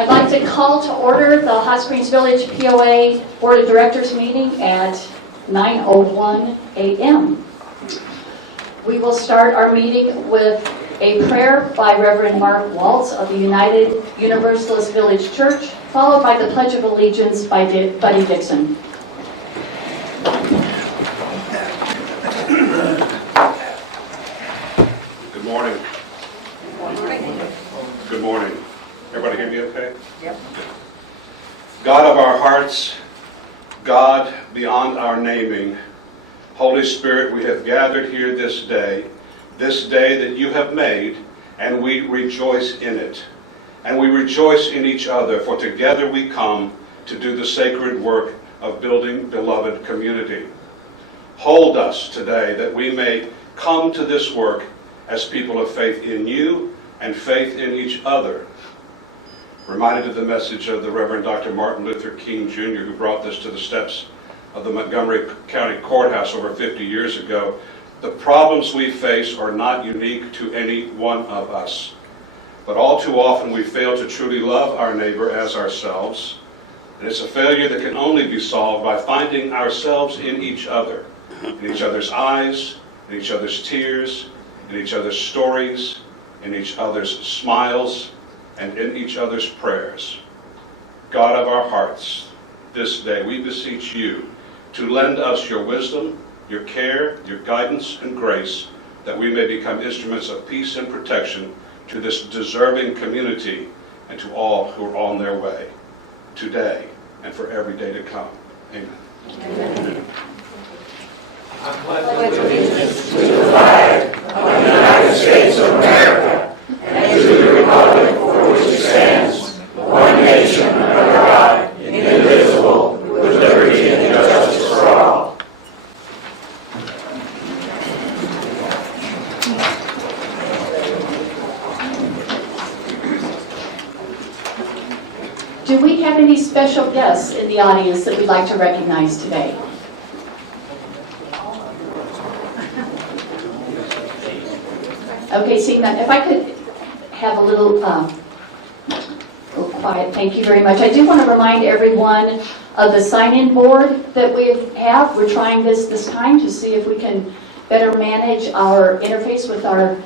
I'd like to call to order the Hot Springs Village POA Board of Directors meeting at 9:01 a.m. We will start our meeting with a prayer by Reverend Mark Waltz of the United Universalist Village Church, followed by the Pledge of Allegiance by Buddy Dixon. Good morning. Good morning. Everybody hear me okay? Yep. God of our hearts, God beyond our naming, Holy Spirit, we have gathered here this day that you have made, and we rejoice in it. And we rejoice in each other, for together we come to do the sacred work of building beloved community. Hold us today that we may come to this work as people of faith in you and faith in each other. Reminded of the message of the Reverend Dr. Martin Luther King Jr., who brought this to the steps of the Montgomery County Courthouse over 50 years ago. The problems we face are not unique to any one of us, but all too often we fail to truly love our neighbor as ourselves, and it's a failure that can only be solved by finding ourselves in each other, in each other's eyes, in each other's tears, in each other's stories, in each other's smiles, and in each other's prayers. God of our hearts, this day we beseech you to lend us your wisdom, your care, your guidance, and grace, that we may become instruments of peace and protection to this deserving community and to all who are on their way, today and for every day to come. Amen. Amen. I pledge allegiance to the flag of the United States of America and to the republic for which it stands, one nation under God, indivisible, with liberty and justice for all. Do we have any special guests in the audience that we'd like to recognize today? Okay, seeing that, if I could have a little quiet, thank you very much. I do want to remind everyone of the sign-in board that we have. We're trying this time to see if we can better manage our interface with our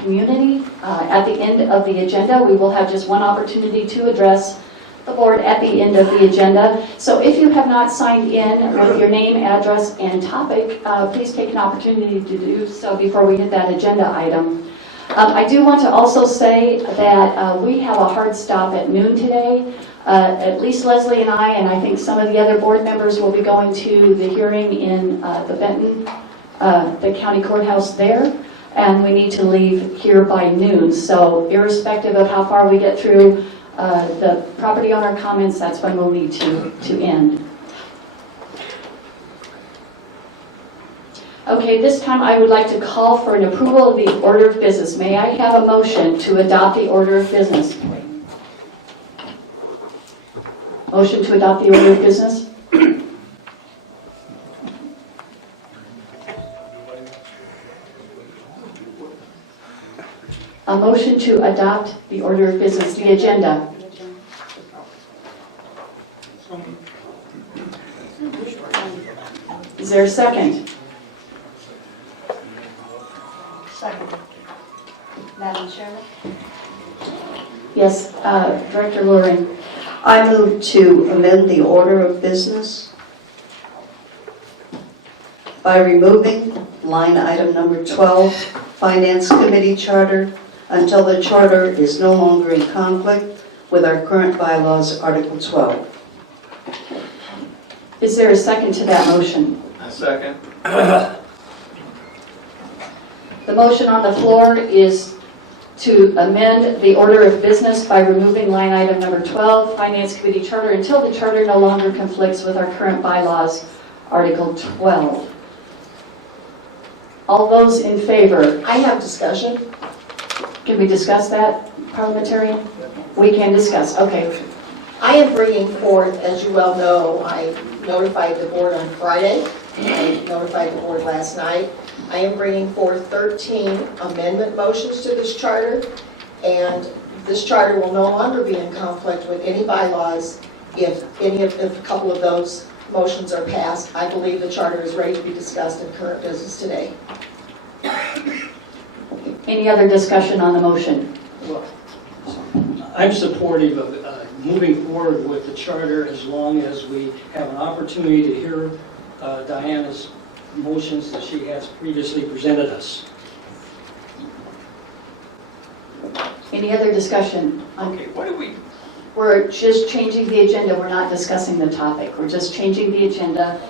community. At the end of the agenda, we will have just one opportunity to address the board at the end of the agenda. So if you have not signed in with your name, address, and topic, please take an opportunity to do so before we hit that agenda item. I do want to also say that we have a hard stop at noon today. At least Leslie and I think some of the other board members will be going to the hearing in the Benton, the county courthouse there, and we need to leave here by noon. So irrespective of how far we get through the property owner comments, that's when we'll need to end. Okay, this time I would like to call for an approval of the order of business. May I have a motion to adopt the order of business? Motion to adopt the order of business? A motion to adopt the order of business, the agenda. Is there a second? Second. Madam Chairman? Yes, Director Luring. I move to amend the order of business by removing line item number 12, Finance Committee Charter, until the charter is no longer in conflict with our current bylaws, Article 12. Is there a second to that motion? A second. The motion on the floor is to amend the order of business by removing line item number 12, Finance Committee Charter, until the charter no longer conflicts with our current bylaws, Article 12. All those in favor? I have discussion. Can we discuss that, parliamentarian? We can discuss, okay. I am bringing forth, as you well know, I notified the board on Friday, I notified the board last night. I am bringing forth 13 amendment motions to this charter, and This charter will no longer be in conflict with any bylaws if a couple of those motions are passed. I believe the charter is ready to be discussed in current business today. Any other discussion on the motion? I'm supportive of moving forward with the charter as long as we have an opportunity to hear Diana's motions that she has previously presented us. Any other discussion? Okay, what do we, We're just changing the agenda, we're not discussing the topic, we're just changing the agenda.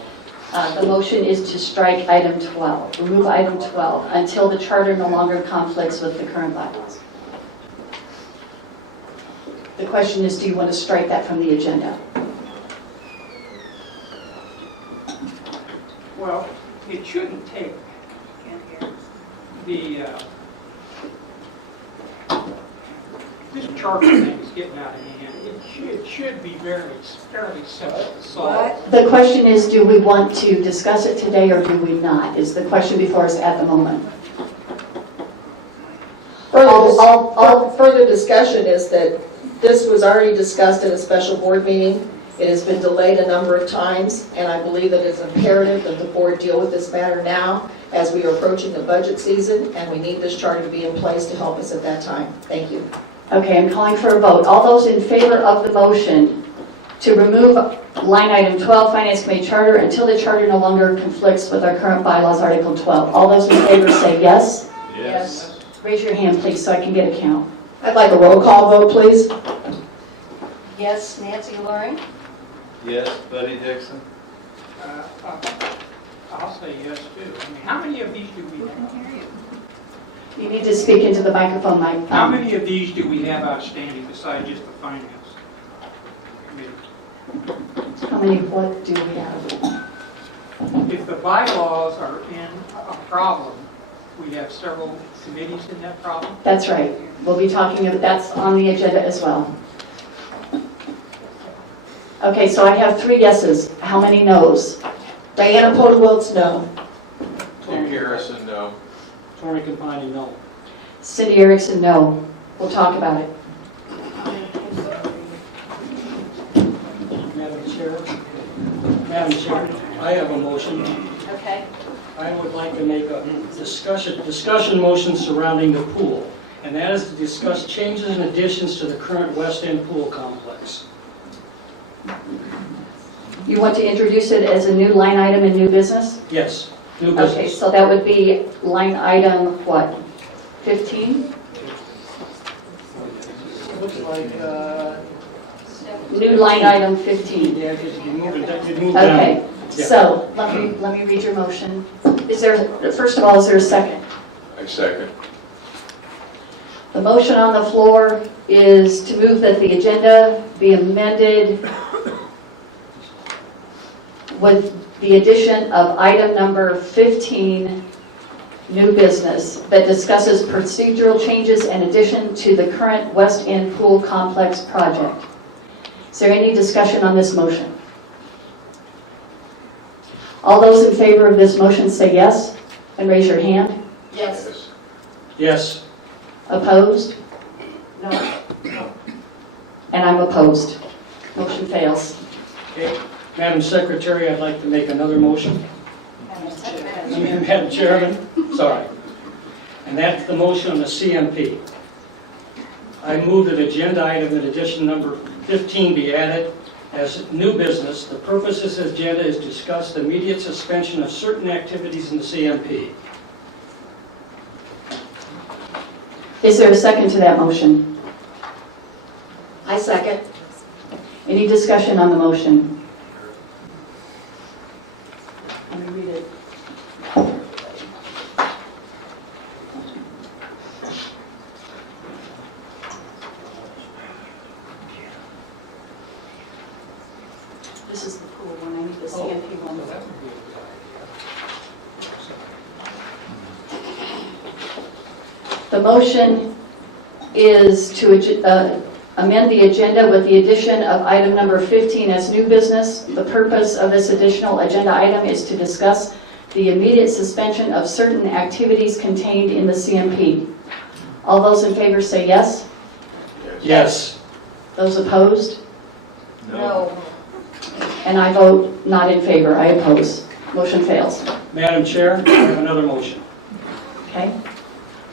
The motion is to strike item 12, remove item 12, until the charter no longer conflicts with the current bylaws. The question is, do you want to strike that from the agenda? well, it shouldn't take the, this charter thing is getting out of hand. It should be fairly simple to solve. The question is, do we want to discuss it today or do we not, is the question before us at the moment. Further discussion is that this was already discussed at a special board meeting. It has been delayed a number of times, and I believe that it's imperative that the board deal with this matter now as we are approaching the budget season, and we need this charter to be in place to help us at that time. Thank you. Okay, I'm calling for a vote. All those in favor of the motion to remove line item 12, Finance Committee Charter, until the charter no longer conflicts with our current bylaws, Article 12. All those in favor say yes. Yes. Raise your hand, please, so I can get a count. I'd like a roll call vote, please. Yes, Nancy Loring? Yes, Buddy Dixon. I'll say yes too. I mean, how many of these do we have? You need to speak into the microphone, Mike. How many of these do we have outstanding besides just the finance committee? How many, what do we have? If the bylaws are in a problem, we have several committees in that problem. That's right. We'll be talking, that's on the agenda as well. Okay, so I have 3 yeses. How many noes? Diana Podewiltz, no. Tim Harrison, no. Tony Campani, no. Cindy Erickson, no. We'll talk about it. Madam Chair, I have a motion. Okay. I would like to make a discussion motion surrounding the pool, and that is to discuss changes and additions to the current West End pool complex. You want to introduce it as a new line item in new business? Yes, new Okay, business. so that would be line item, what, 15? Looks like, New line item 15. yeah, because you moved down. Okay, Yeah. so let me read your motion. Is there, first of all, is there a second? I second. The motion on the floor is to move that the agenda be amended with the addition of item number 15, new business, that discusses procedural changes and addition to the current West End Pool Complex project. Is there any discussion on this motion? All those in favor of this motion say yes, and raise your hand. Yes. Yes. Opposed? No. And I'm opposed. Motion fails. Okay. Madam Secretary, I'd like to make another motion. Madam Chairman, sorry. And that's the motion on the CMP. I move that agenda item in addition number 15 be added as new business. The purpose of this agenda is to discuss the immediate suspension of certain activities in the CMP. Is there a second to that motion? I second. Any discussion on the motion? Let me read it. This is the pool one, I need the CMP one. The motion is to amend the agenda with the addition of item number 15 as new business. The purpose of this additional agenda item is to discuss the immediate suspension of certain activities contained in the CMP. All those in favor say yes. Yes. Those opposed? No. And I vote not in favor, I oppose. Motion fails. Madam Chair, I have another motion. Okay?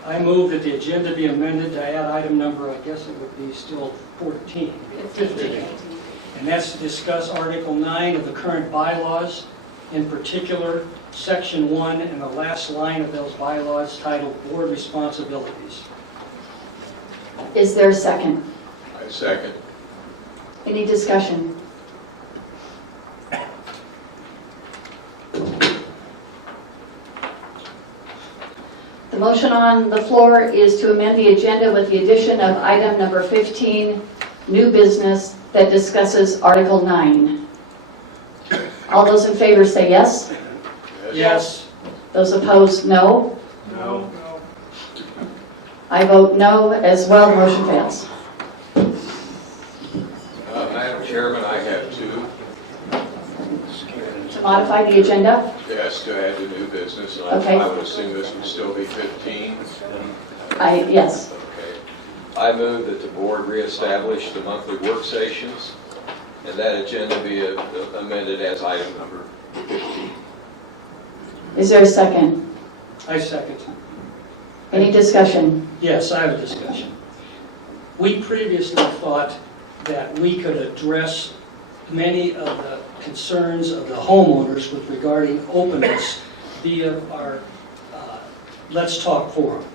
I move that the agenda be amended to add item number, I guess it would be still 14. 15. And that's to discuss Article 9 of the current bylaws, in particular, Section 1 and the last line of those bylaws titled Board Responsibilities. Is there a second? I second. Any discussion? The motion on the floor is to amend the agenda with the addition of item number 15, new business that discusses Article 9. All those in favor say yes. Yes. Those opposed, no. No. I vote no as well, motion fails. Madam Chairman, I have two. To modify the agenda? Yes, to add to new business. And Okay. I would assume this would still be 15. Yes. Okay. I move that the board reestablish the monthly work sessions and that agenda be amended as item number 15. Is there a second? I second. Any discussion? Yes, I have a discussion. We previously thought that we could address many of the concerns of the homeowners with regarding openness via our Let's Talk forum.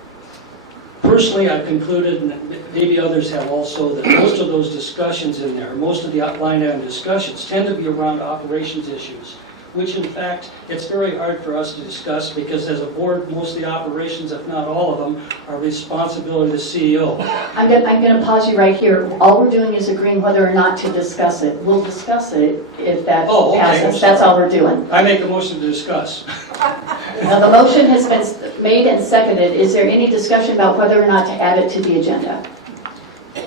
Personally, I've concluded, and maybe others have also, that most of those discussions in there, most of the line item discussions tend to be around operations issues, which in fact, it's very hard for us to discuss because as a board, most of the operations, if not all of them, are responsibility of the CEO. I'm going to pause you right here. All we're doing is agreeing whether or not to discuss it. We'll discuss it if that Oh, okay, I'm passes. sorry. That's all we're doing. I make a motion to discuss. Now, the motion has been made and seconded. Is there any discussion about whether or not to add it to the agenda?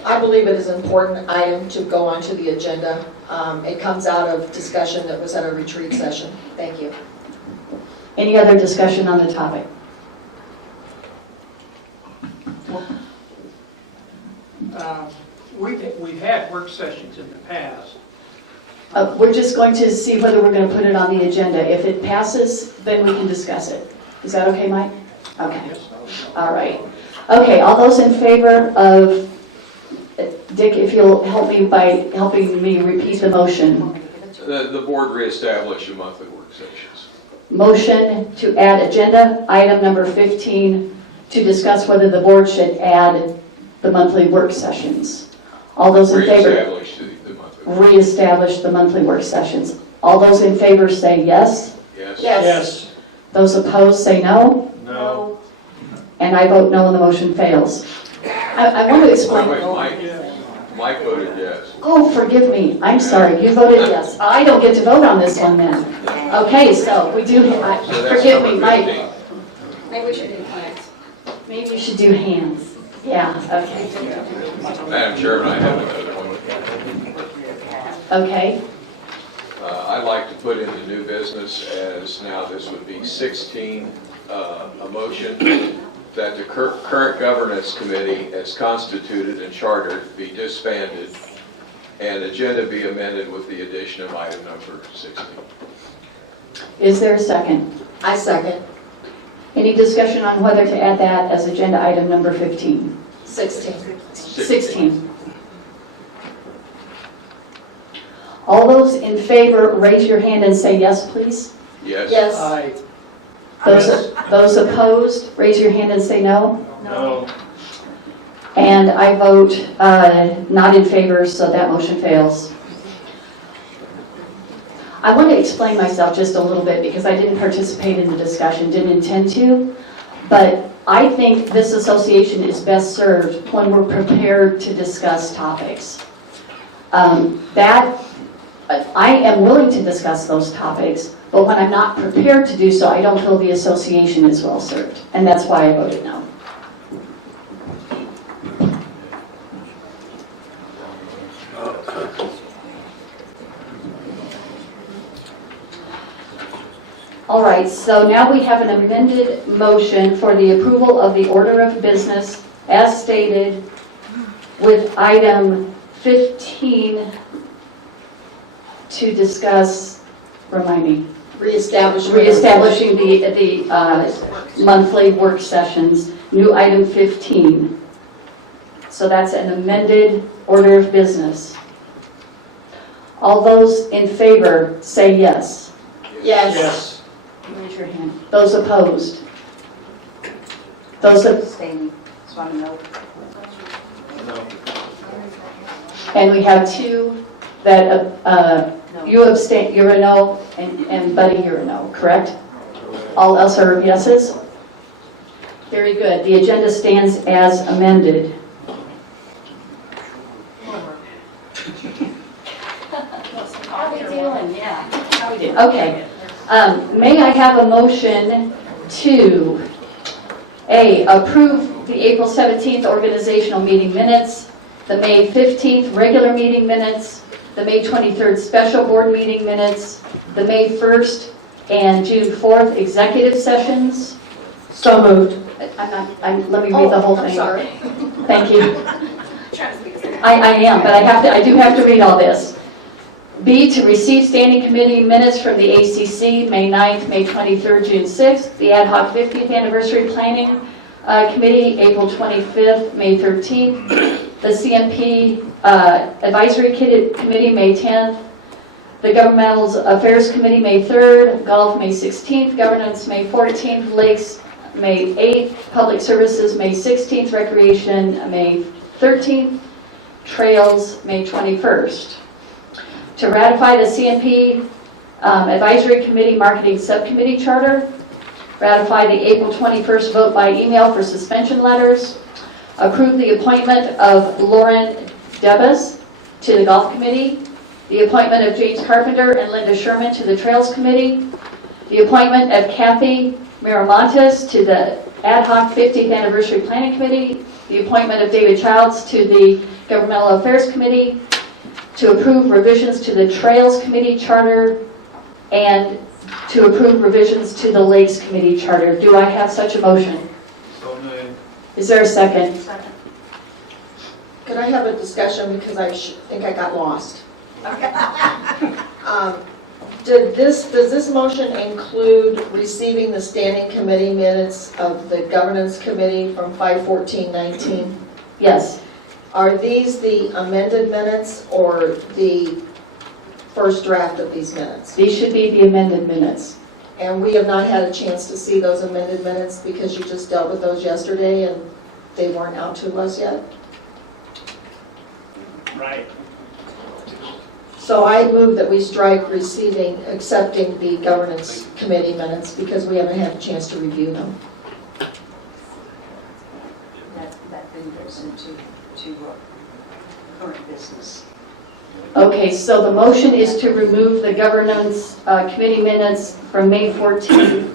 I believe it is an important item to go onto the agenda. It comes out of discussion that was at a retreat session. Thank you. Any other discussion on the topic? We've had work sessions in the past. We're just going to see whether we're going to put it on the agenda. If it passes, then we can discuss it. Is that okay, Mike? Okay. All right. Okay, all those in favor of, Dick, if you'll help me by helping me repeat the motion. The board reestablish the monthly work sessions. Motion to add agenda item number 15 to discuss whether the board should add the monthly work sessions. All those in favor? Reestablish the monthly. Reestablish the monthly work sessions. All those in favor say yes. Yes. Yes. Yes. Those opposed say no. No. And I vote no and the motion fails. I want to explain. Wait, Mike voted yes. Oh, forgive me. I'm sorry. You voted yes. I don't get to vote on this one then. Okay, so we do, So that's forgive me, number Mike. 15. Maybe we should do hands. Maybe you should do hands. Yeah, okay. Madam Chairman, I have another one. Okay, I'd like to put into new business as now this would be 16, a motion that the current governance committee as constituted and chartered be disbanded and agenda be amended with the addition of item number 16. is there a second? I second. Any discussion on whether to add that as agenda item number 15? 16. 16. All those in favor, raise your hand and say yes, please. Yes? Yes. Aye. Those opposed, raise your hand and say no. No. And I vote not in favor, so that motion fails. I want to explain myself just a little bit because I didn't participate in the discussion, didn't intend to, but I think this association is best served when we're prepared to discuss topics. I am willing to discuss those topics, but when I'm not prepared to do so, I don't feel the association is well served, and that's why I voted no. All right, so now we have an amended motion for the approval of the order of business as stated with item 15 to discuss, remind me, reestablishing the monthly work sessions, new item 15. So that's an amended order of business. All those in favor say yes. Yes. Yes. Raise your hand. Those opposed? Those Abstaining. Just want to know. and we have two that, you abstain, you're a no, and Buddy, you're a no, correct? All else are yeses? Very good. The agenda stands as amended. How are we doing? Yeah. How we doing? Okay. May I have a motion to, A, approve the April 17th organizational meeting minutes, the May 15th regular meeting minutes, the May 23rd special board meeting minutes, the May 1st and June 4th executive sessions. So moved. Let me read the whole thing. I'm sorry. Thank you. Trying to speak as fast. I am, but I do have to read all this. B, to receive standing committee minutes from the ACC, May 9th, May 23rd, June 6th, the ad hoc 50th anniversary planning committee, April 25th, May 13th, the CMP advisory committee, May 10th, the governmental affairs committee, May 3rd, golf, May 16th, governance, May 14th, lakes, May 8th, public services, May 16th, recreation, May 13th, trails, May 21st. To ratify the CMP Advisory Committee Marketing Subcommittee Charter, ratify the April 21st vote by email for suspension letters, approve the appointment of Lauren Debus to the Golf Committee, the appointment of James Carpenter and Linda Sherman to the Trails Committee, the appointment of Kathy Miramontes to the Ad Hoc 50th Anniversary Planning Committee, the appointment of David Childs to the Governmental Affairs Committee, to approve revisions to the Trails Committee Charter, and to approve revisions to the Lakes Committee Charter. Do I have such a motion? So moved. Is there a second? Second. Could I have a discussion because I think I got lost? Does this motion include receiving the standing committee minutes of the governance committee from 5/14/19? Yes. Are these the amended minutes or the first draft of these minutes? These should be the amended minutes. And we have not had a chance to see those amended minutes because you just dealt with those yesterday and they weren't out to us yet? Right. So I move that we strike accepting the governance committee minutes because we haven't had a chance to review them. That then goes into current business. Okay, so the motion is to remove the governance committee minutes from May 14th.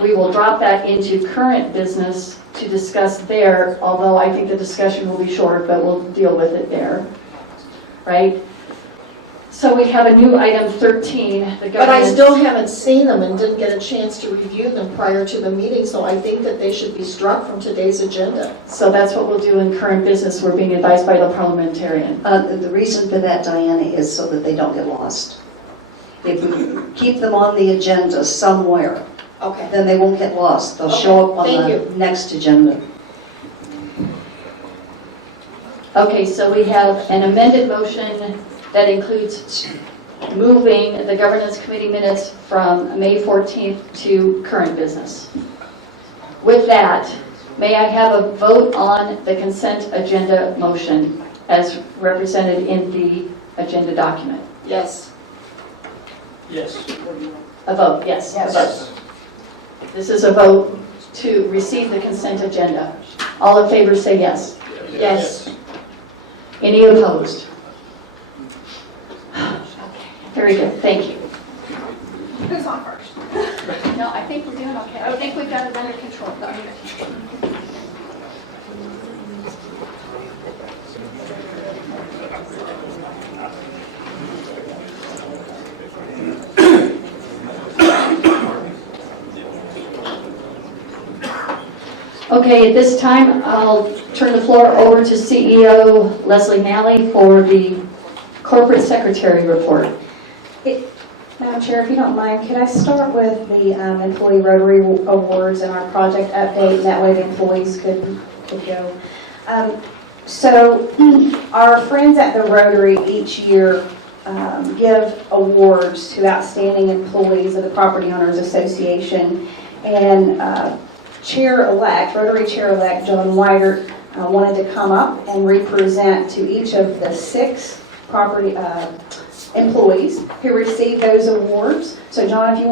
We will drop that into current business to discuss there, although I think the discussion will be short, but we'll deal with it there, right? So we have a new item 13, the governance. But I still haven't seen them and didn't get a chance to review them prior to the meeting, so I think that they should be struck from today's agenda. So that's what we'll do in current business. We're being advised by the parliamentarian. The reason for that, Diana, is so that they don't get lost. If we keep them on the agenda somewhere, Okay. then they won't get lost. They'll show up on Thank the you. next agenda. Okay, so we have an amended motion that includes moving the governance committee minutes from May 14th to current business. With that, may I have a vote on the consent agenda motion as represented in the agenda document? Yes. Yes. A vote, yes. a Yes. vote. This is a vote to receive the consent agenda. All in favor say yes. Yes. Any opposed? Very good, thank you. Who's on first? No, I think we're doing okay. I think we've got it under control. Okay, at this time, I'll turn the floor over to CEO Leslie Malley for the corporate secretary report. Madam Chair, if you don't mind, could I start with the Employee Rotary Awards and our project update, and that way the employees could go. So our friends at the Rotary each year give awards to outstanding employees of the Property Owners Association, and Chair-elect, Rotary Chair-elect John Weidert wanted to come up and represent to each of the 6 property employees who received those awards. So John, if you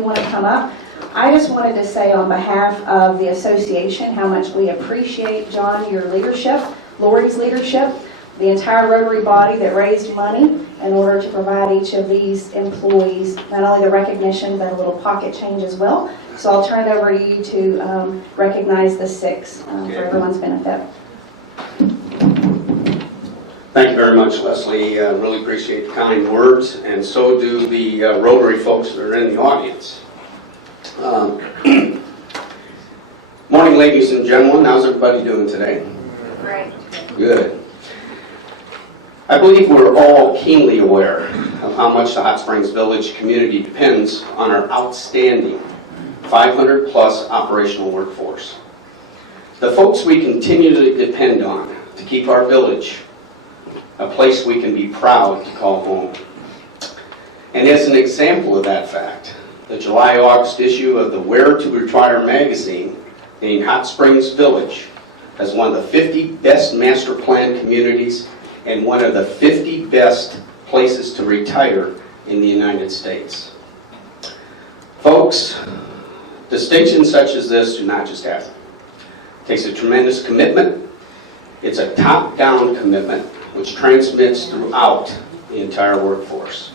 want to come up, I just wanted to say on behalf of the association how much we appreciate, John, your leadership, Lori's leadership, the entire Rotary body that raised money in order to provide each of these employees not only the recognition but a little pocket change as well. So I'll turn it over to you to recognize the 6 for everyone's benefit. Thank you very much, Leslie. Really appreciate the kind words, and so do the Rotary folks that are in the audience. Morning, ladies and gentlemen. How's everybody doing today? Great. Good. I believe we're all keenly aware of how much the Hot Springs Village community depends on our outstanding 500-plus operational workforce. The folks we continually depend on to keep our village a place we can be proud to call home. And as an example of that fact, the July-August issue of the Where to Retire magazine named Hot Springs Village as one of the 50 best master plan communities and one of the 50 best places to retire in the United States. Folks, distinctions such as this do not just happen. It takes a tremendous commitment. It's a top-down commitment which transmits throughout the entire workforce.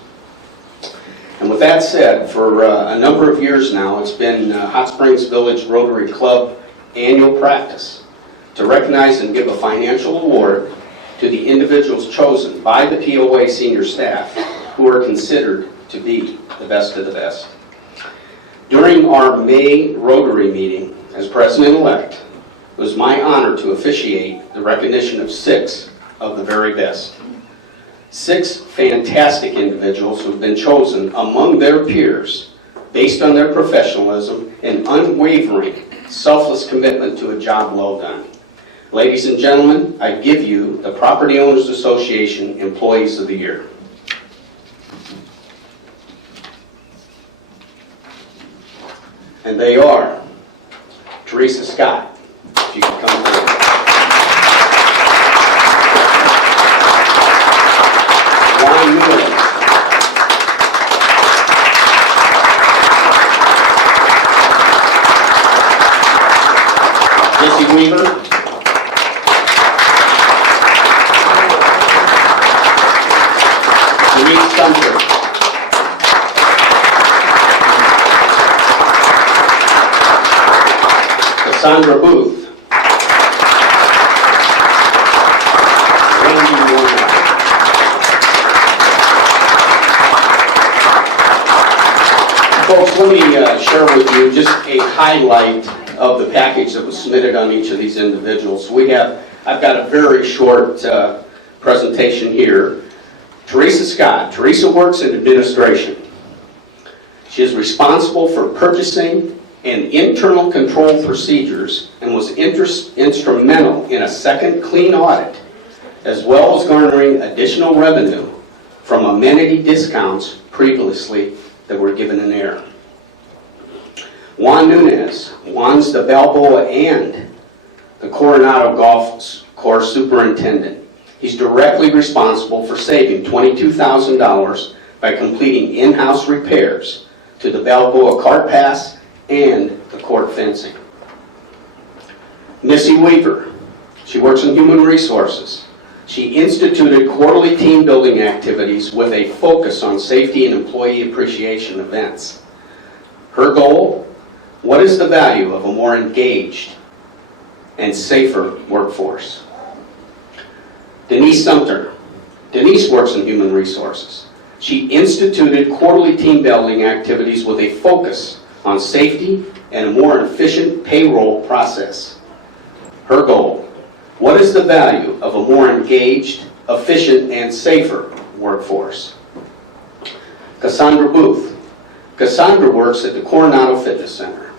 And with that said, for a number of years now, it's been Hot Springs Village Rotary Club annual practice to recognize and give a financial award to the individuals chosen by the POA senior staff who are considered to be the best of the best. During our May Rotary meeting as president-elect, it was my honor to officiate the recognition of 6 of the very best. 6 fantastic individuals who have been chosen among their peers based on their professionalism and unwavering, selfless commitment to a job well done. Ladies and gentlemen, I give you the Property Owners Association Employees of the Year. And they are Teresa Scott, if you could come forward. Jesse Weaver. Denise Sumter. Cassandra Booth. Randy Warner. Folks, let me share with you just a highlight of the package that was submitted on each of these individuals. I've got a very short presentation here. Teresa Scott. Teresa works in administration. She is responsible for purchasing and internal control procedures and was instrumental in a second clean audit, as well as garnering additional revenue from amenity discounts previously that were given in air. Juan Nunez. Juan's the Balboa and the Coronado Golf Course Superintendent. He's directly responsible for saving $22,000 by completing in-house repairs to the Balboa cart pass and the court fencing. Missy Weaver. She works in human resources. She instituted quarterly team building activities with a focus on safety and employee appreciation events. Her goal: what is the value of a more engaged and safer workforce? Denise Sumter. Denise works in human resources. She instituted quarterly team building activities with a focus on safety and a more efficient payroll process. Her goal: what is the value of a more engaged, efficient, and safer workforce? Cassandra Booth. Cassandra works at the Coronado Fitness Center.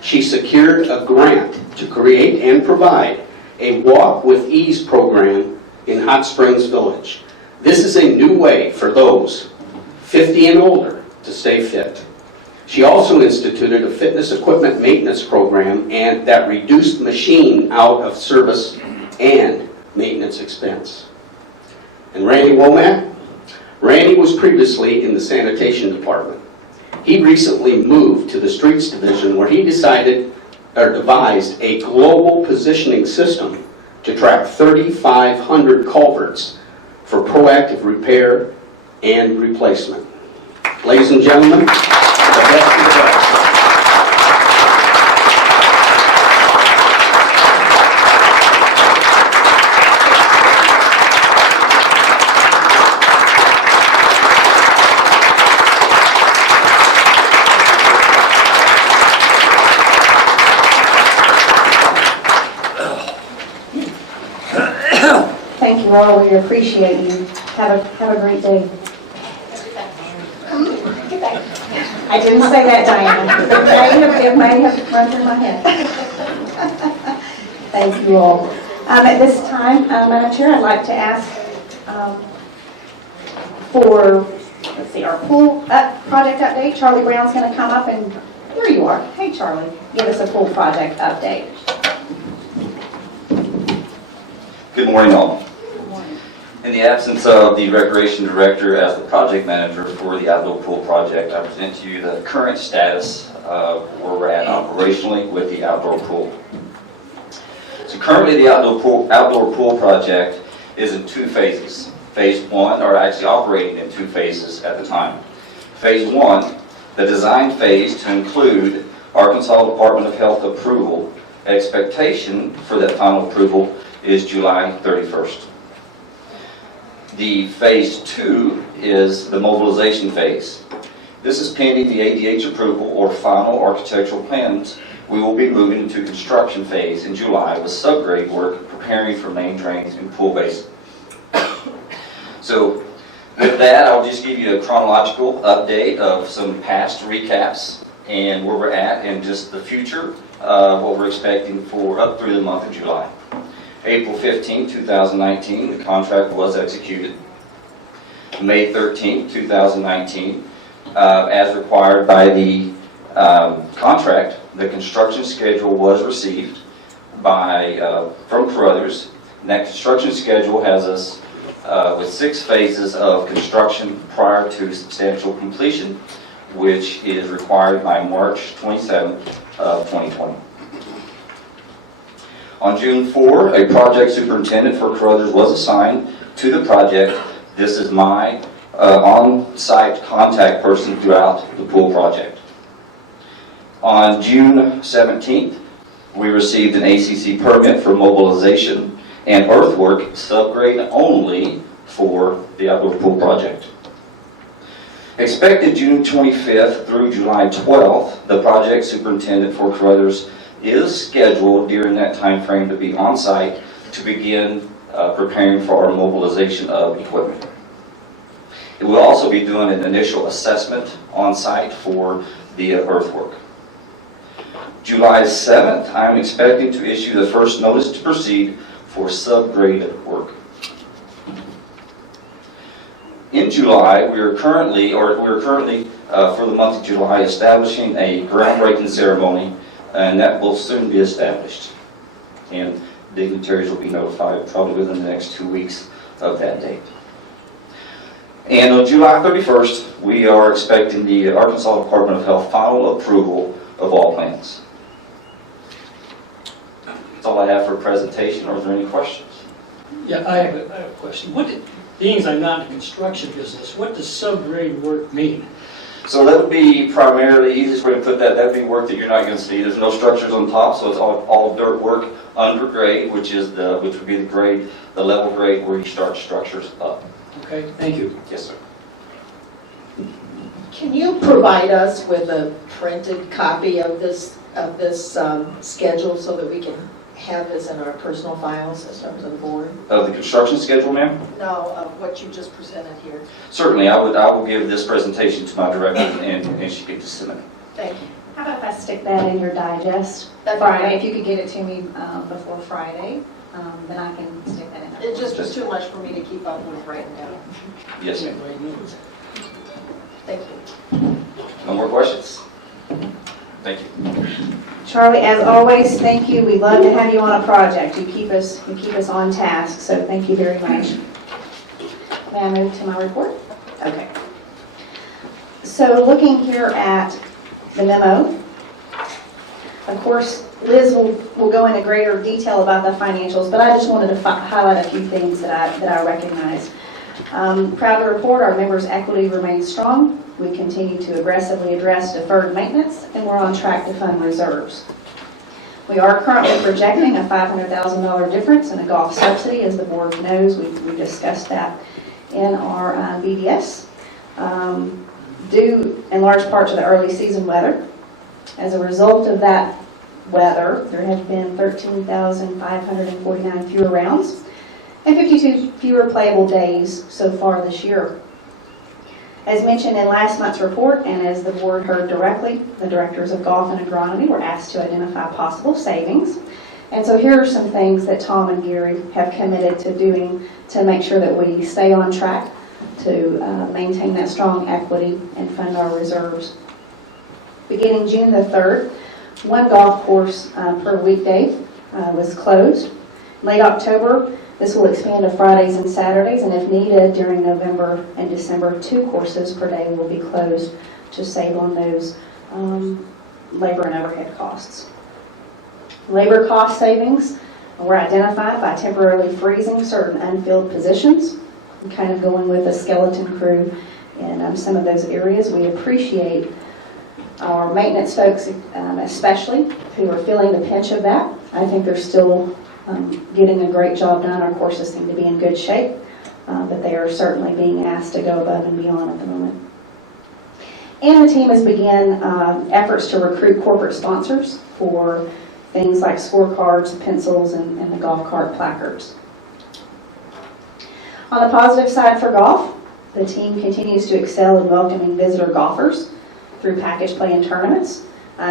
She secured a grant to create and provide a Walk with Ease program in Hot Springs Village. This is a new way for those 50 and older to stay fit. She also instituted a fitness equipment maintenance program and that reduced machine out of service and maintenance expense. And Randy Womack? Randy was previously in the sanitation department. He recently moved to the streets division where he decided or devised a global positioning system to track 3,500 culverts for proactive repair and replacement. Ladies and gentlemen, the best of the best. Thank you all, we appreciate you. Have a great day. I didn't say that, Diana. It may have run through my head. Thank you all. At this time, Madam Chair, I'd like to ask for, let's see, our pool project update. Charlie Brown's going to come up and, there you are. Hey, Charlie, give us a pool project update. Good morning, all. In the absence of the Recreation Director as the project manager for the outdoor pool project, I present to you the current status of where we're at operationally with the outdoor pool. So currently the outdoor pool project is in two phases. Phase 1, or actually operating in two phases at the time. Phase 1, the design phase to include Arkansas Department of Health approval. Expectation for that final approval is July 31st. The phase 2 is the mobilization phase. This is pending the ADH approval or final architectural plans. We will be moving into construction phase in July with subgrade work preparing for main drains and pool basin. So with that, I'll just give you a chronological update of some past recaps and where we're at and just the future, what we're expecting for up through the month of July. April 15, 2019, the contract was executed. May 13, 2019, as required by the contract, the construction schedule was received from Carruthers. And that construction schedule has us with 6 phases of construction prior to substantial completion, which is required by March 27, 2020. On June 4, a project superintendent for Carruthers was assigned to the project. This is my on-site contact person throughout the pool project. On June 17th, we received an ACC permit for mobilization and earthwork subgrade only for the outdoor pool project. Expected June 25th through July 12th, the project superintendent for Carruthers is scheduled during that time frame to be on site to begin preparing for our mobilization of equipment. It will also be doing an initial assessment on site for the earthwork. July 7th, I'm expecting to issue the first notice to proceed for subgrade work. In July, we are currently for the month of July establishing a groundbreaking ceremony, and that will soon be established. And dignitaries will be notified probably within the next 2 weeks of that date. And on July 31st, we are expecting the Arkansas Department of Health final approval of all plans. That's all I have for a presentation. Are there any questions? Yeah, I have a question. Being I'm not in the construction business, what does subgrade work mean? So that would be primarily, easiest way to put that, that'd be work that you're not going to see. There's no structures on top, so it's all dirt work under grade, which would be the grade, the level grade where you start structures up. Okay, thank you. Yes, sir. Can you provide us with a printed copy of this schedule so that we can have this in our personal files as members of the board? Of the construction schedule, ma'am? No, of what you just presented here. Certainly, I will give this presentation to my director and she can disseminate it. Thank you. How about if I stick that in your digest That'd be Friday? great. If you could get it to me before Friday, then I can stick that in. It just was too much for me to keep up with right now. Yes, ma'am. Thank you. No more questions? Thank you. Charlie, as always, thank you. We love to have you on a project. You keep us on task, so thank you very much. May I move to my report? Okay. So looking here at the memo, of course, Liz will go into greater detail about the financials, but I just wanted to highlight a few things that I recognize. Proud to report our members' equity remains strong. We continue to aggressively address deferred maintenance, and we're on track to fund reserves. We are currently projecting a $500,000 difference in a golf subsidy. As the board knows, we discussed that in our BDS, due in large part to the early season weather. As a result of that weather, there have been 13,549 fewer rounds and 52 fewer playable days so far this year. As mentioned in last month's report, and as the board heard directly, the directors of golf and agronomy were asked to identify possible savings. And so here are some things that Tom and Gary have committed to doing to make sure that we stay on track to maintain that strong equity and fund our reserves. Beginning June the 3rd, one golf course per weekday was closed. Late October, this will expand to Fridays and Saturdays, and if needed, during November and December, 2 courses per day will be closed to save on those labor and overhead costs. Labor cost savings were identified by temporarily freezing certain unfilled positions and kind of going with a skeleton crew in some of those areas. We appreciate our maintenance folks, especially, who are feeling the pinch of that. I think they're still getting a great job done. Our courses seem to be in good shape, but they are certainly being asked to go above and beyond at the moment. And the team has begun efforts to recruit corporate sponsors for things like scorecards, pencils, and the golf cart placards. On the positive side for golf, the team continues to excel in welcoming visitor golfers through package play and tournaments.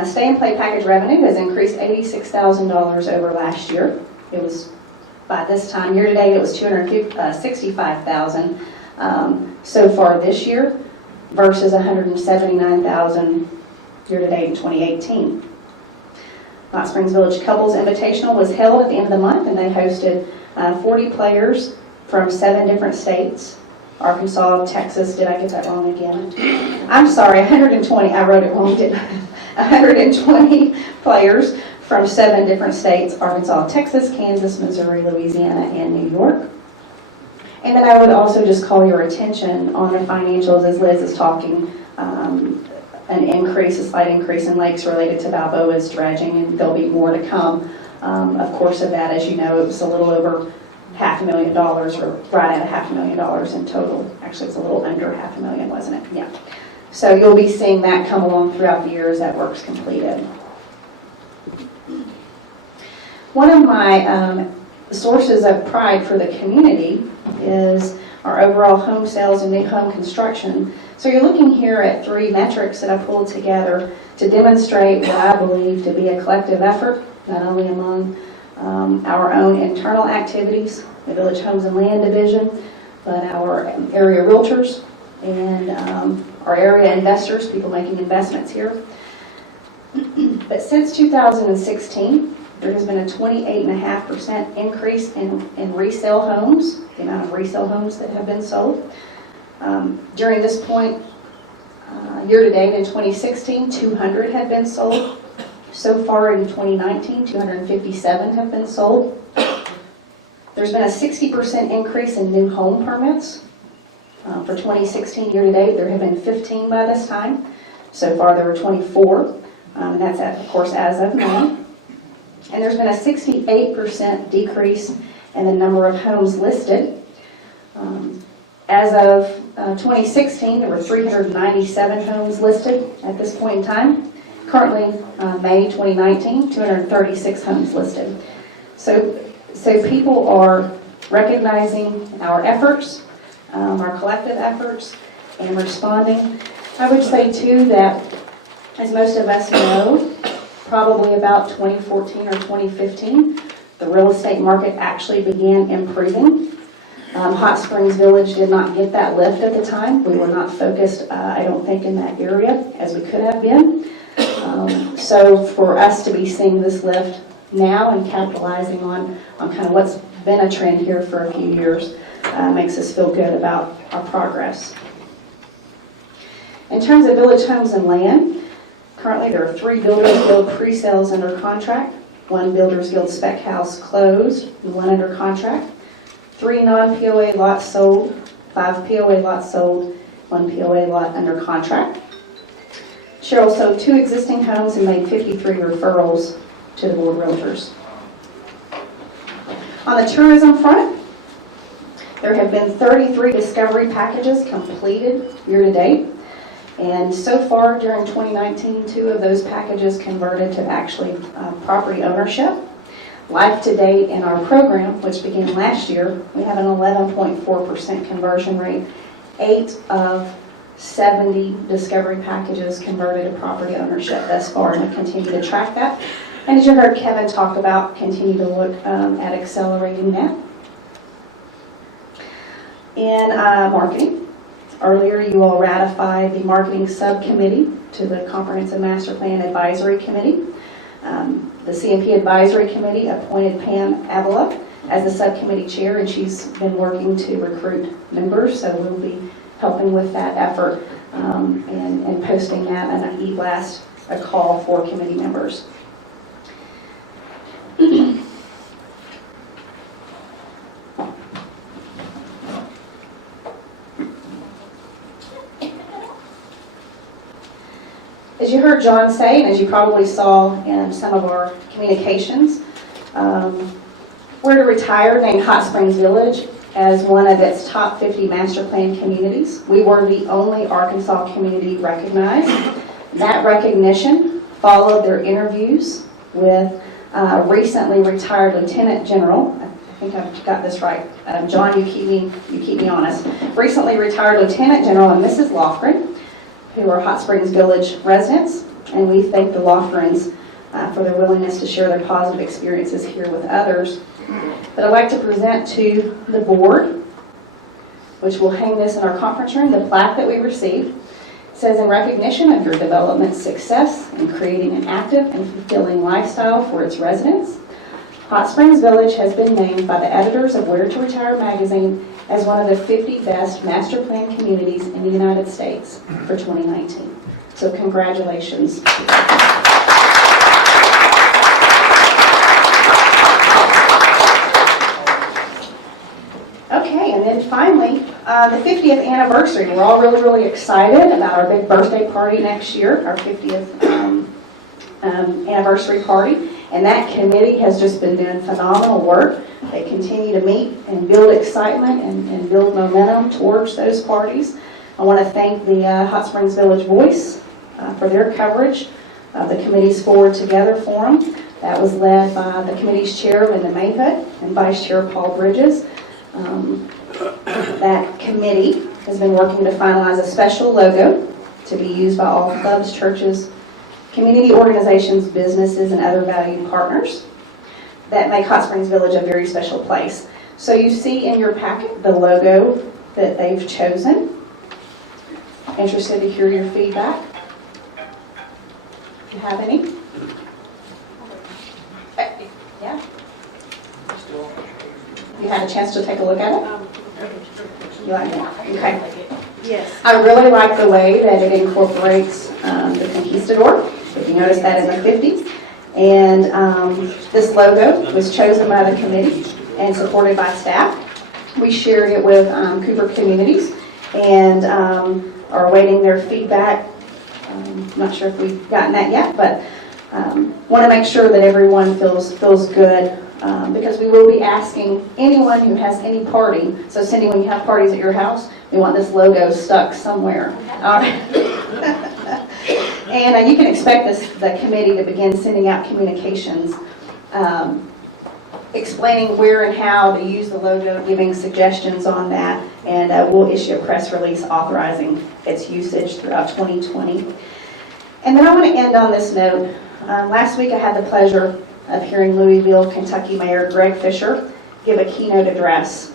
Stay and play package revenue has increased $86,000 over last year. It was, by this time, year to date, it was $265,000 so far this year versus $179,000 year to date in 2018. Hot Springs Village Couples Invitational was held at the end of the month, and they hosted 40 players from 7 different states. Arkansas, Texas, did I get that wrong again? I'm sorry, 120, I wrote it wrong, didn't I? 120 players from 7 different states: Arkansas, Texas, Kansas, Missouri, Louisiana, and New York. And then I would also just call your attention on the financials as Liz is talking, a slight increase in lakes related to Balboa's dredging, and there'll be more to come. Of course, of that, as you know, it was a little over $500,000, or right at $500,000 in total. Actually, it's a little under $500,000, wasn't it? Yeah. So you'll be seeing that come along throughout the year as that work's completed. One of my sources of pride for the community is our overall home sales and new home construction. So you're looking here at 3 metrics that I pulled together to demonstrate what I believe to be a collective effort, not only among our own internal activities, the Village Homes and Land Division, but our area realtors and our area investors, people making investments here. But since 2016, there has been a 28.5% increase in resale homes, the amount of resale homes that have been sold. During this point, year to date in 2016, 200 had been sold. So far in 2019, 257 have been sold. There's been a 60% increase in new home permits. For 2016 year to date, there have been 15 by this time. So far there were 24, and that's of course as of May. And there's been a 68% decrease in the number of homes listed. As of 2016, there were 397 homes listed at this point in time. Currently, May 2019, 236 homes listed. So people are recognizing our efforts, our collective efforts, and responding. I would say too that, as most of us know, probably about 2014 or 2015, the real estate market actually began improving. Hot Springs Village did not get that lift at the time. We were not focused, I don't think, in that area as we could have been. So for us to be seeing this lift now and capitalizing on kind of what's been a trend here for a few years makes us feel good about our progress. In terms of Village Homes and Land, currently there are 3 Builders Guild pre-sales under contract, 1 Builders Guild spec house closed, and 1 under contract, 3 non-POA lots sold, 5 POA lots sold, 1 POA lot under contract. Cheryl sold 2 existing homes and made 53 referrals to the board realtors. On the tourism front, there have been 33 discovery packages completed year to date. And so far during 2019, 2 of those packages converted to actually property ownership. Life to date in our program, which began last year, we have an 11.4% conversion rate. 8 of 70 discovery packages converted to property ownership thus far, and we continue to track that. And as you heard Kevin talk about, continue to look at accelerating that. In marketing, earlier you all ratified the marketing subcommittee to the Comprehensive Master Plan Advisory Committee. The CMP Advisory Committee appointed Pam Avila as the subcommittee chair, and she's been working to recruit members, so we'll be helping with that effort and posting that in an e-blast, a call for committee members. As you heard John say, and as you probably saw in some of our communications, we're to retire named Hot Springs Village as one of its top 50 master plan communities. We were the only Arkansas community recognized. That recognition followed their interviews with recently retired Lieutenant General, I think I've got this right, John, you keep me honest, recently retired Lieutenant General and Mrs. Lofgren, who are Hot Springs Village residents, and we thank the Lofgrens for their willingness to share their positive experiences here with others. But I'd like to present to the board, which will hang this in our conference room, the plaque that we received. It says, in recognition of your development success in creating an active and fulfilling lifestyle for its residents, Hot Springs Village has been named by the editors of Where to Retire magazine as one of the 50 best master plan communities in the United States for 2019. So congratulations. Okay, and then finally, the 50th anniversary. We're all really, really excited about our big birthday party next year, our 50th anniversary party. And that committee has just been doing phenomenal work. They continue to meet and build excitement and build momentum towards those parties. I want to thank the Hot Springs Village Voice for their coverage of the committee's Forward Together Forum. That was led by the committee's chair, Linda Mayhood, and Vice Chair Paul Bridges. That committee has been working to finalize a special logo to be used by all clubs, churches, community organizations, businesses, and other valued partners that make Hot Springs Village a very special place. So you see in your packet the logo that they've chosen. Interested to hear your feedback. Do you have any? Yeah? You had a chance to take a look at it? You like it? Okay. Yes. I really like the way that it incorporates the conquistador, if you notice that in the 50s. And this logo was chosen by the committee and supported by staff. We shared it with Cooper Communities and are awaiting their feedback. I'm not sure if we've gotten that yet, but want to make sure that everyone feels good because we will be asking anyone who has any party. So Cindy, when you have parties at your house, we want this logo stuck somewhere. All right. And you can expect the committee to begin sending out communications explaining where and how to use the logo, giving suggestions on that, and we'll issue a press release authorizing its usage throughout 2020. And then I want to end on this note. Last week I had the pleasure of hearing Louisville, Kentucky Mayor Greg Fisher give a keynote address.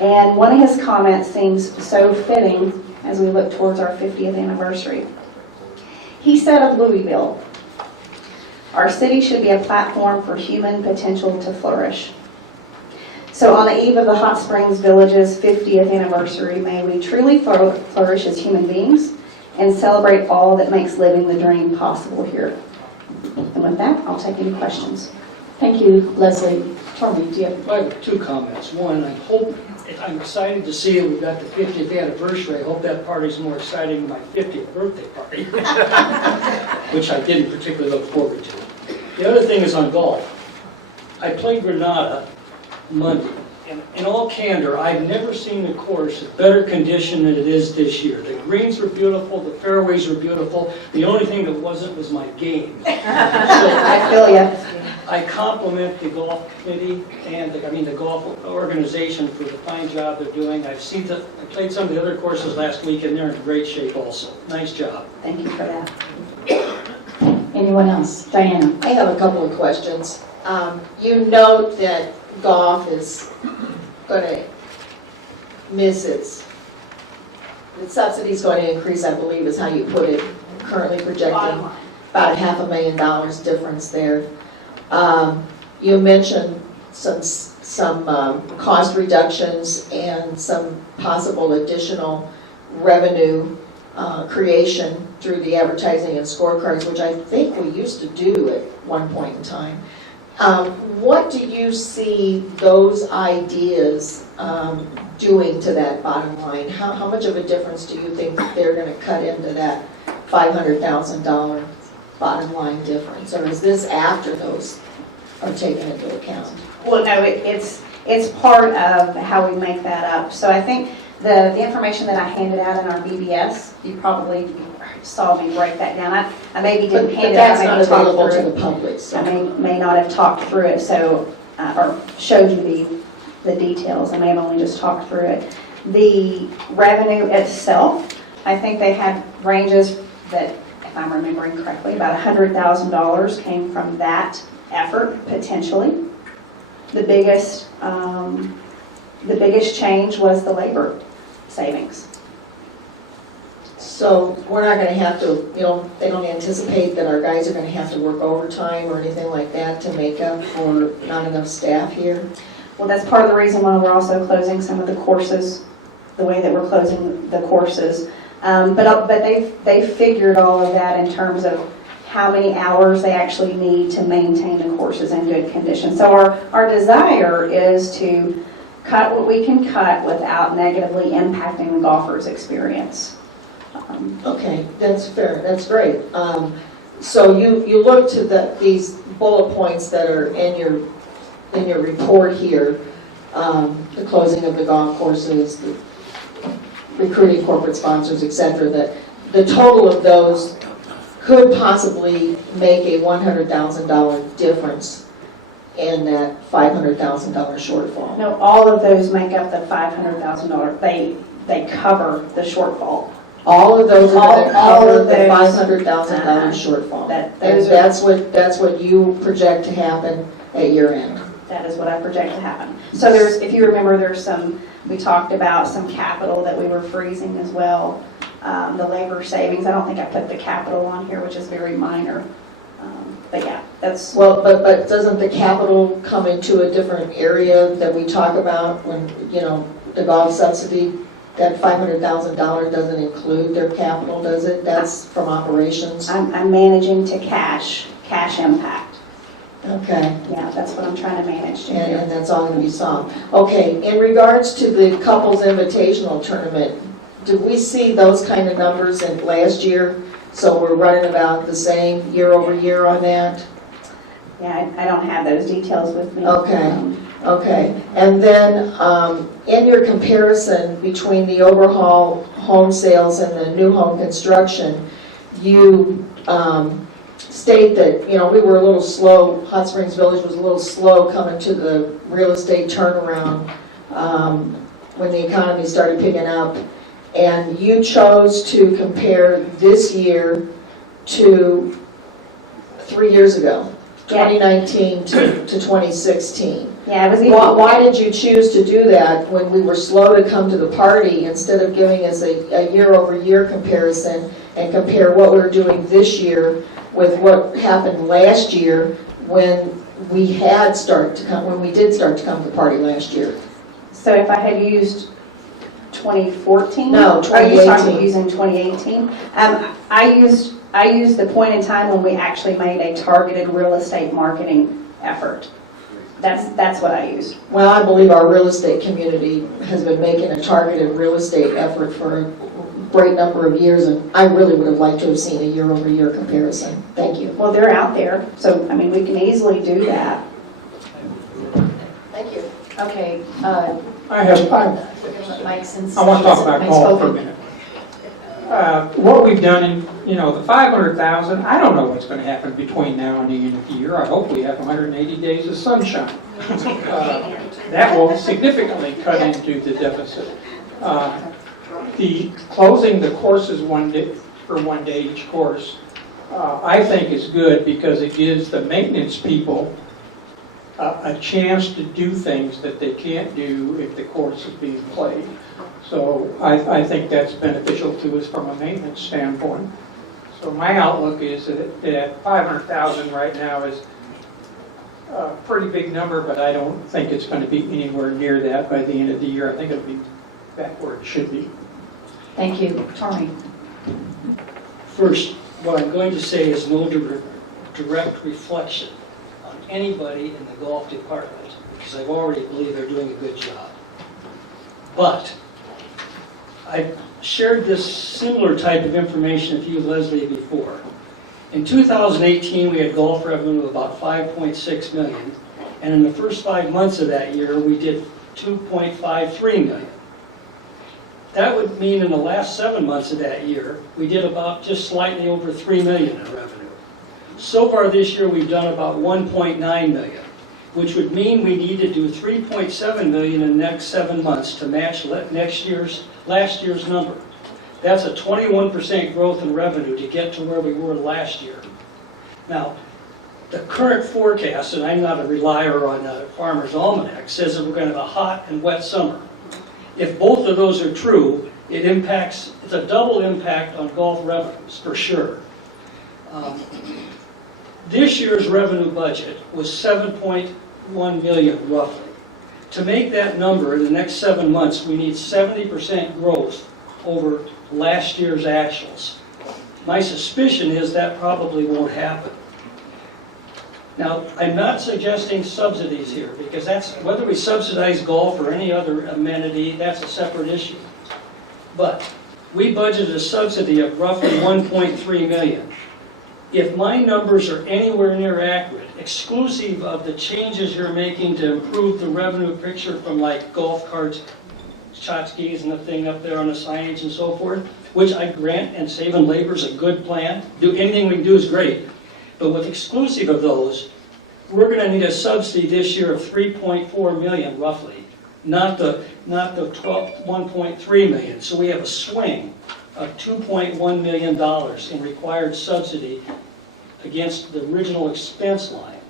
And one of his comments seems so fitting as we look towards our 50th anniversary. He said of Louisville, "Our city should be a platform for human potential to flourish." So on the eve of the Hot Springs Village's 50th anniversary, may we truly flourish as human beings and celebrate all that makes living the dream possible here. And with that, I'll take any questions. Thank you, Leslie. Tormy, do you have? I have two comments. One, I'm excited to see that we've got the 50th anniversary. I hope that party's more exciting than my 50th birthday party, which I didn't particularly look forward to. The other thing is on golf. I played Granada Monday, and in all candor, I've never seen the course in better condition than it is this year. The greens were beautiful, the fairways were beautiful. The only thing that wasn't was my game. So I feel you. I compliment the golf committee and the golf organization for the fine job they're doing. I played some of the other courses last week and they're in great shape also. Nice job. Thank you for that. Anyone else? Diana? I have a couple of questions. You note that golf is going to miss the subsidy's going to increase, I believe is how you put it, currently projecting about $500,000 difference there. You mentioned some cost reductions and some possible additional revenue creation through the advertising and scorecards, which I think we used to do at one point in time. What do you see those ideas doing to that bottom line? How much of a difference do you think that they're going to cut into that $500,000 bottom line difference? Or is this after those are taken into account? Well, no, it's part of how we make that up. So I think the information that I handed out in our BBS, you probably saw me break that down. I maybe didn't hand it out. But that's not available to the public. So. I may not have talked through it, so or showed you the details. I may have only just talked through it. The revenue itself, I think they had ranges that, if I'm remembering correctly, about $100,000 came from that effort, potentially. The biggest change was the labor savings. So we're not going to have to, they don't anticipate that our guys are going to have to work overtime or anything like that to make up for not enough staff here? Well, that's part of the reason why we're also closing some of the courses, the way that we're closing the courses. But they figured all of that in terms of how many hours they actually need to maintain the courses in good condition. So our desire is to cut what we can cut without negatively impacting the golfer's experience. Okay, that's fair. That's great. So you look to these bullet points that are in your report here, the closing of the golf courses, the recruiting corporate sponsors, etc. That the total of those could possibly make a $100,000 difference in that $500,000 shortfall. No, all of those make up the $500,000. They cover the shortfall. All of those are going to All cover of the those, $500,000 shortfall. That's what you project to happen at year end. That is what I project to happen. So if you remember, we talked about some capital that we were freezing as well. The labor savings, I don't think I put the capital on here, which is very minor. But yeah, that's... Well, but doesn't the capital come into a different area that we talk about when, the golf subsidy? That $500,000 doesn't include their capital, does it? That's from operations? I'm managing to cash impact. Okay. Yeah, that's what I'm trying to manage to. And that's all going to be solved. Okay, in regards to the couples invitational tournament, did we see those kind of numbers in last year? So we're running about the same year over year on that? Yeah, I don't have those details with me. Okay. Okay, and then in your comparison between the overhaul home sales and the new home construction, you state that, you know, we were a little slow, Hot Springs Village was a little slow coming to the real estate turnaround when the economy started picking up. And you chose to compare this year to 3 years ago, Yeah. 2019 to 2016. Yeah, it was even. Why did you choose to do that when we were slow to come to the party, instead of giving us a year-over-year comparison and compare what we're doing this year with what happened last year when we did start to come to the party last year? So if I had used 2014? No, Oh, you started 2018. using 2018? I used the point in time when we actually made a targeted real estate marketing effort. That's what I used. Well, I believe our real estate community has been making a targeted real estate effort for a great number of years, and I really would have liked to have seen a year-over-year comparison. Thank you. Well, they're out there, so, I mean, we can easily do that. Thank you. Okay, I have, Mike, since. I want to talk about Mike's golf for a spoken. minute. What we've done in, you know, the 500,000, I don't know what's going to happen between now and the end of the year. I hope we have 180 days of sunshine. That will significantly cut into the deficit. The closing the courses one day each course, I think is good because it gives the maintenance people a chance to do things that they can't do if the course is being played. So I think that's beneficial to us from a maintenance standpoint. So my outlook is that 500,000 right now is a pretty big number, but I don't think it's going to be anywhere near that by the end of the year. I think it'll be back where it should be. Thank you. Tommy? First, what I'm going to say is no direct reflection on anybody in the golf department, because I already believe they're doing a good job. But I've shared this similar type of information with you, Leslie, before. In 2018, we had golf revenue of about $5.6 million, and in the first 5 months of that year, we did $2.53 million. That would mean in the last 7 months of that year, we did about just slightly over $3 million in revenue. So far this year, we've done about $1.9 million, which would mean we need to do $3.7 million in the next 7 months to match last year's number. That's a 21% growth in revenue to get to where we were last year. Now, the current forecast, and I'm not a relier on Farmer's Almanac, says that we're going to have a hot and wet summer. If both of those are true, it's a double impact on golf revenues, for sure. This year's revenue budget was $7.1 million, roughly. To make that number in the next 7 months, we need 70% growth over last year's actuals. My suspicion is that probably won't happen. Now, I'm not suggesting subsidies here, because that's, whether we subsidize golf or any other amenity, that's a separate issue. But we budgeted a subsidy of roughly $1.3 million. If my numbers are anywhere near accurate, exclusive of the changes you're making to improve the revenue picture from like golf carts, shot skis and the thing up there on the signage and so forth, which I grant, and saving labor is a good plan. Anything we can do is great. But with exclusive of those, we're going to need a subsidy this year of $3.4 million roughly, not the 1.3 million. So we have a swing of $2.1 million in required subsidy against the original expense line,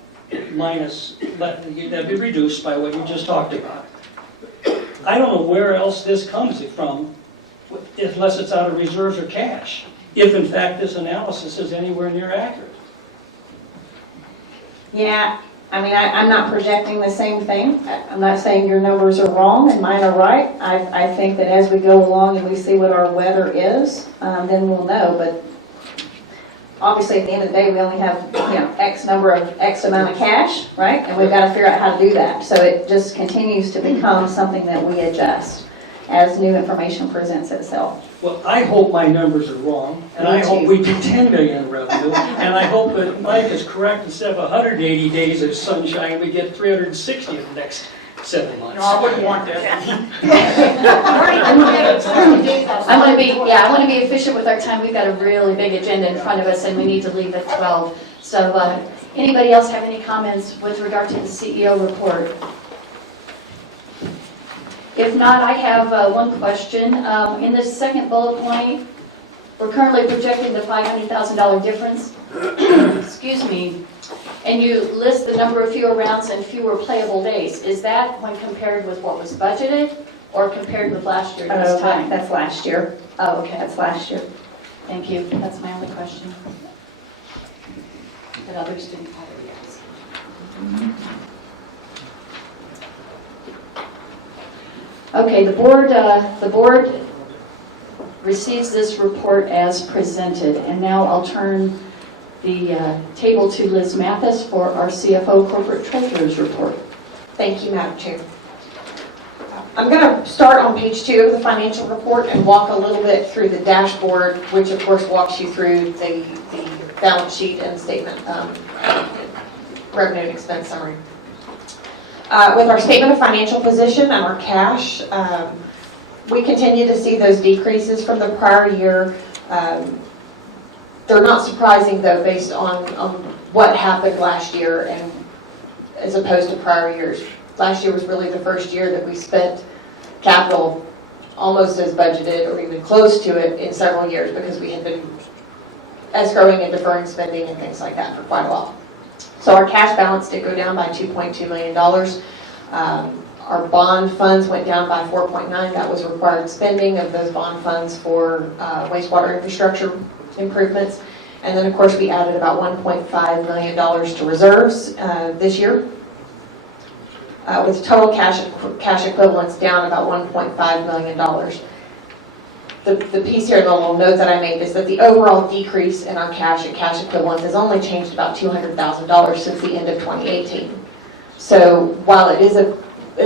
minus, that'd be reduced by what you just talked about. I don't know where else this comes from, unless it's out of reserves or cash, if in fact this analysis is anywhere near accurate. Yeah, I mean, I'm not projecting the same thing. I'm not saying your numbers are wrong and mine are right. I think that as we go along and we see what our weather is, then we'll know. But obviously, at the end of the day, we only have, X amount of cash, right? And we've got to figure out how to do that. So it just continues to become something that we adjust as new information presents itself. Well, I hope my numbers are wrong, and I hope we do 10 million in revenue, and I hope that Mike is correct. Instead of 180 days of sunshine, we get 360 in the next 7 months. No, I wouldn't want that. Already 70 days out I want to be, I want to be efficient with our time. We've got a really big agenda in front of us, and we need to leave at 12. So anybody else have any comments with regard to the CEO report? If not, I have one question. In the second bullet point, we're currently projecting the $500,000 difference. Excuse me. And you list the number of fewer rounds and fewer playable days. Is that when compared with what was budgeted or compared with last year this time? That's last year. Oh, okay. That's last year. Thank you. That's my only question. That others didn't already ask. Okay, the board receives this report as presented, and now I'll turn the table to Liz Mathis for our CFO Corporate Treasurer's report. Thank you, Madam Chair. I'm going to start on page 2 of the financial report and walk a little bit through the dashboard, which of course walks you through the balance sheet and statement, revenue and expense summary. With our statement of financial position and our cash, we continue to see those decreases from the prior year. They're not surprising though, based on what happened last year and as opposed to prior years. Last year was really the first year that we spent capital almost as budgeted or even close to it in several years because we had been escrowing and deferring spending and things like that for quite a while. So our cash balance did go down by $2.2 million. Our bond funds went down by 4.9. That was required spending of those bond funds for wastewater infrastructure improvements. And then of course we added about $1.5 million to reserves this year. With total cash equivalents down about $1.5 million. The piece here, the little note that I made, is that the overall decrease in our cash and cash equivalents has only changed about $200,000 since the end of 2018. So while it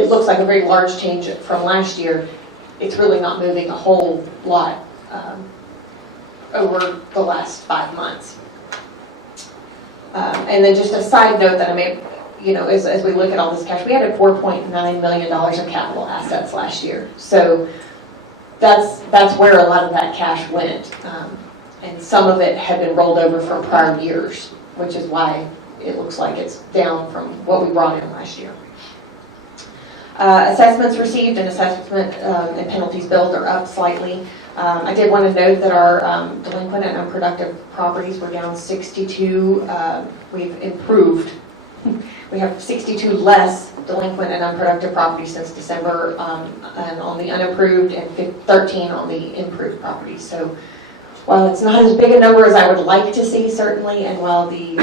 looks like a very large change from last year, it's really not moving a whole lot over the last 5 months. And then just a side note that I made, as we look at all this cash, we had $4.9 million of capital assets last year. So that's where a lot of that cash went. And some of it had been rolled over from prior years, which is why it looks like it's down from what we brought in last year. Assessments received and assessment and penalties billed are up slightly. I did want to note that our delinquent and unproductive properties were down 62. We've improved. We have 62 less delinquent and unproductive properties since December, and on the unapproved, and 13 on the improved properties. So while it's not as big a number as I would like to see, certainly, and while the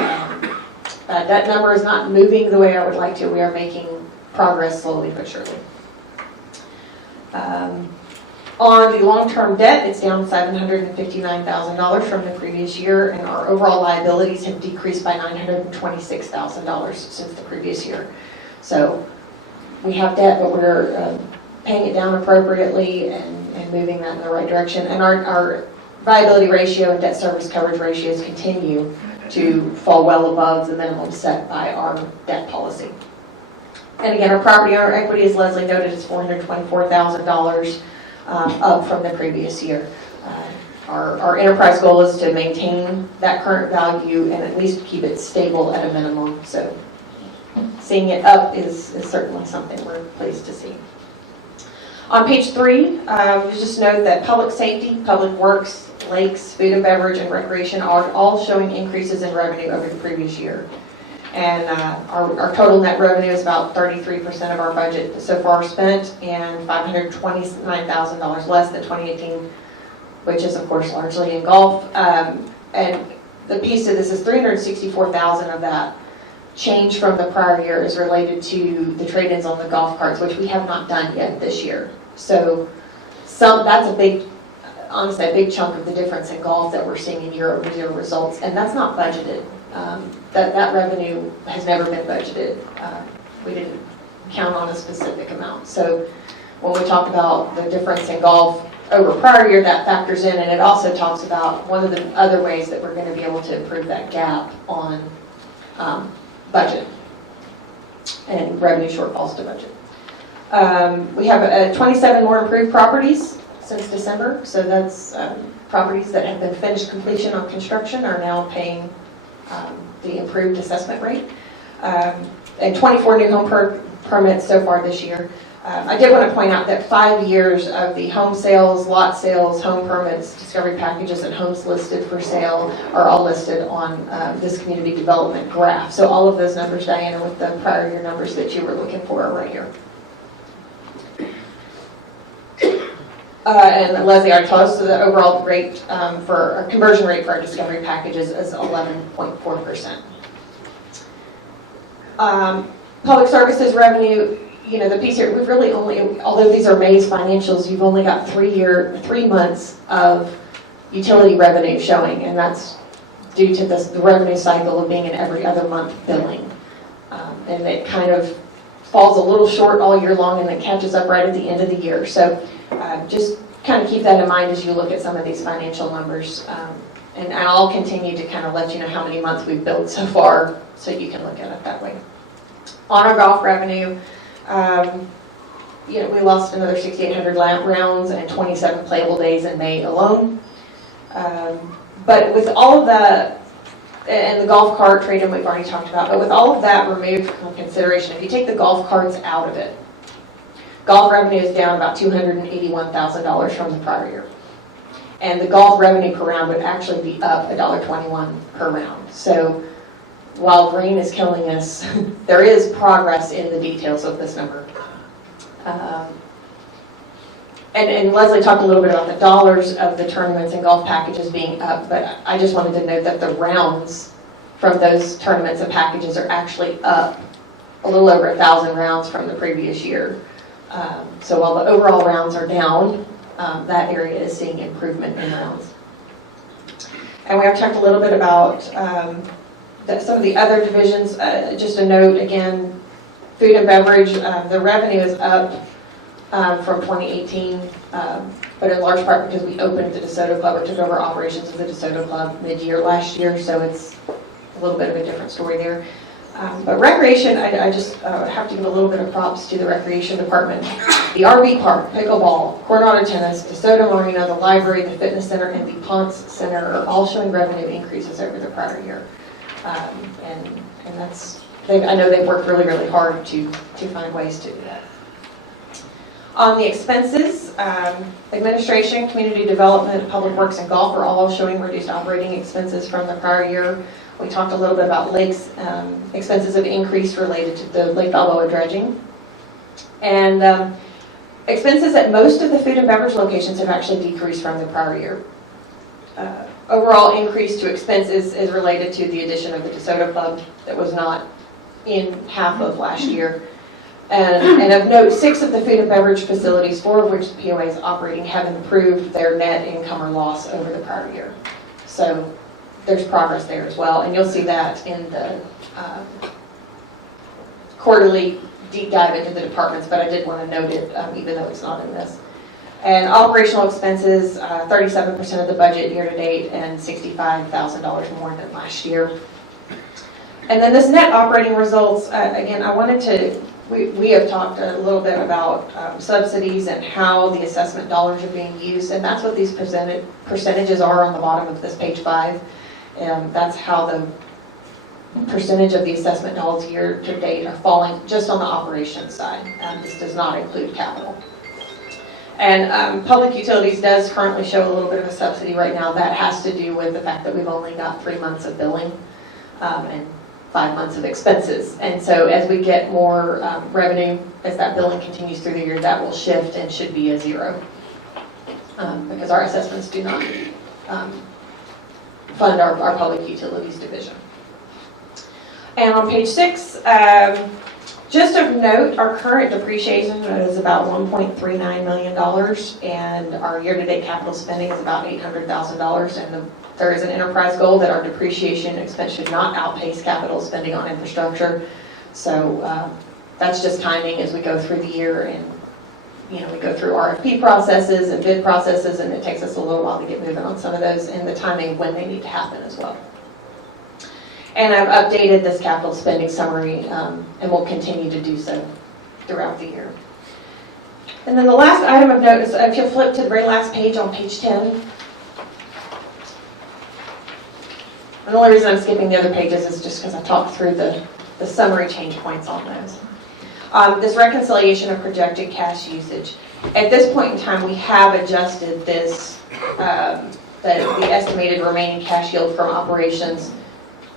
that number is not moving the way I would like to, we are making progress slowly but surely. On the long-term debt, it's down $759,000 from the previous year, and our overall liabilities have decreased by $926,000 since the previous year. So we have debt, but we're paying it down appropriately and moving that in the right direction. And our viability ratio and debt service coverage ratios continue to fall well above the minimum set by our debt policy. And again, our property owner equity, as Leslie noted, is $424,000. Up from the previous year. Our enterprise goal is to maintain that current value and at least keep it stable at a minimum. So seeing it up is certainly something we're pleased to see. On page 3, just note that public safety, public works, lakes, food and beverage, and recreation are all showing increases in revenue over the previous year. And our total net revenue is about 33% of our budget so far spent, and $529,000 less than 2018, which is of course largely in golf. And the piece of this is $364,000 of that change from the prior year is related to the trade-ins on the golf carts, which we have not done yet this year. So that's a big, honestly, a big chunk of the difference in golf that we're seeing in year-over-year results, and that's not budgeted. That revenue has never been budgeted. We didn't count on a specific amount. So when we talk about the difference in golf over prior year, that factors in, and it also talks about one of the other ways that we're going to be able to improve that gap on budget and revenue shortfalls to budget. We have 27 more improved properties since December. So that's properties that have been finished completion on construction are now paying the improved assessment rate. And 24 new home permits so far this year. I did want to point out that 5 years of the home sales, lot sales, home permits, discovery packages, and homes listed for sale are all listed on this community development graph. So all of those numbers, Diana, with the prior year numbers that you were looking for are right here. And Leslie already told us the overall rate for our conversion rate for our discovery packages is 11.4%. Public services revenue, you know, the piece here, we've really only, although these are May's financials, you've only got 3 months of utility revenue showing, and that's due to the revenue cycle of being an every other month billing. And it kind of falls a little short all year long and then catches up right at the end of the year. So just kind of keep that in mind as you look at some of these financial numbers. And I'll continue to kind of let you know how many months we've billed so far so you can look at it that way. On our golf revenue, you know, we lost another 6,800 rounds and 27 playable days in May alone. But with all of the, and the golf cart trade-in we've already talked about, but with all of that removed from consideration, if you take the golf carts out of it, golf revenue is down about $281,000 from the prior year. And the golf revenue per round would actually be up $1.21 per round. So while green is killing us, there is progress in the details of this number. And Leslie talked a little bit about the dollars of the tournaments and golf packages being up, but I just wanted to note that the rounds from those tournaments and packages are actually up a little over 1,000 rounds from the previous year. So while the overall rounds are down, that area is seeing improvement in rounds. And we have talked a little bit about some of the other divisions. Just a note again, food and beverage, the revenue is up from 2018, but in large part because we opened the DeSoto Club or took over operations of the DeSoto Club mid-year last year, so it's a little bit of a different story there. But recreation, I just have to give a little bit of props to the recreation department. The RV park, pickleball, Coronado tennis, DeSoto Marina, the library, the fitness center, and the Ponce Center are all showing revenue increases over the prior year. And that's, I know they've worked really, really hard to find ways to do that. On the expenses, administration, community development, public works, and golf are all showing reduced operating expenses from the prior year. We talked a little bit about lakes. Expenses have increased related to the Lake Balboa dredging. And expenses at most of the food and beverage locations have actually decreased from the prior year. Overall increase to expenses is related to the addition of the DeSoto Club that was not in half of last year. And of note, 6 of the food and beverage facilities, 4 of which the POA is operating, have improved their net income or loss over the prior year. So there's progress there as well, and you'll see that in the quarterly deep dive into the departments, but I did want to note it even though it's not in this. And operational expenses, 37% of the budget year to date and $65,000 more than last year. And then this net operating results, again, I wanted to, we have talked a little bit about subsidies and how the assessment dollars are being used, and that's what these percentages are on the bottom of this page 5. And that's how the percentage of the assessment dollars year to date are falling just on the operations side. This does not include capital. And public utilities does currently show a little bit of a subsidy right now. That has to do with the fact that we've only got 3 months of billing and 5 months of expenses. And so as we get more revenue, as that billing continues through the year, that will shift and should be a 0 because our assessments do not fund our public utilities division. And on page 6, just of note, our current depreciation is about $1.39 million, and our year-to-date capital spending is about $800,000. And there is an enterprise goal that our depreciation expense should not outpace capital spending on infrastructure. So that's just timing as we go through the year, and we go through RFP processes and bid processes, and it takes us a little while to get moving on some of those, and the timing when they need to happen as well. And I've updated this capital spending summary and will continue to do so throughout the year. And then the last item of note is, if you'll flip to the very last page on page 10. And the only reason I'm skipping the other pages is just because I talked through the summary change points on those. This reconciliation of projected cash usage. At this point in time, we have adjusted this, the estimated remaining cash yield from operations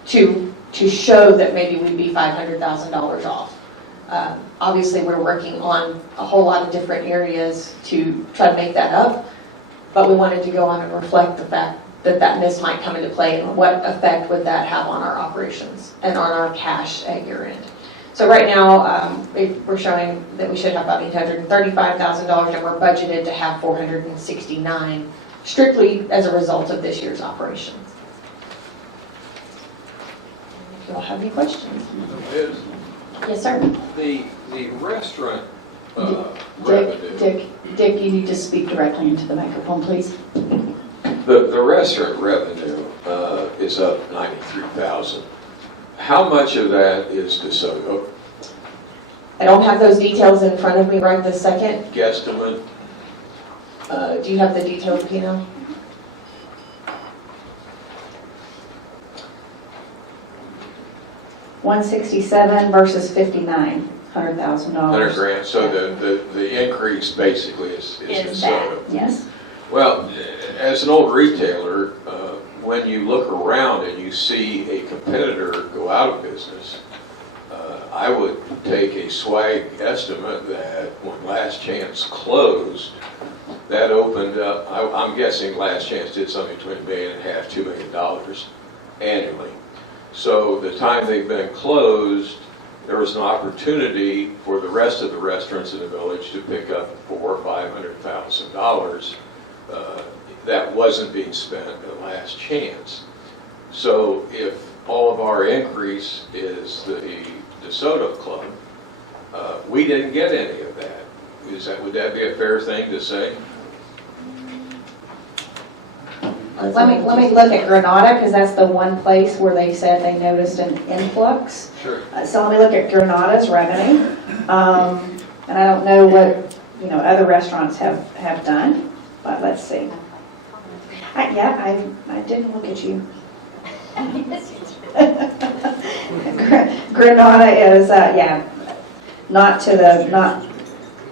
to show that maybe we'd be $500,000 off. Obviously, we're working on a whole lot of different areas to try to make that up, but we wanted to go on and reflect the fact that that miss might come into play and what effect would that have on our operations and on our cash at year end. So right now, we're showing that we should have about $835,000 and we're budgeted to have $469,000 strictly as a result of this year's operations. If you all have any questions? Is Yes, sir. the restaurant revenue, Dick, you need to speak directly into the microphone, please. the restaurant revenue is up 93,000. How much of that is DeSoto? I don't have those details in front of me right this second. Guesstimate? Do you have the details, Pino? $167 versus $59, $100,000. 100 grand, so the increase basically is Is that, DeSoto. yes. Well, as an old retailer, when you look around and you see a competitor go out of business, I would take a swag estimate that when Last Chance closed, that opened up, I'm guessing Last Chance did something between $1.5 million and $2 million annually. So the time they've been closed, there was an opportunity for the rest of the restaurants in the village to pick up $400,000 or $500,000 that wasn't being spent at Last Chance. So if all of our increase is the DeSoto Club, we didn't get any of that. Would that be a fair thing to say? Let me look at Granada, because that's the one place where they said they noticed an influx. Sure. So let me look at Granada's revenue. And I don't know what, other restaurants have done, but let's see. I didn't look at you. Granada is,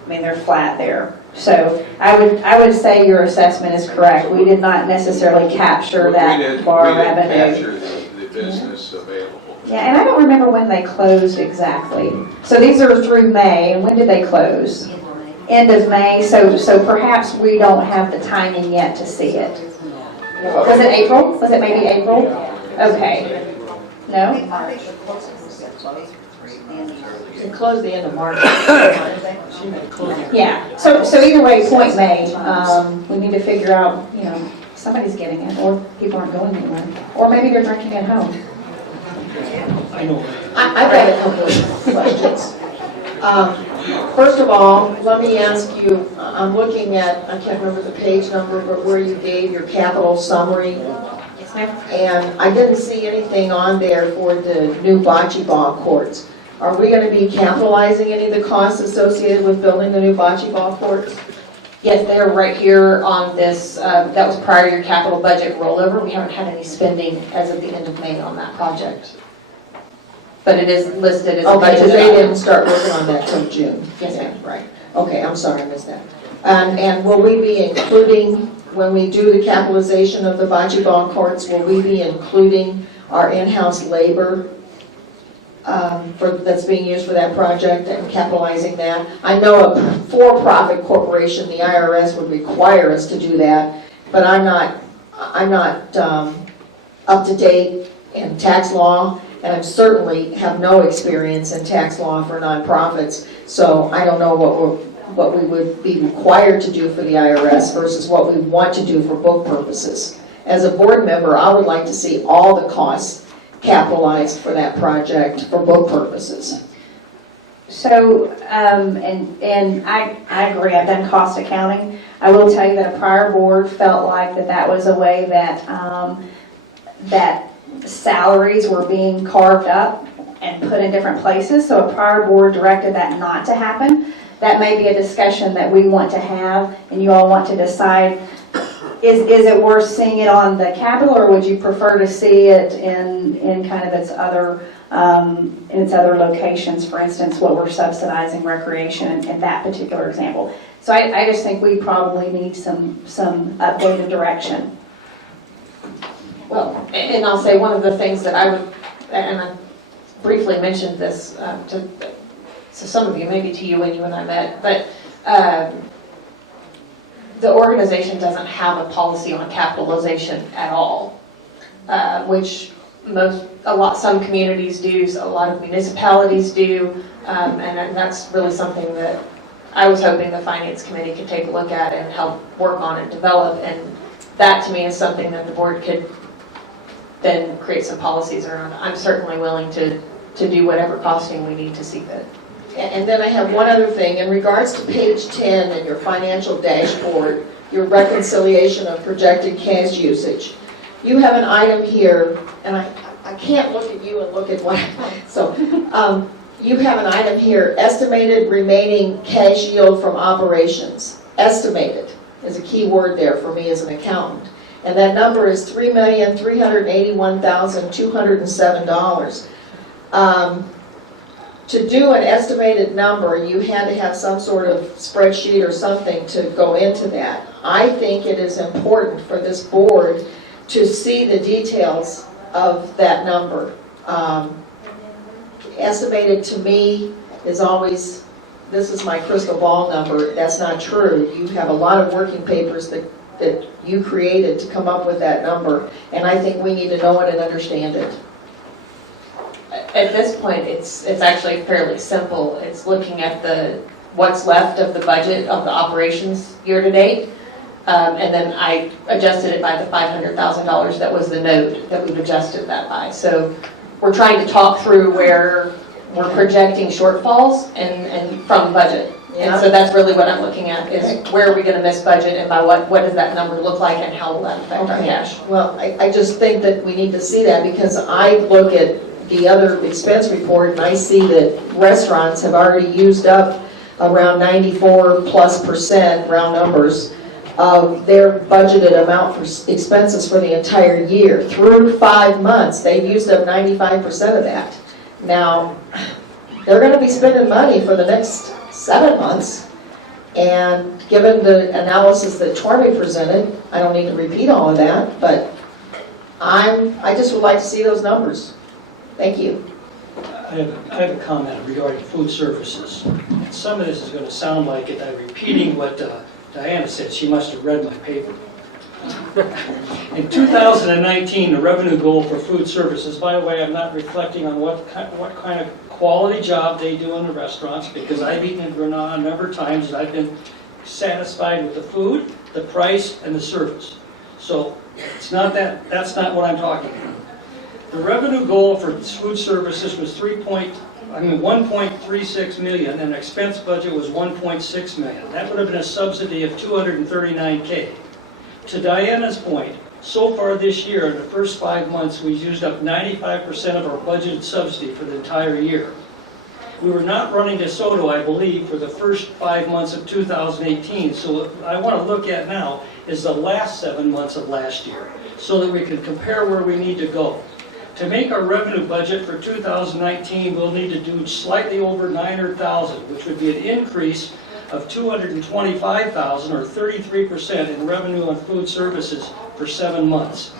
they're flat there. So I would say your assessment is correct. We did not necessarily capture that bar We didn't revenue. capture the business available. Yeah, and I don't remember when they closed exactly. So these are through May, and when did they close? End of May, so perhaps we don't have the timing yet to see it. Was it April? Was it maybe April? Okay. No? It closed the end of March. Yeah, so either way, point made. We need to figure out, somebody's getting it, or people aren't going anywhere. Or maybe they're drinking at home. I know. I've got a couple of questions. First of all, let me ask you, I'm looking at, I can't remember the page number, but where you gave your capital summary. Yes, ma'am. And I didn't see anything on there for the new bocce ball courts. Are we going to be capitalizing any of the costs associated with building the new bocce ball courts? Yes, they're right here on this, that was prior to your capital budget rollover. We haven't had any spending as of the end of May on that project. But it is listed as a Oh, because budget they item. didn't start working on that till June. Yes, ma'am. Right. Okay, I'm sorry, I missed that. And will we be including, when we do the capitalization of the bocce ball courts, will we be including our in-house labor that's being used for that project and capitalizing that? I know a for-profit corporation, the IRS, would require us to do that, but I'm not up to date in tax law, and I certainly have no experience in tax law for nonprofits, so I don't know what we would be required to do for the IRS versus what we want to do for book purposes. As a board member, I would like to see all the costs capitalized for that project for book purposes. So, and I agree, I've done cost accounting. I will tell you that a prior board felt like that was a way that, that salaries were being carved up and put in different places, so a prior board directed that not to happen. that may be a discussion that we want to have, and you all want to decide, is it worth seeing it on the Capitol, or would you prefer to see it in kind of its other locations, for instance, what we're subsidizing recreation in that particular example. So I just think we probably need some updated direction. Well, and I'll say one of the things that I would, and I briefly mentioned this to some of you, maybe to you when you and I met, but the organization doesn't have a policy on capitalization at all, which some communities do, a lot of municipalities do, and that's really something that I was hoping the Finance Committee could take a look at and help work on and develop, and that to me is something that the board could then create some policies around. I'm certainly willing to do whatever costing we need to see fit. And then I have one other thing. In regards to page 10 in your financial dashboard, your reconciliation of projected cash usage, you have an item here, and I can't look at you and look at what, so you have an item here, estimated remaining cash yield from operations. Estimated is a key word there for me as an accountant. And that number is $3,381,207. To do an estimated number, you had to have some sort of spreadsheet or something to go into that. I think it is important for this board to see the details of that number. Estimated to me is always, this is my crystal ball number. That's not true. You have a lot of working papers that you created to come up with that number, and I think we need to know it and understand it. At this point, it's actually fairly simple. It's looking at what's left of the budget of the operations year to date, and then I adjusted it by the $500,000 that was the note that we've adjusted that by. So we're trying to talk through where we're projecting shortfalls and from budget. And so that's really what I'm looking at, is where are we going to miss budget, and by what does that number look like, and how will that affect our cash? Well, I just think that we need to see that, because I look at the other expense report and I see that restaurants have already used up around 94+%, round numbers, of their budgeted amount for expenses for the entire year. Through 5 months, they've used up 95% of that. Now, they're going to be spending money for the next 7 months, and given the analysis that Tormy presented, I don't need to repeat all of that, but I just would like to see those numbers. Thank you. I have a comment regarding food services. Some of this is going to sound like it. I'm repeating what Diana said. She must have read my paper. In 2019, the revenue goal for food services, by the way, I'm not reflecting on what kind of quality job they do in the restaurants, because I've eaten at Granada a number of times and I've been satisfied with the food, the price, and the service. So it's not that's not what I'm talking about. The revenue goal for food services was 1.36 million, and expense budget was 1.6 million. That would have been a subsidy of $239K. To Diana's point, so far this year, in the first 5 months, we've used up 95% of our budgeted subsidy for the entire year. We were not running DeSoto, I believe, for the first 5 months of 2018. So what I want to look at now is the last 7 months of last year, so that we can compare where we need to go. To make our revenue budget for 2019, we'll need to do slightly over $900,000, which would be an increase of $225,000, or 33% in revenue on food services for 7 months.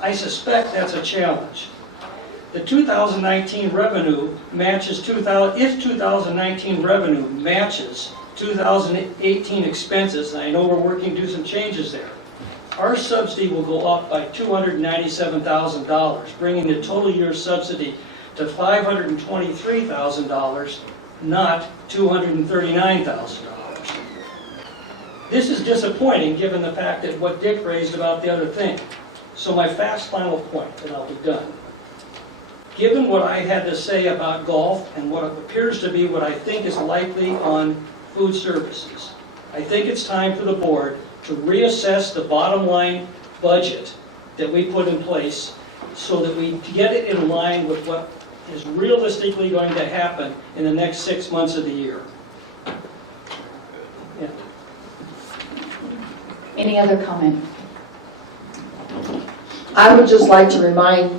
I suspect that's a challenge. The 2019 revenue matches if 2019 revenue matches 2018 expenses, and I know we're working to do some changes there, our subsidy will go up by $297,000, bringing the total year subsidy to $523,000, not $239,000. This is disappointing given the fact that what Dick raised about the other thing. So my fast final point, and I'll be done. Given what I had to say about golf and what appears to be what I think is likely on food services, I think it's time for the board to reassess the bottom line budget that we put in place, so that we get it in line with what is realistically going to happen in the next 6 months of the year. Any other comment? I would just like to remind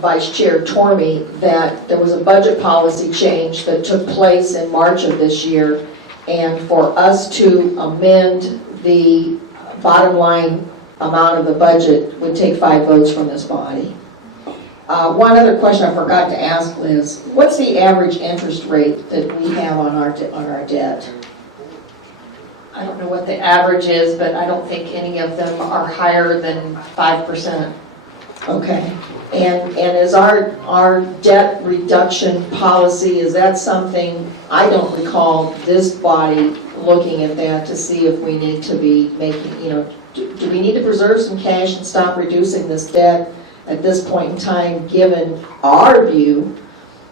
Vice Chair Tormey that there was a budget policy change that took place in March of this year, and for us to amend the bottom line amount of the budget would take 5 votes from this body. One other question I forgot to ask, Liz. What's the average interest rate that we have on our debt? I don't know what the average is, but I don't think any of them are higher than 5%. Okay. And is our debt reduction policy, is that something, I don't recall this body looking at that to see if we need to be making, do we need to preserve some cash and stop reducing this debt at this point in time, given our view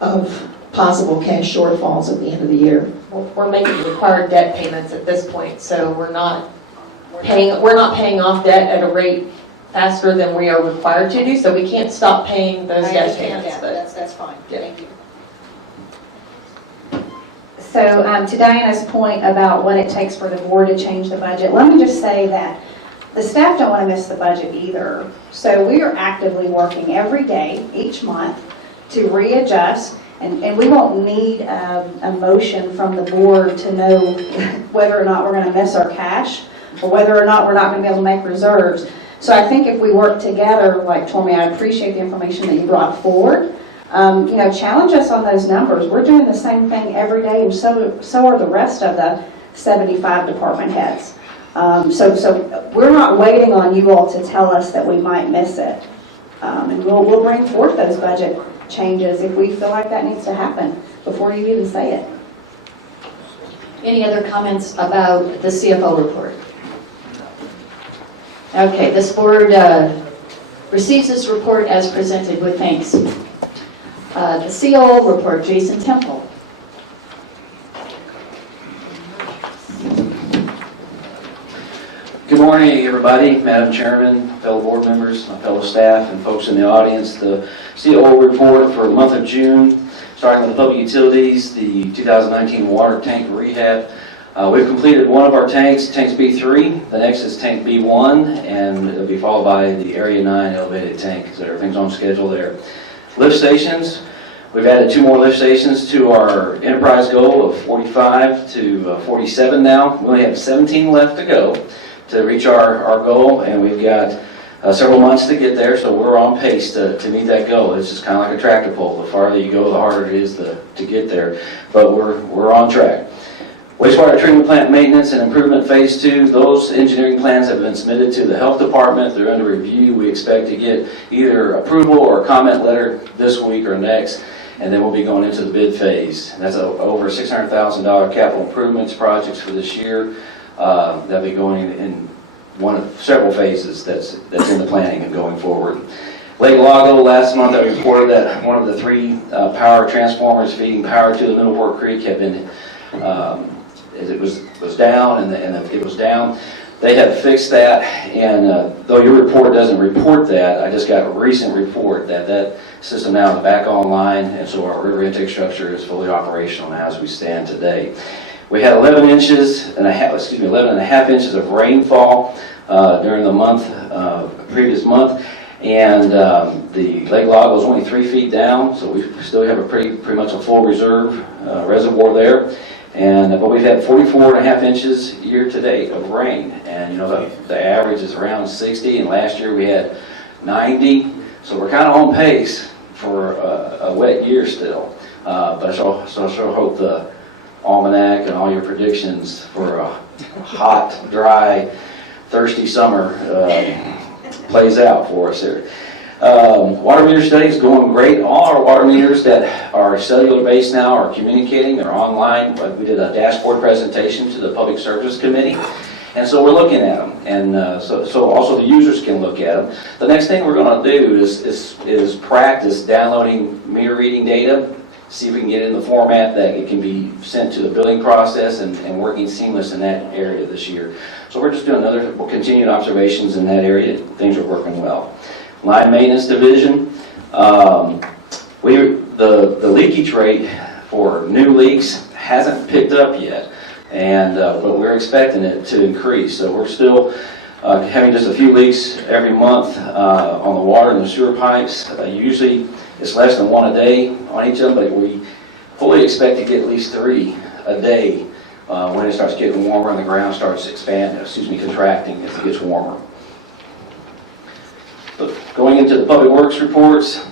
of possible cash shortfalls at the end of the year? We're making required debt payments at this point, so we're not paying off debt at a rate faster than we are required to do, so we can't stop paying those debt payments. But That's fine. Thank you. So to Diana's point about what it takes for the board to change the budget, let me just say that the staff don't want to miss the budget either. So we are actively working every day, each month, to readjust, and we won't need a motion from the board to know whether or not we're going to miss our cash or whether or not we're not going to be able to make reserves. So I think if we work together, like Tormey, I appreciate the information that you brought forward. Challenge us on those numbers. We're doing the same thing every day, and so are the rest of the 75 department heads. So we're not waiting on you all to tell us that we might miss it. And we'll bring forth those budget changes if we feel like that needs to happen before you even say it. Any other comments about the CFO report? Okay, this board receives this report as presented with thanks. The COO report, Jason Temple. Good morning, everybody, Madam Chairman, fellow board members, my fellow staff, and folks in the audience. The COO report for the month of June, starting with the public utilities, the 2019 water tank rehab. We've completed one of our tanks, tanks B3. The next is tank B1, and it'll be followed by the Area 9 elevated tank, so everything's on schedule there. Lift stations, we've added 2 more lift stations to our enterprise goal of 45 to 47 now. We only have 17 left to go to reach our goal, and we've got several months to get there, so we're on pace to meet that goal. It's just kind of like a tractor pull. The farther you go, the harder it is to get there, but we're on track. Wastewater treatment plant maintenance and improvement phase 2, those engineering plans have been submitted to the health department. They're under review. We expect to get either approval or a comment letter this week or next, and then we'll be going into the bid phase. That's over $600,000 capital improvements projects for this year. That'll be going in one of several phases that's in the planning and going forward. Lake Lago, last month I reported that one of the 3 power transformers feeding power to the Middle Fork Creek had been it was down, and it was down. They have fixed that, and though your report doesn't report that, I just got a recent report that system now is back online, and so our river intake structure is fully operational now as we stand today. We had 11 and a half inches of rainfall during the previous month, and the Lake Lago is only 3 feet down, so we still have a pretty much a full reserve reservoir there. But we've had 44 and a half inches year to date of rain, and the average is around 60, and last year we had 90, so we're kind of on pace for a wet year still. But I sure hope the almanac and all your predictions for a hot, dry, thirsty summer plays out for us here. Water meter study is going great. All our water meters that are cellular based now are communicating. They're online. We did a dashboard presentation to the Public Service Committee, and so we're looking at them, and so also the users can look at them. The next thing we're going to do is practice downloading meter reading data, see if we can get it in the format that it can be sent to the billing process and working seamless in that area this year. So we're just doing continued observations in that area. Things are working well. Line maintenance division, the leakage rate for new leaks hasn't picked up yet, but we're expecting it to increase. So we're still having just a few leaks every month on the water and the sewer pipes. Usually it's less than one a day on each of them, but we fully expect to get at least 3 a day when it starts getting warmer and the ground starts contracting as it gets warmer. But going into the public works reports,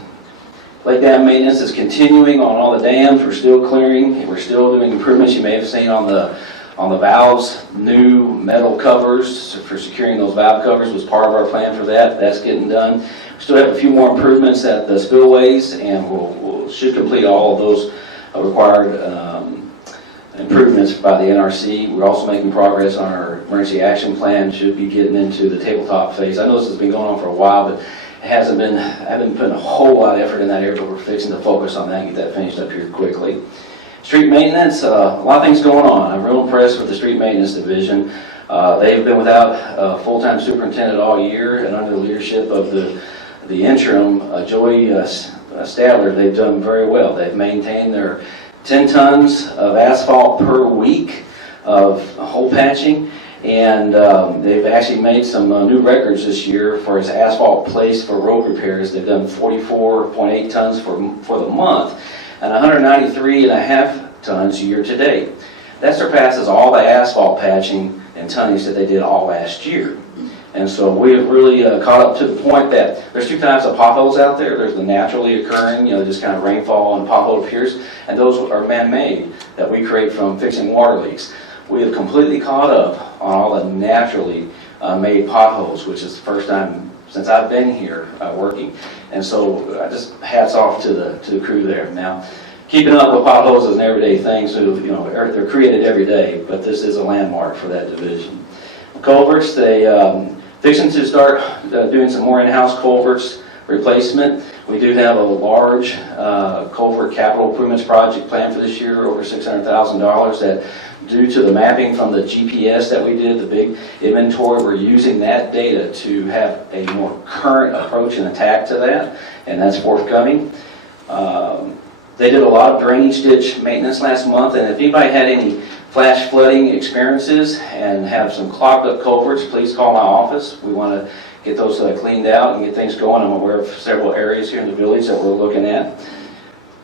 lake dam maintenance is continuing on all the dams. We're still clearing. We're still doing improvements. You may have seen on the valves, new metal covers for securing those valve covers was part of our plan for that. That's getting done. We still have a few more improvements at the spillways, and we should complete all of those required improvements by the NRC. We're also making progress on our emergency action plan. Should be getting into the tabletop phase. I know this has been going on for a while, but I haven't been putting a whole lot of effort in that area, but we're fixing to focus on that and get that finished up here quickly. Street maintenance, a lot of things going on. I'm real impressed with the street maintenance division. They've been without a full-time superintendent all year, and under the leadership of the interim, Joey Stadler, they've done very well. They've maintained their 10 tons of asphalt per week of hole patching, and they've actually made some new records this year for its asphalt placed for road repairs. They've done 44.8 tons for the month and 193.5 tons year to date. That surpasses all the asphalt patching and tonnage that they did all last year. And so we have really caught up to the point that there's 2 types of potholes out there. There's the naturally occurring, just kind of rainfall and pothole appears, and those are man-made that we create from fixing water leaks. We have completely caught up on all the naturally made potholes, which is the first time since I've been here working. And so just hats off to the crew there. Now, keeping up with potholes is an everyday thing, so they're created every day, but this is a landmark for that division. Culverts, they fixing to start doing some more in-house culverts replacement. We do have a large culvert capital improvements project planned for this year, over $600,000, that due to the mapping from the GPS that we did, the big inventory, we're using that data to have a more current approach and attack to that, and that's forthcoming. They did a lot of drainage ditch maintenance last month, and if anybody had any flash flooding experiences and have some clogged up culverts, please call my office. We want to get those cleaned out and get things going. I'm aware of several areas here in the village that we're looking at.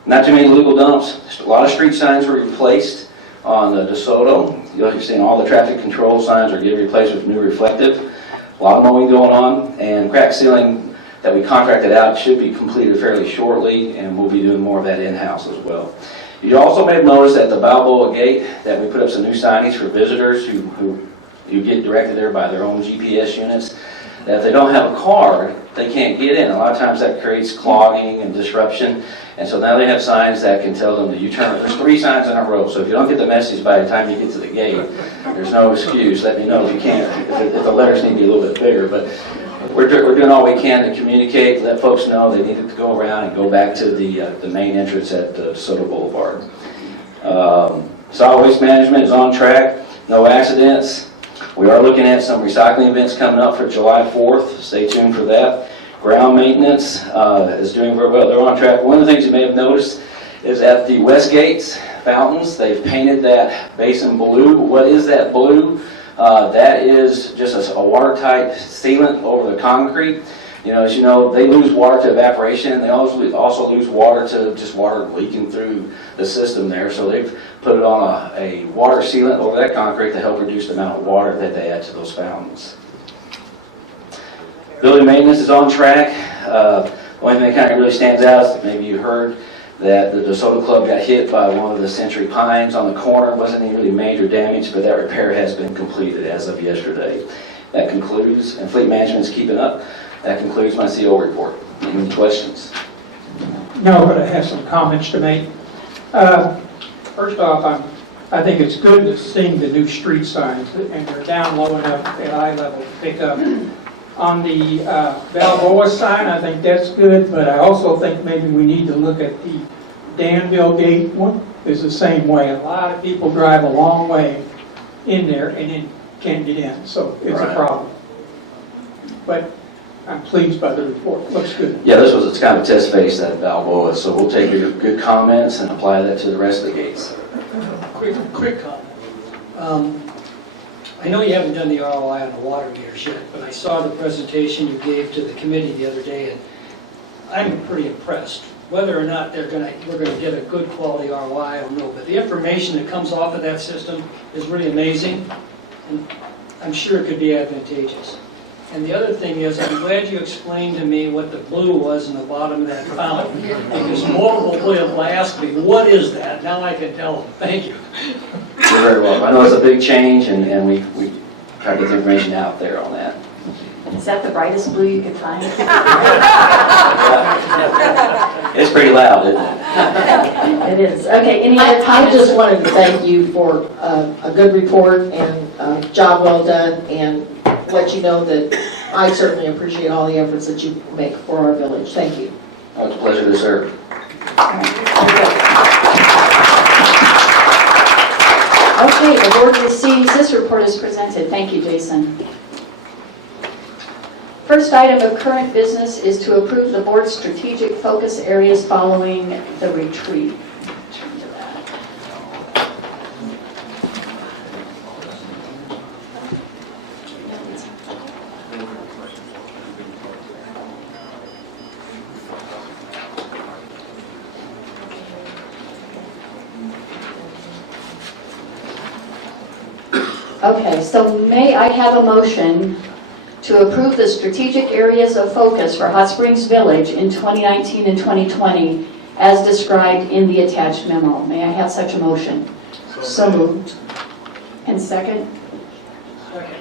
Not too many legal dumps. Just a lot of street signs were replaced on the DeSoto. You're seeing all the traffic control signs are getting replaced with new reflective. A lot of mowing going on, and crack sealing that we contracted out should be completed fairly shortly, and we'll be doing more of that in-house as well. You also may have noticed at the Balboa Gate that we put up some new signage for visitors who get directed there by their own GPS units, that if they don't have a card, they can't get in. A lot of times that creates clogging and disruption, and so now they have signs that can tell them that you turn. There's 3 signs in a row, so if you don't get the message by the time you get to the gate, there's no excuse. Let me know if you can't, if the letters need to be a little bit bigger. But we're doing all we can to communicate, let folks know they need to go around and go back to the main entrance at DeSoto Boulevard. Solid waste management is on track, no accidents. We are looking at some recycling events coming up for July 4th. Stay tuned for that. Ground maintenance is doing very well. They're on track. One of the things you may have noticed is at the West Gates fountains, they've painted that basin blue. What is that blue? That is just a watertight sealant over the concrete. As you know, they lose water to evaporation. They also lose water to just water leaking through the system there. So they've put it on a water sealant over that concrete to help reduce the amount of water that they add to those fountains. Building maintenance is on track. The only thing that kind of really stands out is that maybe you heard that the DeSoto Club got hit by one of the century pines on the corner. It wasn't any really major damage, but that repair has been completed as of yesterday. That concludes, and fleet management is keeping up. That concludes my CO report. Any questions? No, but I have some comments to make. First off, I think it's good to see the new street signs, and they're down low enough at eye level to pick up. On the Balboa sign, I think that's good, but I also think maybe we need to look at the Danville Gate one. It's the same way. A lot of people drive a long way in there and then can't get in, so it's a problem. But I'm pleased by the report. Looks good. Yeah, it's kind of a test phase at Balboa, so we'll take your good comments and apply that to the rest of the gates. Quick comment. I I know you haven't done the ROI on the water meters yet, but I saw the presentation you gave to the committee the other day, and I'm pretty impressed. Whether or not we're gonna get a good quality ROI, I don't know, but the information that comes off of that system is really amazing, and I'm sure it could be advantageous. And the other thing is, I'm glad you explained to me what the blue was in the bottom of that fountain, because multiple people will ask me, what is that? Now I can tell them. Thank you. You're very welcome. I know it's a big change, and we try to get the information out there on that. Is that the brightest blue you could find? It's pretty loud, isn't it? It is. Okay, any other I comments? just wanted to thank you for a good report and a job well done, and let you know that I certainly appreciate all the efforts that you make for our village. Thank you. It's a pleasure to serve. Okay, the board receives this report as presented. Thank you, Jason. First item of current business is to approve the board's strategic focus areas following the retreat. Turn to that. Okay, so may I have a motion to approve the strategic areas of focus for Hot Springs Village in 2019 and 2020 as described in the attached memo? May I have such a motion? So moved. And second? Second.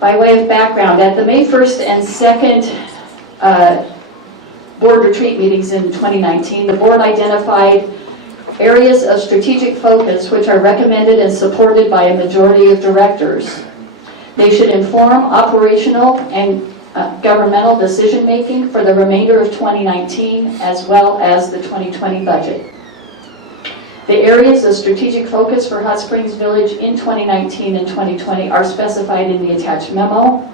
By way of background, at the May 1st and 2nd board retreat meetings in 2019, the board identified areas of strategic focus which are recommended and supported by a majority of directors. They should inform operational and governmental decision-making for the remainder of 2019 as well as the 2020 budget. The areas of strategic focus for Hot Springs Village in 2019 and 2020 are specified in the attached memo.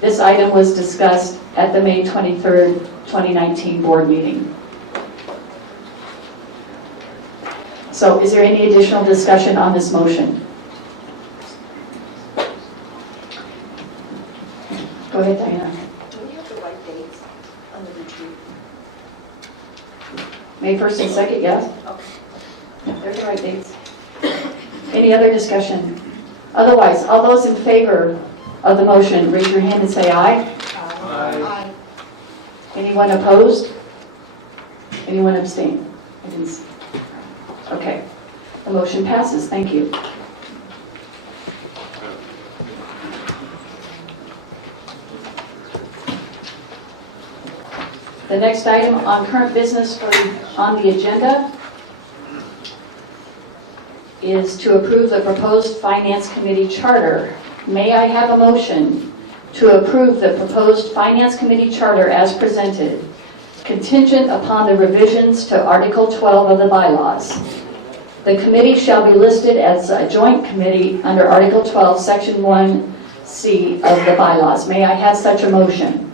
This item was discussed at the May 23rd, 2019 board meeting. So is there any additional discussion on this motion? Go ahead, Diana. Do we have the right dates on the retreat? May 1st and 2nd, yes? Okay. They're the right dates. Any other discussion? Otherwise, all those in favor of the motion, raise your hand and say aye. Aye. Anyone opposed? Anyone abstain? I didn't see. Okay. The motion passes. Thank you. The next item on current business on the agenda is to approve the proposed Finance Committee charter. May I have a motion to approve the proposed Finance Committee charter as presented, contingent upon the revisions to Article 12 of the bylaws? The committee shall be listed as a joint committee under Article 12, Section 1C of the bylaws. May I have such a motion?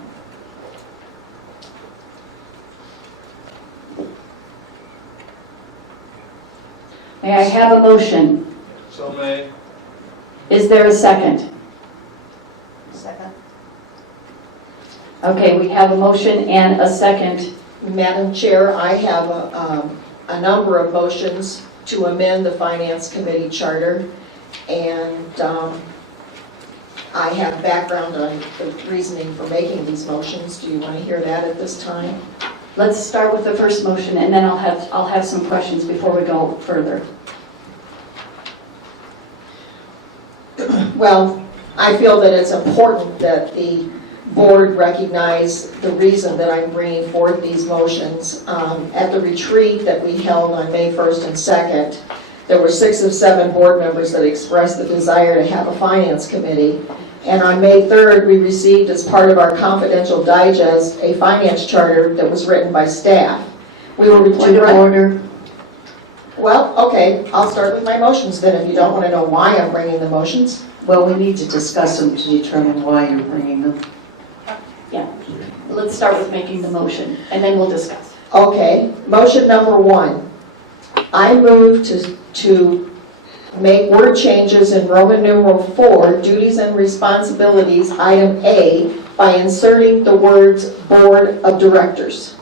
May I have a motion? So made. Is there a second? Second. Okay, we have a motion and a second. Madam Chair, I have a number of motions to amend the Finance Committee charter, and I have background on the reasoning for making these motions. Do you want to hear that at this time? Let's start with the first motion, and then I'll have some questions before we go further. Well, I feel that it's important that the board recognize the reason that I'm bringing forth these motions. At the retreat that we held on May 1st and 2nd, there were 6 of 7 board members that expressed the desire to have a finance committee. And on May 3rd, we received as part of our confidential digest a finance charter that was written by staff. We were Point of order. Well, okay, I'll start with my motions then, if you don't want to know why I'm bringing the motions. Well, we need to discuss them to determine why you're bringing them. Yeah. Let's start with making the motion, and then we'll discuss. Okay, motion number 1. I move to make word changes in Roman numeral 4, duties and responsibilities, item A, by inserting the words Board of Directors.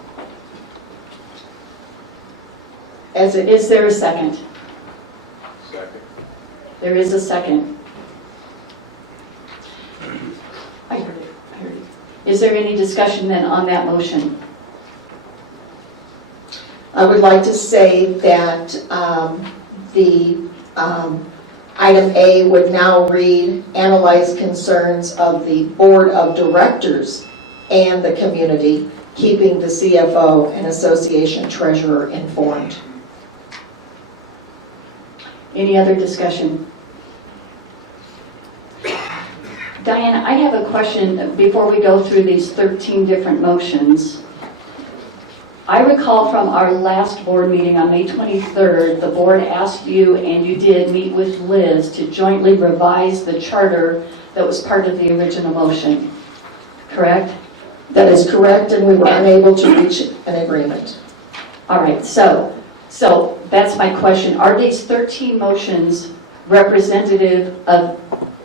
As it Is there a second? Second. There is a second. I heard it. Is there any discussion then on that motion? I would like to say that item A would now read, analyze concerns of the Board of Directors and the community, keeping the CFO and association treasurer informed. Any other discussion? Diane, I have a question before we go through these 13 different motions. I recall from our last board meeting on May 23rd, the board asked you, and you did, meet with Liz to jointly revise the charter that was part of the original motion, correct? That is correct, and we were unable to reach an agreement. All right, so that's my question. Are these 13 motions representative of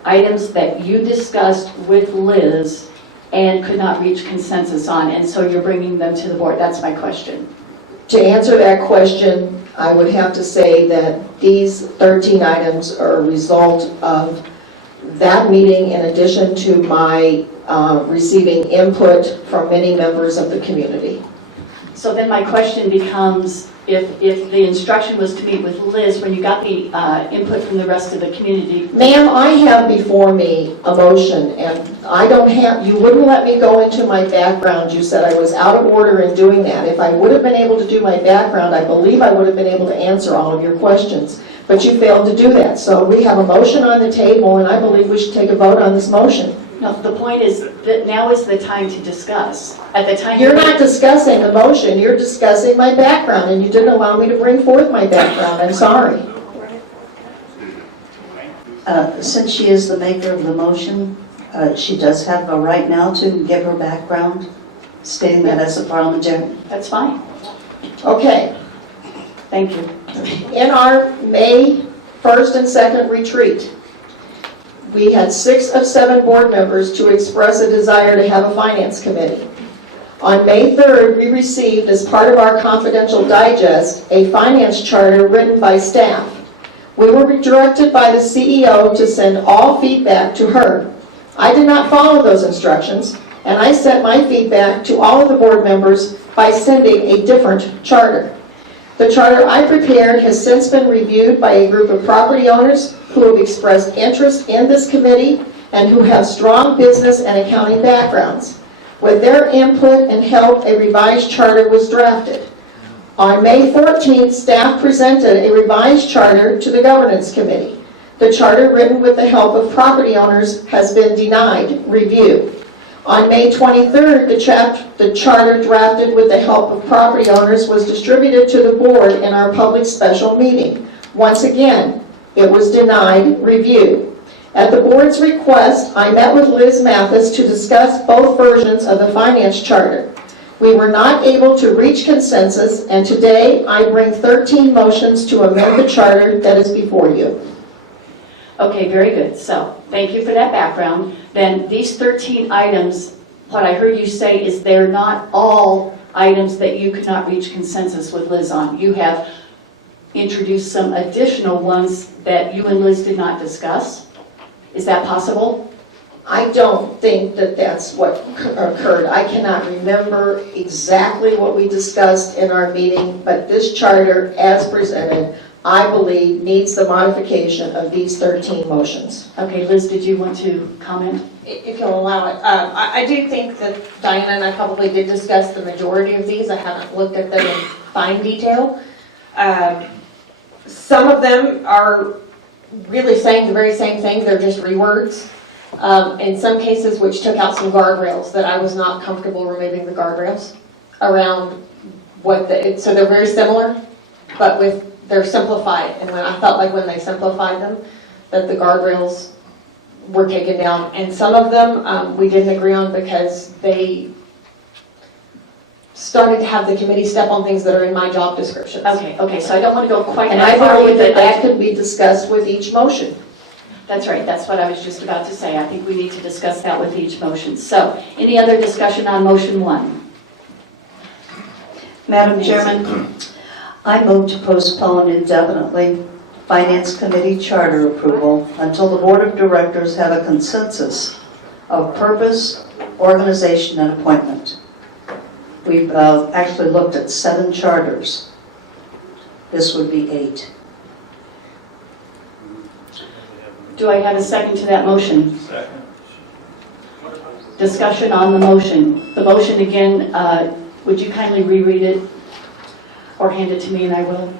items that you discussed with Liz and could not reach consensus on, and so you're bringing them to the board? That's my question. To answer that question, I would have to say that these 13 items are a result of that meeting in addition to my receiving input from many members of the community. So then my question becomes, if the instruction was to meet with Liz, when you got the input from the rest of the community. Ma'am, I have before me a motion, and you wouldn't let me go into my background. You said I was out of order in doing that. If I would have been able to do my background, I believe I would have been able to answer all of your questions. But you failed to do that. So we have a motion on the table, and I believe we should take a vote on this motion. No, the point is that now is the time to discuss. At the time. You're not discussing the motion, you're discussing my background, and you didn't allow me to bring forth my background. I'm sorry. Since she is the maker of the motion, she does have a right now to give her background, stating that as a parliamentarian. That's fine. Okay. Thank you. In our May 1st and 2nd retreat, we had 6 of 7 board members to express a desire to have a finance committee. On May 3rd, we received, as part of our confidential digest, a finance charter written by staff. We were redirected by the CEO to send all feedback to her. I did not follow those instructions, and I sent my feedback to all of the board members by sending a different charter. The charter I prepared has since been reviewed by a group of property owners who have expressed interest in this committee and who have strong business and accounting backgrounds. With their input and help, a revised charter was drafted. On May 14th, staff presented a revised charter to the governance committee. The charter, written with the help of property owners, has been denied review. On May 23rd, the charter drafted with the help of property owners was distributed to the board in our public special meeting. Once again, it was denied review. At the board's request, I met with Liz Mathis to discuss both versions of the finance charter. We were not able to reach consensus, and today I bring 13 motions to amend the charter that is before you. Okay, very good. So, thank you for that background. Then these 13 items, what I heard you say is they're not all items that you could not reach consensus with Liz on. You have introduced some additional ones that you and Liz did not discuss. Is that possible? I don't think that that's what occurred. I cannot remember exactly what we discussed in our meeting, but this charter, as presented, I believe needs the modification of these 13 motions. Okay, Liz, did you want to comment? If you'll allow it. I do think that Diana and I probably did discuss the majority of these. I haven't looked at them in fine detail. Some of them are really saying the very same thing, they're just rewords. In some cases, which took out some guardrails that I was not comfortable removing the guardrails around so they're very similar, but they're simplified. And when I felt like when they simplified them, that the guardrails were taken down. And some of them we didn't agree on because started to have the committee step on things that are in my job descriptions. Okay, so I don't want to go quite And that I far believe with it. that could be discussed with each motion. That's right, that's what I was just about to say. I think we need to discuss that with each motion. So, any other discussion on motion 1? Madam Chairman, I move to postpone indefinitely Finance Committee charter approval until the Board of Directors have a consensus of purpose, organization, and appointment. We've actually looked at 7 charters. This would be 8. Do I have a second to that motion? Second. Discussion on the motion. The motion again, would you kindly reread it or hand it to me and I will?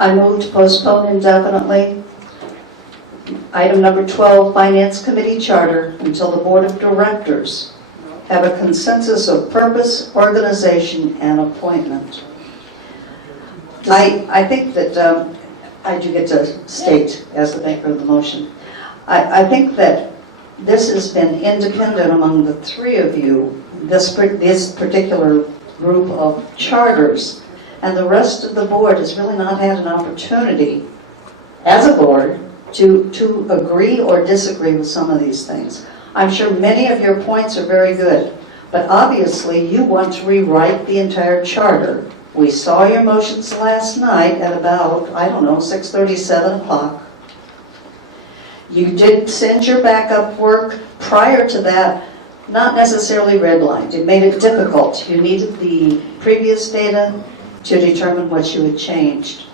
I move to postpone indefinitely item number 12, Finance Committee charter, until the Board of Directors have a consensus of purpose, organization, and appointment. I think that I do get to state as the maker of the motion. I think that this has been independent among the 3 of you, this particular group of charters, and the rest of the board has really not had an opportunity as a board to agree or disagree with some of these things. I'm sure many of your points are very good, but obviously you want to rewrite the entire charter. We saw your motions last night at about, 6:30, 7 o'clock. You did send your backup work prior to that, not necessarily redlined. It made it difficult. You needed the previous data to determine what you had changed.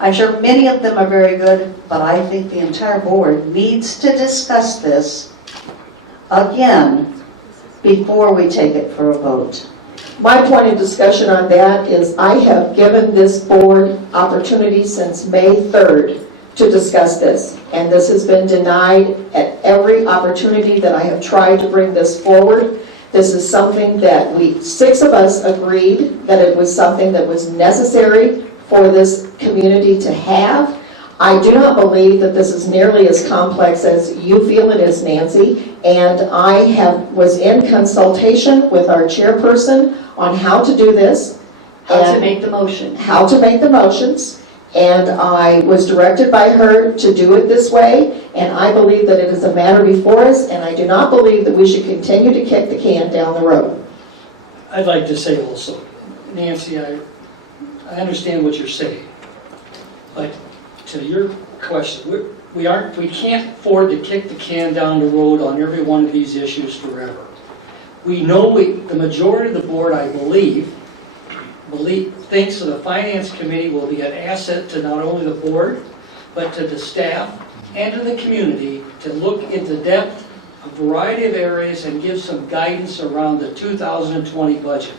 I'm sure many of them are very good, but I think the entire board needs to discuss this again before we take it for a vote. My point of discussion on that is I have given this board opportunity since May 3rd to discuss this, and this has been denied at every opportunity that I have tried to bring this forward. This is something that 6 of us agreed that it was something that was necessary for this community to have. I do not believe that this is nearly as complex as you feel it is, Nancy, and I was in consultation with our chairperson on how to do this. How to make the motion. How to make the motions, and I was directed by her to do it this way, and I believe that it is a matter before us, and I do not believe that we should continue to kick the can down the road. I'd like to say also, Nancy, I understand what you're saying, but to your question, we can't afford to kick the can down the road on every one of these issues forever. We know the majority of the board, I believe thinks that the Finance Committee will be an asset to not only the board, but to the staff and to the community to look into depth, a variety of areas, and give some guidance around the 2020 budget.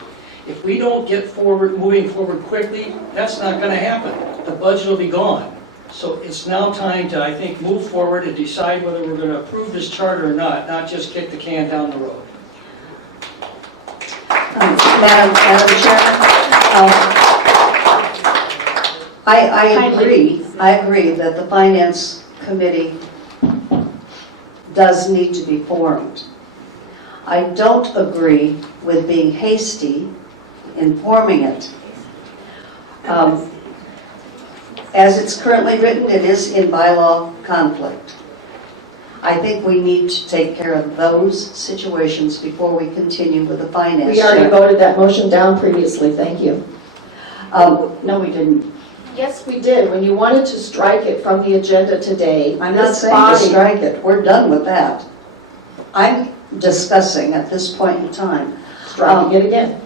If we don't get moving forward quickly, that's not going to happen. The budget will be gone. So it's now time to, I think, move forward and decide whether we're going to approve this charter or not just kick the can down the road. Madam Chairman, I agree that the Finance Committee does need to be formed. I don't agree with being hasty in forming it. As it's currently written, it is in bylaw conflict. I think we need to take care of those situations before we continue with the finance. We already voted that motion down previously, thank you. No, we didn't. Yes, we did. When you wanted to strike it from the agenda today, I'm not this saying to body- strike it. We're done with that. I'm discussing at this point in time. striking it again.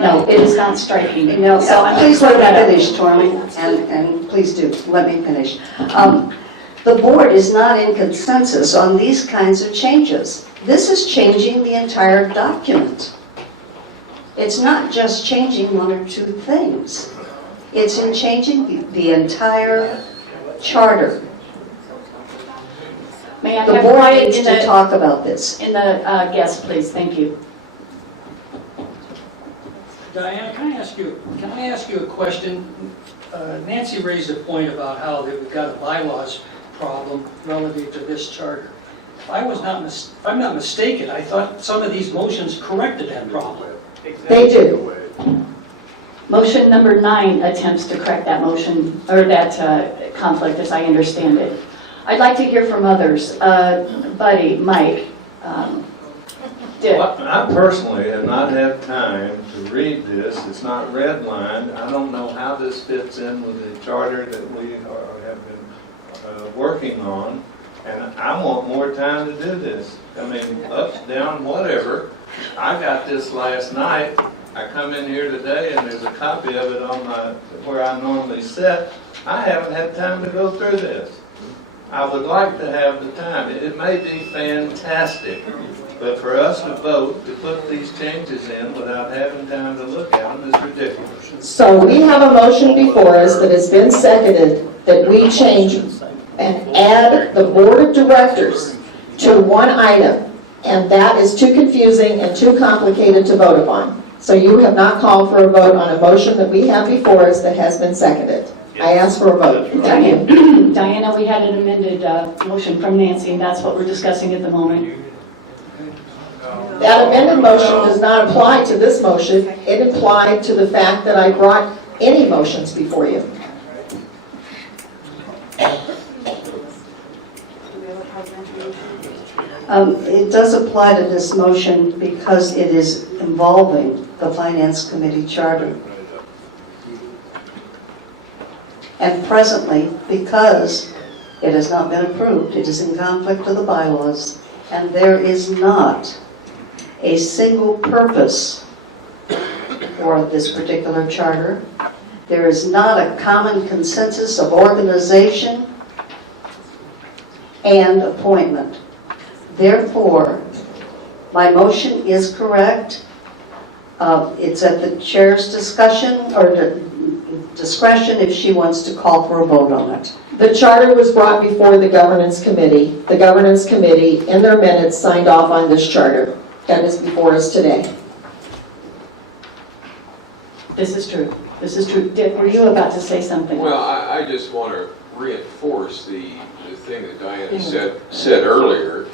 No, it is not striking. No, So I'm please gonna let put that me up. finish, Tormy, and please do, let me finish. The board is not in consensus on these kinds of changes. This is changing the entire document. It's not just changing 1 or 2 things. It's in changing the entire charter. May I The have board quiet needs in to the, talk about this. guest, please? Thank you. Diana, can I ask you a question? Nancy raised a point about how that we've got a bylaws problem relative to this charter. if I'm not mistaken, I thought some of these motions corrected that problem. They do. Motion number 9 attempts to correct that motion, or that conflict, as I understand it. I'd like to hear from others. Buddy, Mike, Dick. Well, I personally have not had time to read this. It's not redlined. I don't know how this fits in with the charter that we have been working on. And I want more time to do this. I mean, up, down, whatever. I got this last night. I come in here today and there's a copy of it on where I normally sit. I haven't had time to go through this. I would like to have the time. It may be fantastic, but for us to vote to put these changes in without having time to look at them is ridiculous. So we have a motion before us that has been seconded that we change and add the board of directors to one item, and that is too confusing and too complicated to vote upon. So you have not called for a vote on a motion that we have before us that has been seconded. I ask for a vote. Thank you. Diana, we had an amended motion from Nancy, and that's what we're discussing at the moment. That amended motion does not apply to this motion. It applied to the fact that I brought any motions before you. It does apply to this motion because it is involving the Finance Committee charter. And presently, because it has not been approved, it is in conflict with the bylaws, and there is not a single purpose for this particular charter. There is not a common consensus of organization and appointment. Therefore, my motion is correct. It's at the chair's discussion or discretion if she wants to call for a vote on it. The charter was brought before the governance committee. The governance committee, in their minutes, signed off on this charter. That is before us today. This is true. This is true. Dick, were you about to say something? Well, I just want to reinforce the thing that Diana said earlier.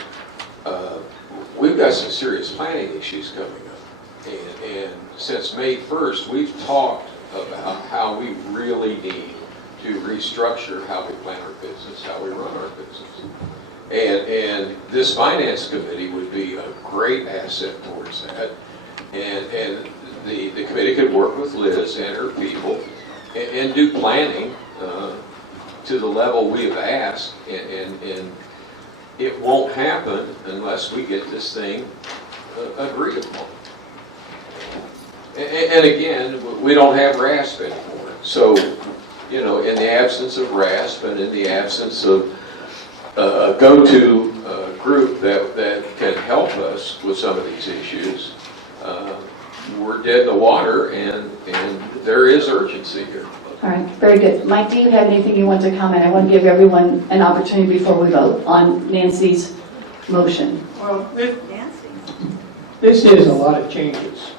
We've got some serious planning issues coming up. And since May 1st, we've talked about how we really need to restructure how we plan our business, how we run our business. And this finance committee would be a great asset towards that. And the committee could work with Liz and her people and do planning to the level we have asked. And it won't happen unless we get this thing agreed upon. And again, we don't have RASP anymore. So, you know, in the absence of RASP and in the absence of a go-to group that can help us with some of these issues, we're dead in the water, and there is urgency here. All right, very good. Mike, do you have anything you want to comment? I want to give everyone an opportunity before we vote on Nancy's motion. Well, this is a lot of changes.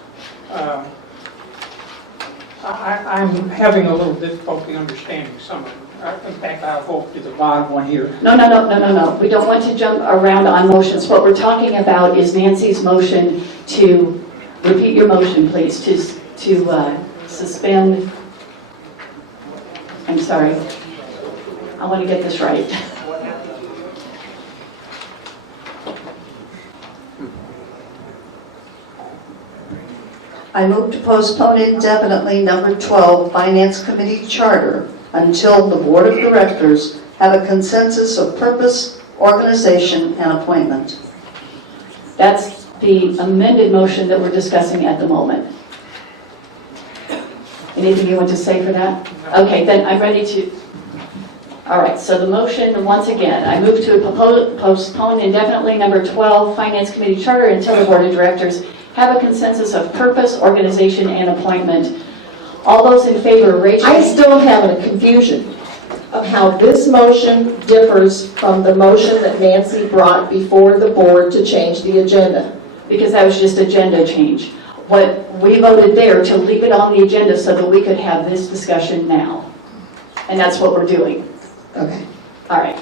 I'm having a little difficulty understanding some of them. In fact, I'll go to the bottom one here. No. We don't want to jump around on motions. What we're talking about is Nancy's motion to, repeat your motion, please, to suspend. I'm sorry. I want to get this right. I move to postpone indefinitely number 12, Finance Committee Charter, until the Board of Directors have a consensus of purpose, organization, and appointment. That's the amended motion that we're discussing at the moment. Anything you want to say for that? Okay, then I'm ready to. All right, so the motion, once again, I move to postpone indefinitely number 12, Finance Committee Charter, until the Board of Directors have a consensus of purpose, organization, and appointment. All those in favor, raise your I hand. still have a confusion of how this motion differs from the motion that Nancy brought before the board to change the agenda. Because that was just agenda change. What we voted there to leave it on the agenda so that we could have this discussion now. And that's what we're doing. Okay. All right.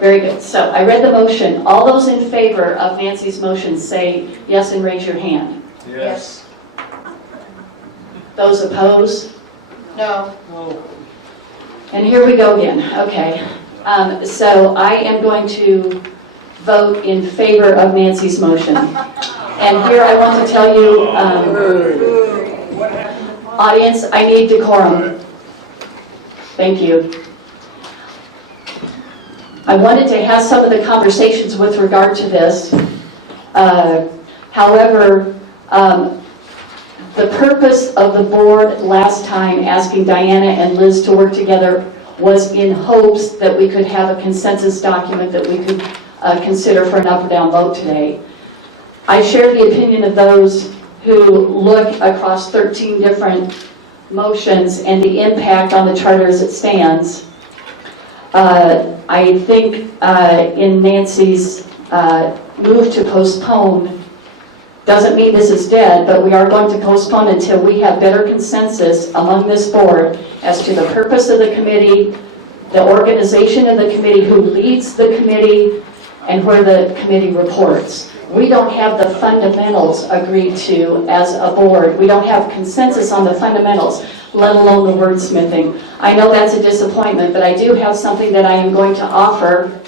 Very good. So I read the motion. All those in favor of Nancy's motion say yes and raise your hand. Yes. Those opposed? No. And here we go again. Okay. So I am going to vote in favor of Nancy's motion. And here I want to tell you, audience, I need decorum. Thank you. I wanted to have some of the conversations with regard to this. However, the purpose of the board last time asking Diana and Liz to work together was in hopes that we could have a consensus document that we could consider for an up or down vote today. I share the opinion of those who look across 13 different motions and the impact on the charter as it stands. I think in Nancy's move to postpone doesn't mean this is dead, but we are going to postpone until we have better consensus among this board as to the purpose of the committee, the organization of the committee, who leads the committee, and where the committee reports. We don't have the fundamentals agreed to as a board. We don't have consensus on the fundamentals, let alone the wordsmithing. I know that's a disappointment, but I do have something that I am going to offer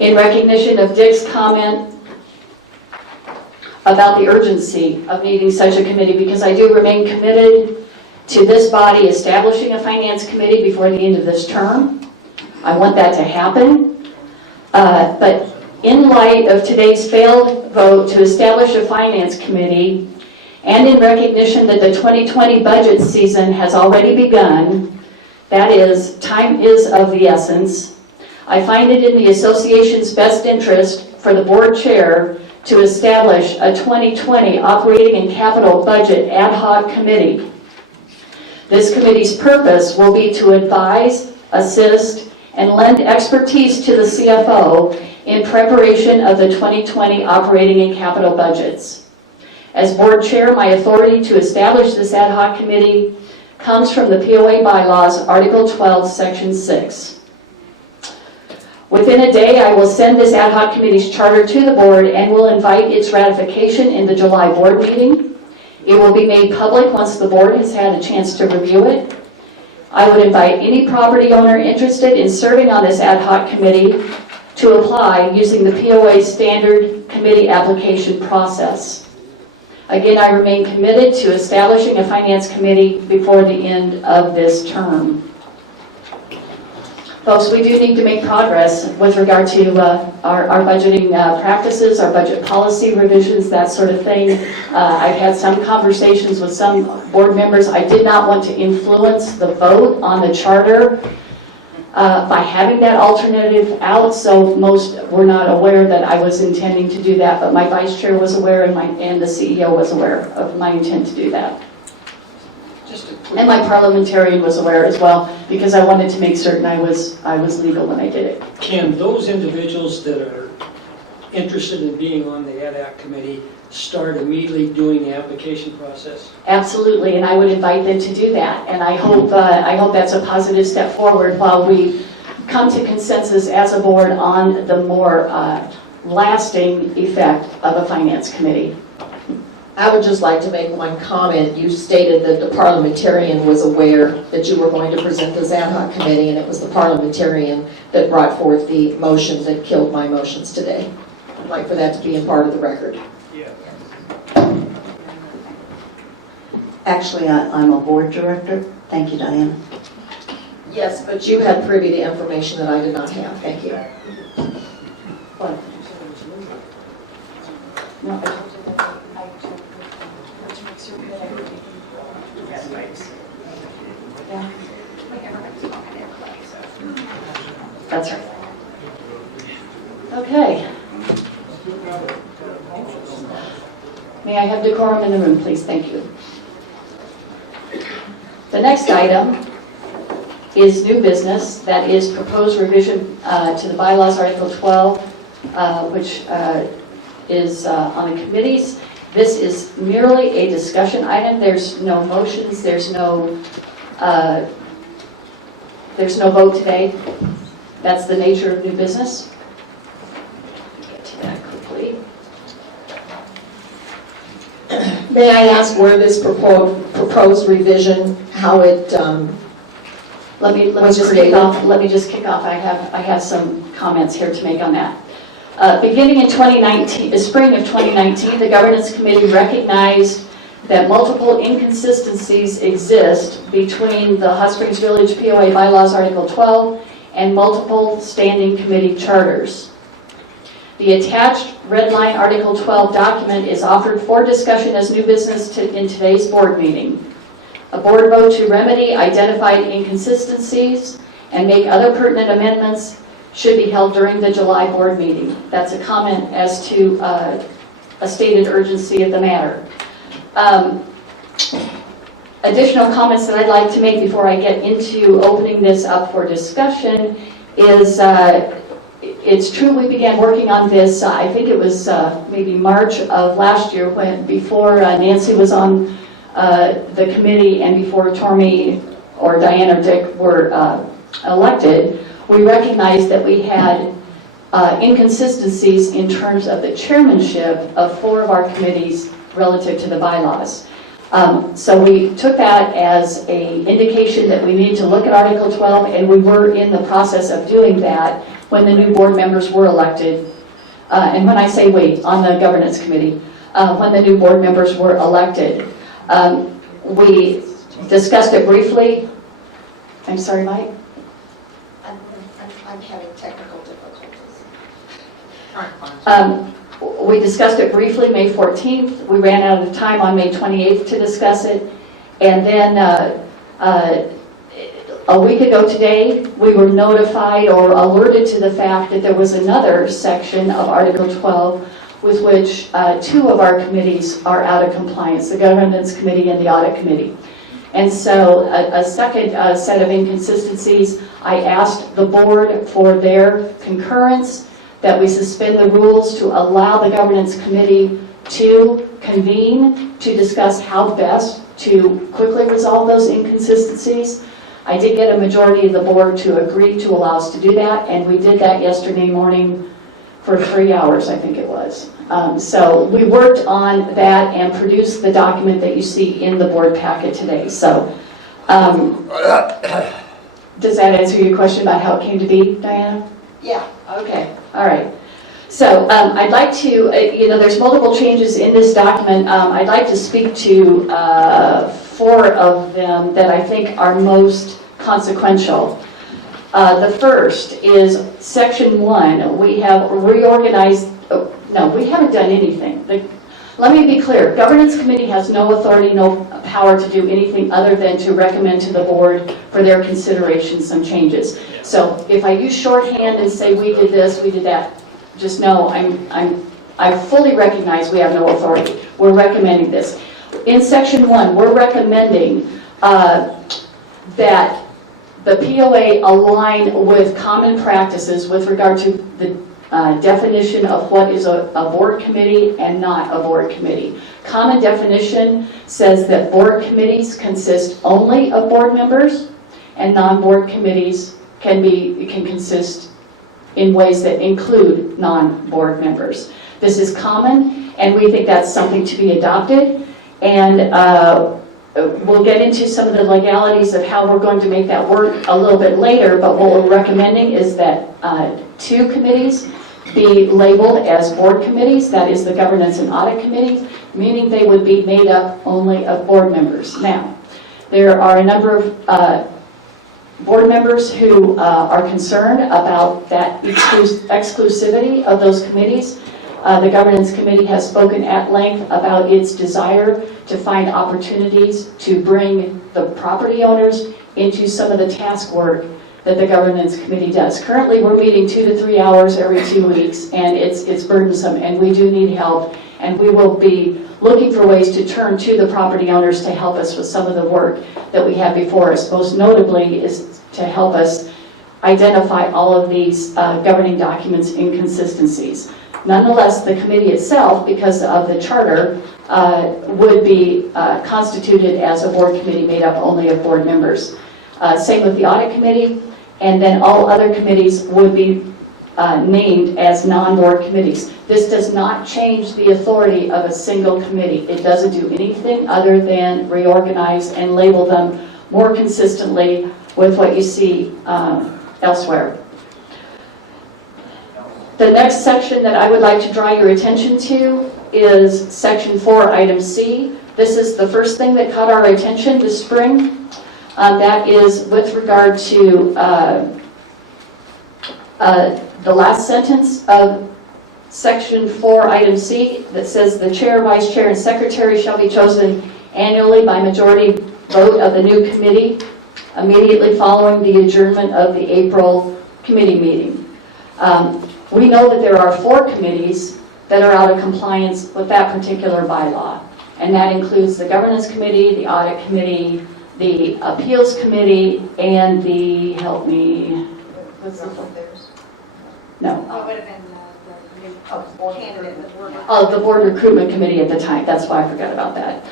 in recognition of Dick's comment about the urgency of needing such a committee, because I do remain committed to this body establishing a finance committee before the end of this term. I want that to happen. But in light of today's failed vote to establish a finance committee, and in recognition that the 2020 budget season has already begun, that is, time is of the essence, I find it in the association's best interest for the board chair to establish a 2020 operating and capital budget ad hoc committee. This committee's purpose will be to advise, assist, and lend expertise to the CFO in preparation of the 2020 operating and capital budgets. As board chair, my authority to establish this ad hoc committee comes from the POA bylaws, Article 12, Section 6. Within a day, I will send this ad hoc committee's charter to the board and will invite its ratification in the July board meeting. It will be made public once the board has had a chance to review it. I would invite any property owner interested in serving on this ad hoc committee to apply using the POA standard committee application process. Again, I remain committed to establishing a finance committee before the end of this term. Folks, we do need to make progress with regard to our budgeting practices, our budget policy revisions, that sort of thing. I've had some conversations with some board members. I did not want to influence the vote on the charter by having that alternative out, so most were not aware that I was intending to do that, but my vice chair was aware and the CEO was aware of my intent to do that. And my parliamentarian was aware as well, because I wanted to make certain I was legal when I did it. Can those individuals that are interested in being on the ad hoc committee start immediately doing the application process? Absolutely, and I would invite them to do that. And I hope that's a positive step forward while we come to consensus as a board on the more lasting effect of a finance committee. I would just like to make one comment. You stated that the parliamentarian was aware that you were going to present this ad hoc committee, and it was the parliamentarian that brought forth the motion that killed my motions today. I'd like for that to be a part of the record. Actually, I'm a board director. Thank you, Diana. Yes, but you had privy to information that I did not have. Thank you. What? No, yeah. That's right. Okay. May I have decorum in the room, please? Thank you. The next item is new business. That is proposed revision to the bylaws, Article 12, which is on the committees. This is merely a discussion item. There's no motions. There's no vote today. That's the nature of new business. Get to that quickly. May I ask where this proposed revision, how it, Let me was just created? kick off. Let me just kick off. I have some comments here to make on that. Beginning in 2019, spring of 2019, the Governance Committee recognized that multiple inconsistencies exist between the Hot Springs Village POA bylaws Article 12 and multiple standing committee charters. The attached red line Article 12 document is offered for discussion as new business in today's board meeting. A board vote to remedy identified inconsistencies and make other pertinent amendments should be held during the July board meeting. That's a comment as to a stated urgency of the matter. Additional comments that I'd like to make before I get into opening this up for discussion is it's true we began working on this, I think it was maybe March of last year before Nancy was on the committee and before Tormy or Diane or Dick were elected. We recognized that we had inconsistencies in terms of the chairmanship of 4 of our committees relative to the bylaws. So we took that as an indication that we need to look at Article 12, and we were in the process of doing that when the new board members were elected. And when I say we, on the governance committee, when the new board members were elected. We discussed it briefly. I'm sorry, Mike? I'm having technical difficulties. We discussed it briefly May 14th. We ran out of time on May 28th to discuss it. And then a week ago today, we were notified or alerted to the fact that there was another section of Article 12 with which 2 of our committees are out of compliance, the Governance Committee and the Audit Committee. And so a second set of inconsistencies, I asked the board for their concurrence that we suspend the rules to allow the Governance Committee to convene to discuss how best to quickly resolve those inconsistencies. I did get a majority of the board to agree to allow us to do that, and we did that yesterday morning for 3 hours, I think it was. So we worked on that and produced the document that you see in the board packet today. So does that answer your question about how it came to be, Diana? Yeah. Okay, all right. So I'd like to, there's multiple changes in this document. I'd like to speak to 4 of them that I think are most consequential. The first is Section 1. We have reorganized, no, we haven't done anything. Let me be clear, Governance Committee has no authority, no power to do anything other than to recommend to the board for their consideration some changes. So if I use shorthand and say we did this, we did that, just know I fully recognize we have no authority. We're recommending this. In Section 1, we're recommending that the POA align with common practices with regard to the definition of what is a board committee and not a board committee. Common definition says that board committees consist only of board members, and non-board committees can consist in ways that include non-board members. This is common, and we think that's something to be adopted. And we'll get into some of the legalities of how we're going to make that work a little bit later, but what we're recommending is that 2 committees be labeled as board committees, that is the Governance and Audit Committee, meaning they would be made up only of board members. Now, there are a number of board members who are concerned about that exclusivity of those committees. The Governance Committee has spoken at length about its desire to find opportunities to bring the property owners into some of the task work that the Governance Committee does. Currently, we're meeting 2 to 3 hours every 2 weeks, and it's burdensome, and we do need help, and we will be looking for ways to turn to the property owners to help us with some of the work that we have before us. Most notably is to help us identify all of these governing documents inconsistencies. Nonetheless, the committee itself, because of the charter, would be constituted as a board committee made up only of board members. Same with the audit committee. and then all other committees would be named as non-board committees. This does not change the authority of a single committee. It doesn't do anything other than reorganize and label them more consistently with what you see elsewhere. The next section that I would like to draw your attention to is Section 4, Item C. This is the first thing that caught our attention this spring. That is with regard to the last sentence of Section 4, Item C, that says the chair, vice chair, and secretary shall be chosen annually by majority vote of the new committee immediately following the adjournment of the April committee meeting. We know that there are 4 committees that are out of compliance with that particular bylaw, and that includes the governance committee, the audit committee, the appeals committee, and the, help me, what's the No. Oh, it would have been the candidate. Oh, the board recruitment committee at the time. That's why I forgot about that.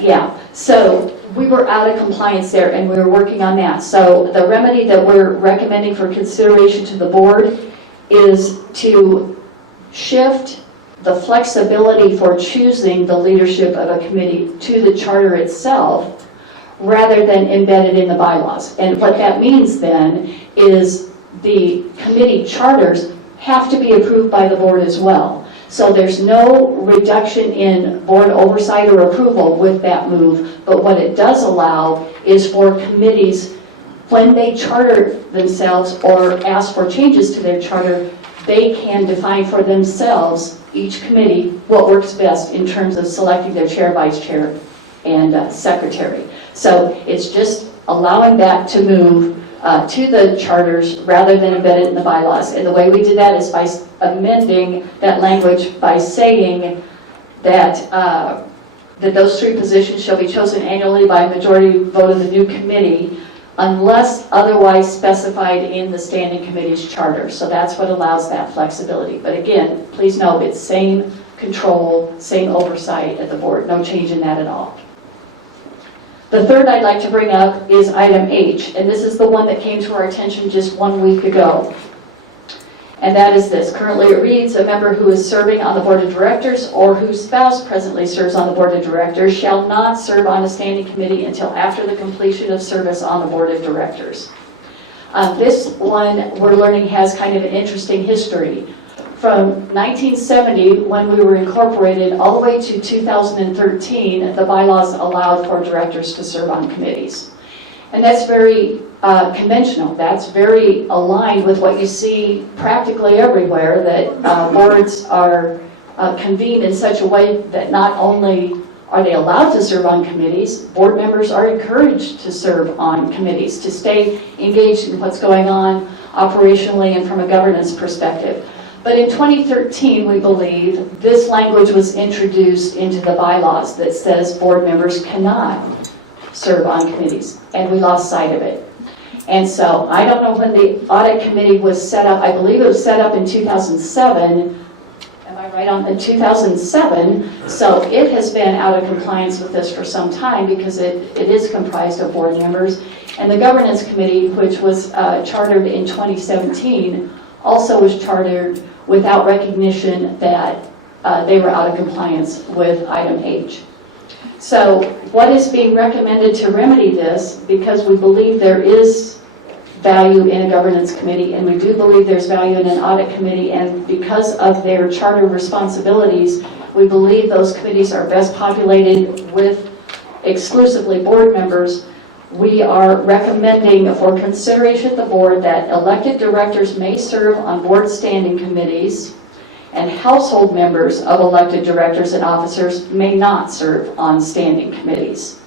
Yeah, so we were out of compliance there, and we were working on that. So the remedy that we're recommending for consideration to the board is to shift the flexibility for choosing the leadership of a committee to the charter itself rather than embedded in the bylaws. And what that means then is the committee charters have to be approved by the board as well. So there's no reduction in board oversight or approval with that move, but what it does allow is for committees, when they charter themselves or ask for changes to their charter, they can define for themselves, each committee, what works best in terms of selecting their chair, vice chair, and secretary. So it's just allowing that to move to the charters rather than embedded in the bylaws. And the way we did that is by amending that language by saying that that those 3 positions shall be chosen annually by a majority vote of the new committee unless otherwise specified in the standing committee's charter. So that's what allows that flexibility. But again, please note, it's same control, same oversight at the board. No change in that at all. The third I'd like to bring up is item H, and this is the one that came to our attention just 1 week ago. And that is this. Currently it reads, a member who is serving on the board of directors or whose spouse presently serves on the board of directors shall not serve on a standing committee until after the completion of service on the board of directors. This one, we're learning, has kind of an interesting history. From 1970, when we were incorporated, all the way to 2013, the bylaws allowed for directors to serve on committees. And that's very conventional. That's very aligned with what you see practically everywhere, that boards are convened in such a way that not only are they allowed to serve on committees, board members are encouraged to serve on committees, to stay engaged in what's going on operationally and from a governance perspective. But in 2013, we believe, this language was introduced into the bylaws that says board members cannot serve on committees, and we lost sight of it. And so I don't know when the audit committee was set up. I believe it was set up in 2007. Am I right on? In 2007. So it has been out of compliance with this for some time because it is comprised of board members. And the governance committee, which was chartered in 2017, also was chartered without recognition that they were out of compliance with item H. So what is being recommended to remedy this, because we believe there is value in a governance committee, and we do believe there's value in an audit committee, and because of their charter responsibilities, we believe those committees are best populated with exclusively board members. We are recommending for consideration at the board that elected directors may serve on board standing committees, and household members of elected directors and officers may not serve on standing committees.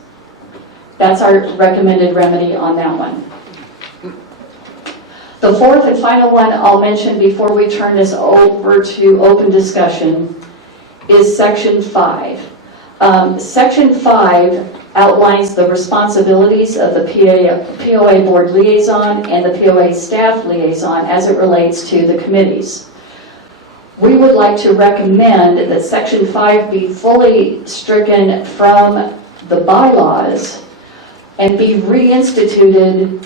That's our recommended remedy on that one. The fourth and final one I'll mention before we turn this over to open discussion is Section 5. Section 5 outlines the responsibilities of the POA board liaison and the POA staff liaison as it relates to the committees. We would like to recommend that Section 5 be fully stricken from the bylaws and be reinstituted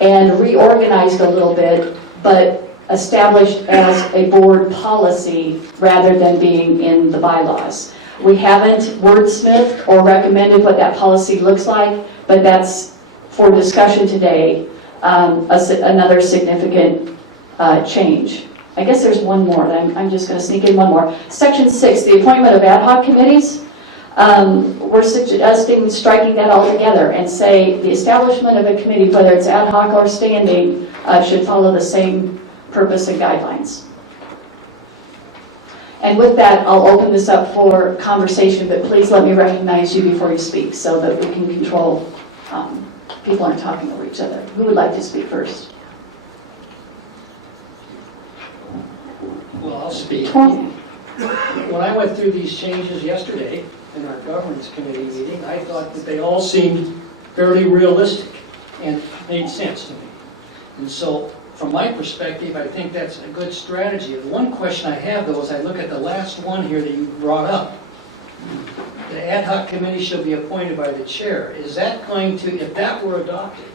and reorganized a little bit, but established as a board policy rather than being in the bylaws. We haven't wordsmithed or recommended what that policy looks like, but that's for discussion today, another significant change. I guess there's one more, I'm just going to sneak in one more. Section 6, the appointment of ad hoc committees. We're suggesting striking that altogether and say the establishment of a committee, whether it's ad hoc or standing, should follow the same purpose and guidelines. And with that, I'll open this up for conversation, but please let me recognize you before you speak so that we can control, people aren't talking over each other. Who would like to speak first? Well, I'll speak. Tony. When I went through these changes yesterday in our governance committee meeting, I thought that they all seemed fairly realistic and made sense to me. And so, from my perspective, I think that's a good strategy. The one question I have, though, is I look at the last one here that you brought up. The ad hoc committee shall be appointed by the chair. Is that going to, if that were adopted,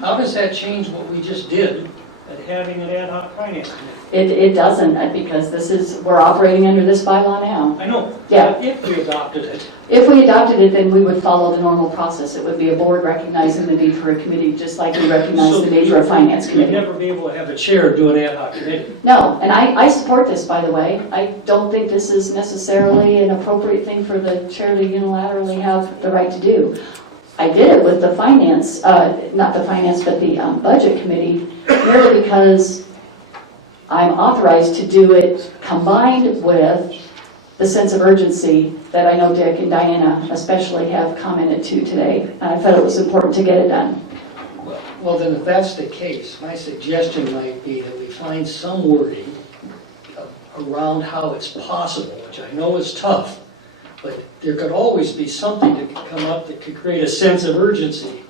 how does that change what we just did at having an ad hoc finance committee? It doesn't, because we're operating under this bylaw now. I know. Yeah. But if we adopted it, If we adopted it, then we would follow the normal process. It would be a board recognizing the need for a committee, just like we recognize the need for a finance we'd committee. never be able to have a chair do an ad hoc committee. No, and I support this, by the way. I don't think this is necessarily an appropriate thing for the chair to unilaterally have the right to do. I did it with the finance, not the finance, but the budget committee, merely because I'm authorized to do it combined with the sense of urgency that I know Dick and Diana especially have commented to today. I felt it was important to get it done. Well, then if that's the case, my suggestion might be that we find some wording around how it's possible, which I know is tough, but there could always be something that could come up that could create a sense of urgency.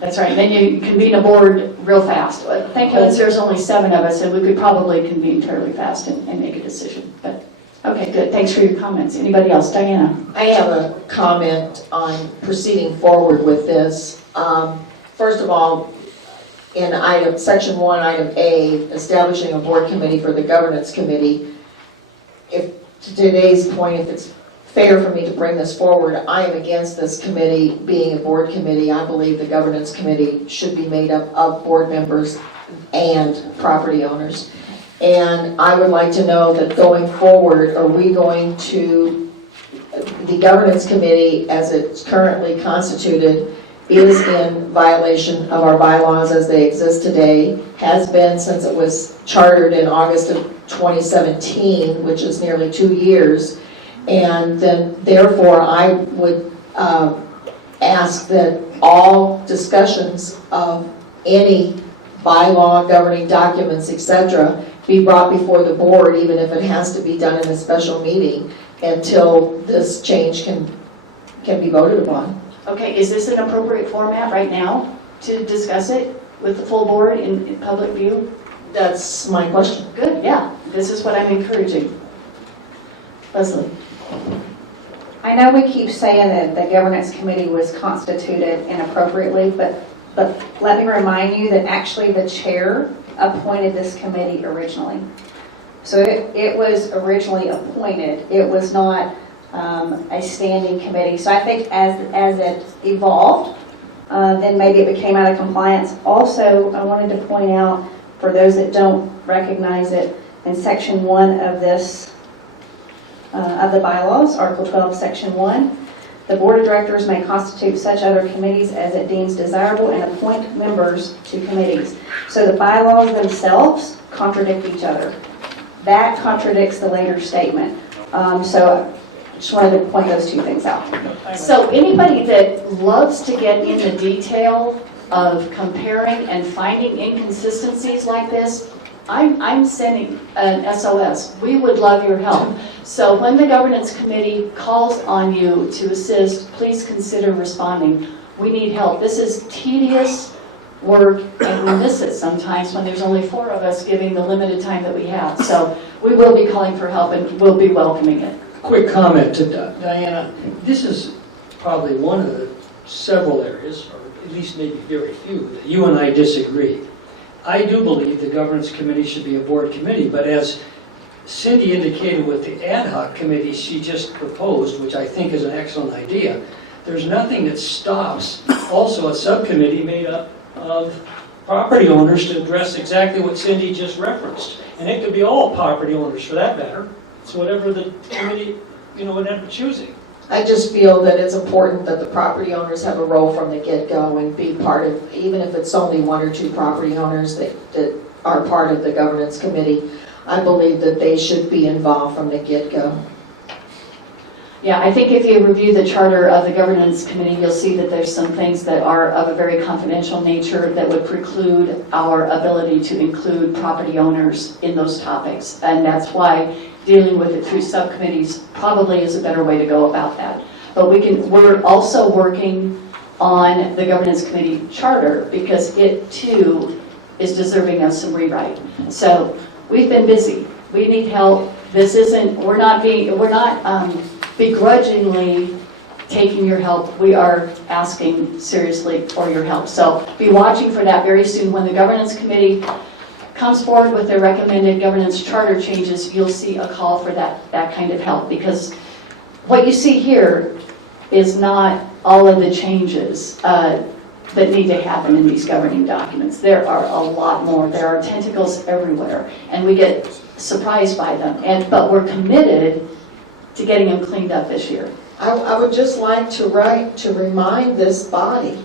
That's right, then you convene a board real fast. Thank goodness there's only 7 of us, and we could probably convene fairly fast and make a decision. But okay, good, thanks for your comments. Anybody else? Diana? I have a comment on proceeding forward with this. First of all, in section 1, item A, establishing a board committee for the governance committee, if to today's point, if it's fair for me to bring this forward, I am against this committee being a board committee. I believe the governance committee should be made up of board members and property owners. And I would like to know that going forward, are we going to, the governance committee as it's currently constituted is in violation of our bylaws as they exist today, has been since it was chartered in August of 2017, which is nearly 2 years. And then therefore I would ask that all discussions of any bylaw, governing documents, etc., be brought before the board, even if it has to be done in a special meeting, until this change can be voted upon. Okay, is this an appropriate format right now to discuss it with the full board in public view? That's my question. Good, yeah, this is what I'm encouraging. Leslie? I know we keep saying that the governance committee was constituted inappropriately, but let me remind you that actually the chair appointed this committee originally. So it was originally appointed. It was not a standing committee. So I think as it evolved, then maybe it became out of compliance. Also, I wanted to point out, for those that don't recognize it, in section 1 of this of the bylaws, Article 12, Section 1, the Board of Directors may constitute such other committees as it deems desirable and appoint members to committees. So the bylaws themselves contradict each other. That contradicts the later statement. So I just wanted to point those 2 things out. So anybody that loves to get in the detail of comparing and finding inconsistencies like this, I'm sending an SOS. We would love your help. So when the governance committee calls on you to assist, please consider responding. We need help. This is tedious work, and we miss it sometimes when there's only 4 of us giving the limited time that we have. So we will be calling for help, and we'll be welcoming it. Quick comment to Diana. This is probably one of the several areas, or at least maybe very few, that you and I disagree. I do believe the governance committee should be a board committee, but as Cindy indicated with the ad hoc committee she just proposed, which I think is an excellent idea, there's nothing that stops also a subcommittee made up of property owners to address exactly what Cindy just referenced. And it could be all property owners for that matter. It's whatever the committee, would end up choosing. I just feel that it's important that the property owners have a role from the get-go and be part of, even if it's only one or two property owners that are part of the governance committee, I believe that they should be involved from the get-go. Yeah, I think if you review the charter of the governance committee, you'll see that there's some things that are of a very confidential nature that would preclude our ability to include property owners in those topics. And that's why dealing with it through subcommittees probably is a better way to go about that. But we're also working on the governance committee charter because it too is deserving of some rewrite. So we've been busy. We need help. This isn't, we're not begrudgingly taking your help. We are asking seriously for your help. So be watching for that very soon. When the governance committee comes forward with their recommended governance charter changes, you'll see a call for that kind of help, because what you see here is not all of the changes that need to happen in these governing documents. There are a lot more. There are tentacles everywhere, and we get surprised by them. But we're committed to getting them cleaned up this year. I would just like to remind this body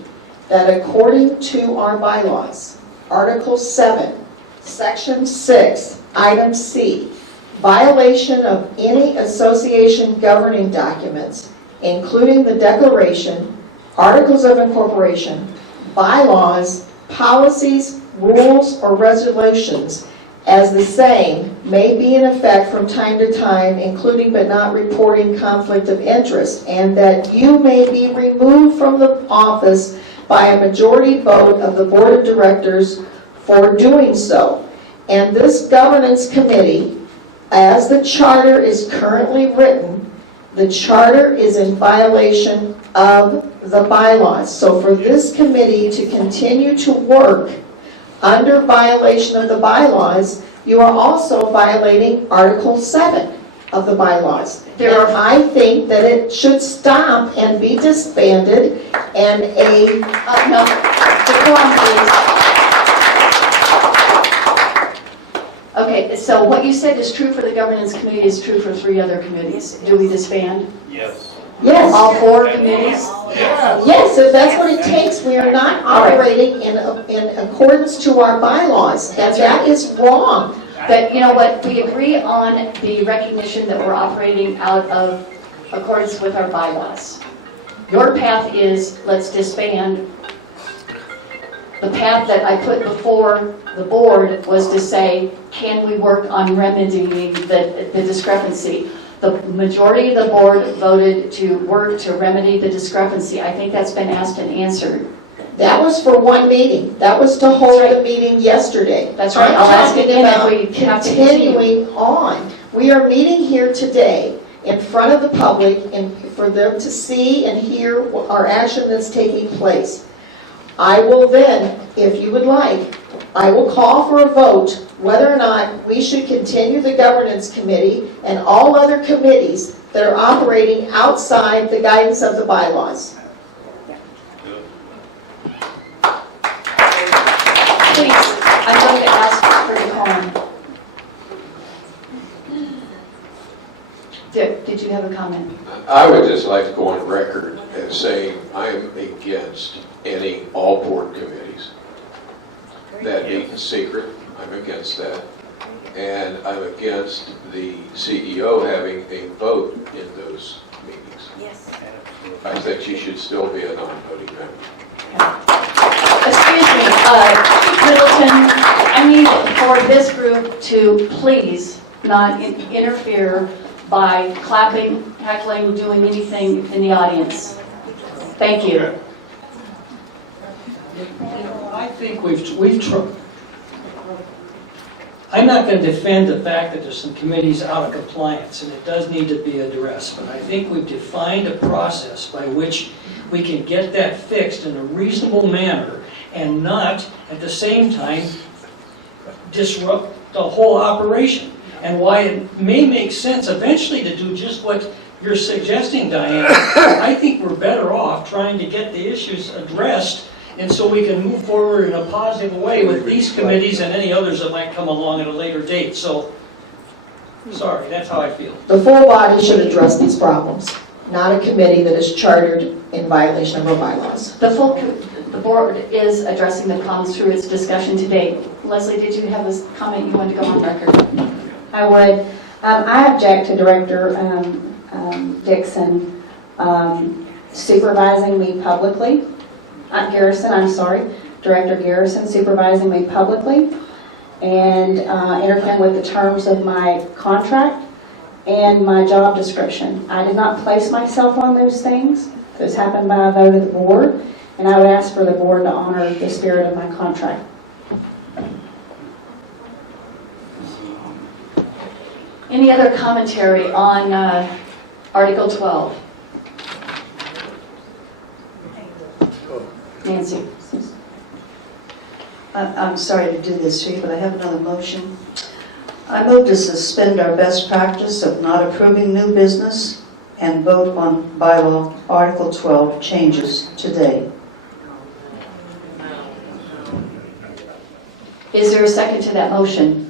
that according to our bylaws, Article 7, Section 6, Item C, violation of any association governing documents, including the declaration, articles of incorporation, bylaws, policies, rules, or resolutions, as the same may be in effect from time to time, including but not reporting conflict of interest, and that you may be removed from the office by a majority vote of the Board of Directors for doing so. And this governance committee, as the charter is currently written, the charter is in violation of the bylaws. So for this committee to continue to work under violation of the bylaws, you are also violating Article 7 of the bylaws. I think that it should stop and be disbanded, and No, decorum, please. Okay, so what you said is true for the governance committee is true for 3 other committees. Do we disband? Yes. yes, All 4 committees? yes, if that's what it takes, we are not operating in accordance to our bylaws, and that is wrong. But you know what, we agree on the recognition that we're operating out of accordance with our bylaws. Your path is, let's disband. The path that I put before the board was to say, can we work on remedying the discrepancy? The majority of the board voted to work to remedy the discrepancy. I think that's been asked and answered. That was for one meeting. That was to hold the meeting yesterday. That's right. I'll ask I'm again talking if we have about to continue. continuing on. We are meeting here today in front of the public and for them to see and hear our action that's taking place. I will then, if you would like, I will call for a vote whether or not we should continue the governance committee and all other committees that are operating outside the guidance of the bylaws. Please, I'm going to ask for decorum. Dick, did you have a comment? I would just like to go on record as saying I am against all board committees that meet in secret. I'm against that. And I'm against the CEO having a vote in those meetings. Yes. I think she should still be a non-voting member. Excuse me, Middleton, I need for this group to please not interfere by clapping, heckling, doing anything in the audience. Thank you. I think we've tried. I'm not going to defend the fact that there's some committees out of compliance, and it does need to be addressed, but I think we've defined a process by which we can get that fixed in a reasonable manner and not, at the same time, disrupt the whole operation. And why it may make sense eventually to do just what you're suggesting, Diane, I think we're better off trying to get the issues addressed, and so we can move forward in a positive way with these committees and any others that might come along at a later date. So, sorry, that's how I feel. The full body should address these problems, not a committee that is chartered in violation of our bylaws. The board is addressing the problems through its discussion today. Leslie, did you have a comment you wanted to go on record? I would. I object to Director Dixon supervising me publicly. Garrison, I'm sorry. Director Garrison supervising me publicly and interfering with the terms of my contract and my job description. I did not place myself on those things. Those happened by a vote of the board, and I would ask for the board to honor the spirit of my contract. Any other commentary on Article 12? Nancy. I'm sorry to do this to you, but I have another motion. I move to suspend our best practice of not approving new business and vote on bylaw Article 12 changes today. Is there a second to that motion?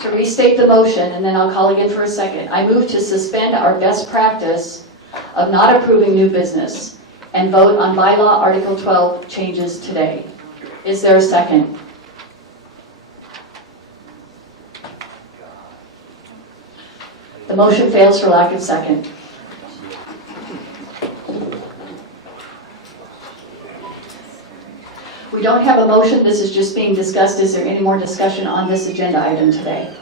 To restate the motion, and then I'll call again for a second. I move to suspend our best practice of not approving new business and vote on bylaw Article 12 changes today. Is there a second? The motion fails for lack of second. We don't have a motion, this is just being discussed. Is there any more discussion on this agenda item today?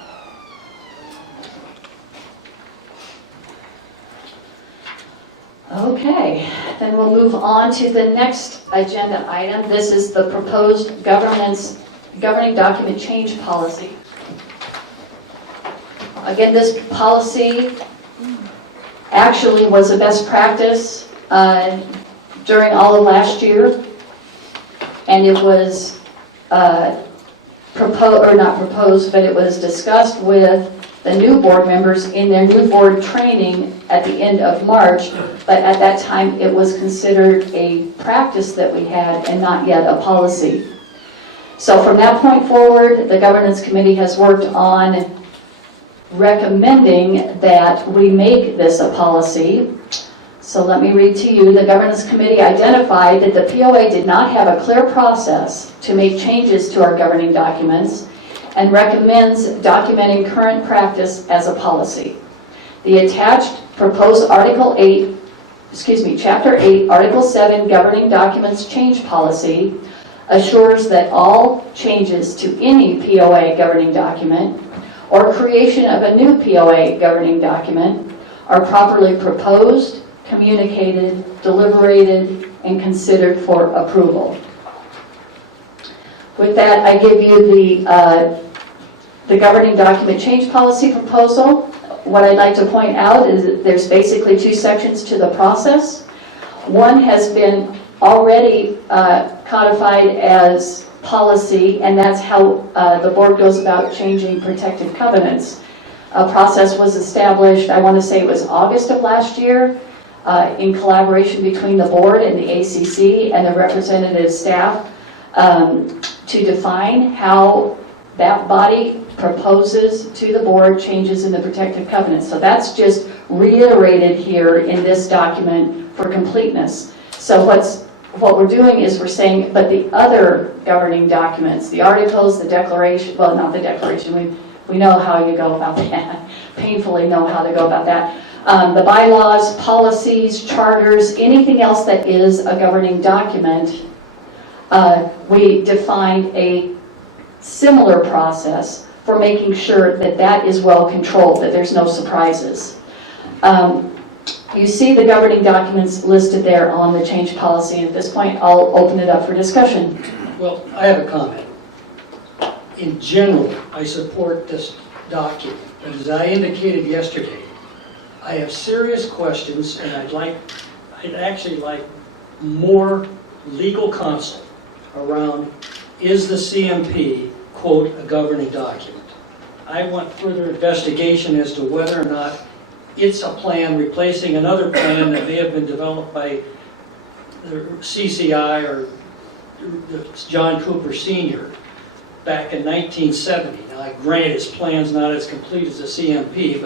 Okay, then we'll move on to the next agenda item. This is the proposed governing document change policy. Again, this policy actually was a best practice during all of last year. And it was it was discussed with the new board members in their new board training at the end of March, but at that time it was considered a practice that we had and not yet a policy. So from that point forward, the governance committee has worked on recommending that we make this a policy. So let me read to you. The governance committee identified that the POA did not have a clear process to make changes to our governing documents and recommends documenting current practice as a policy. The attached proposed Chapter 8, Article 7 Governing Documents Change Policy assures that all changes to any POA governing document or creation of a new POA governing document are properly proposed, communicated, deliberated, and considered for approval. With that, I give you the governing document change policy proposal. What I'd like to point out is that there's basically two sections to the process. One has been already codified as policy, and that's how the board goes about changing protective covenants. A process was established, I want to say it was August of last year, in collaboration between the board and the ACC and the representative staff to define how that body proposes to the board changes in the protective covenants. So that's just reiterated here in this document for completeness. So what we're doing is we're saying, but the other governing documents, the articles, the declaration, well, not the declaration, we know how you go about that, painfully know how to go about that. The bylaws, policies, charters, anything else that is a governing document, we defined a similar process for making sure that that is well controlled, that there's no surprises. You see the governing documents listed there on the change policy, and at this point, I'll open it up for discussion. Well, I have a comment. In general, I support this document, but as I indicated yesterday, I have serious questions, and I'd actually like more legal counsel around, is the CMP, quote, a governing document? I want further investigation as to whether or not it's a plan replacing another plan that may have been developed by the CCI or John Cooper Sr. back in 1970. Now, granted, his plan's not as complete as the CMP,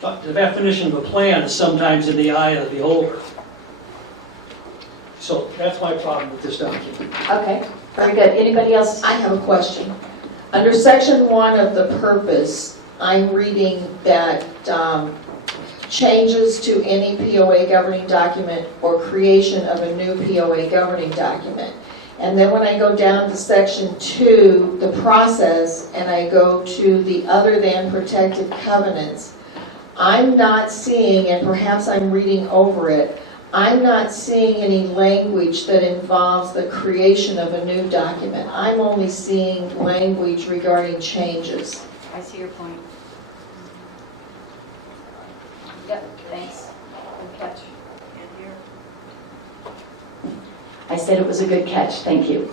but the definition of a plan is sometimes in the eye of the beholder. So that's my problem with this document. Okay, very good. Anybody else? I have a question. Under section 1 of the purpose, I'm reading that changes to any POA governing document or creation of a new POA governing document. And then when I go down to section 2, the process, and I go to the other than protected covenants, I'm not seeing, and perhaps I'm reading over it, I'm not seeing any language that involves the creation of a new document. I'm only seeing language regarding changes. I see your point. Yep, thanks. Good catch. I said it was a good catch. Thank you.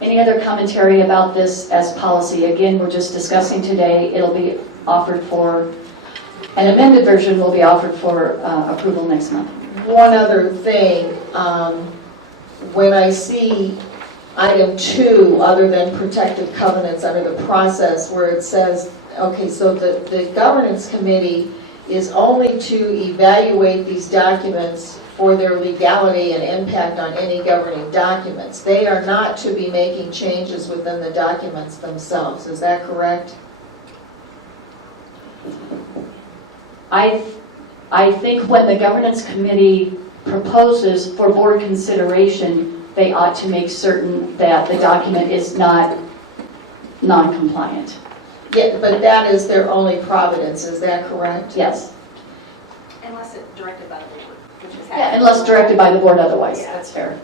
Any other commentary about this as policy? Again, we're just discussing today. It'll be offered for, an amended version will be offered for approval next month. One other thing, when I see item 2, other than protected covenants under the process, where it says, okay, so the governance committee is only to evaluate these documents for their legality and impact on any governing documents. They are not to be making changes within the documents themselves. Is that correct? I think when the governance committee proposes for board consideration, they ought to make certain that the document is not non-compliant. Yeah, but that is their only providence, is that correct? Yes. Unless it's directed by the board, which is Yeah, happening. unless directed by the board otherwise. That's fair.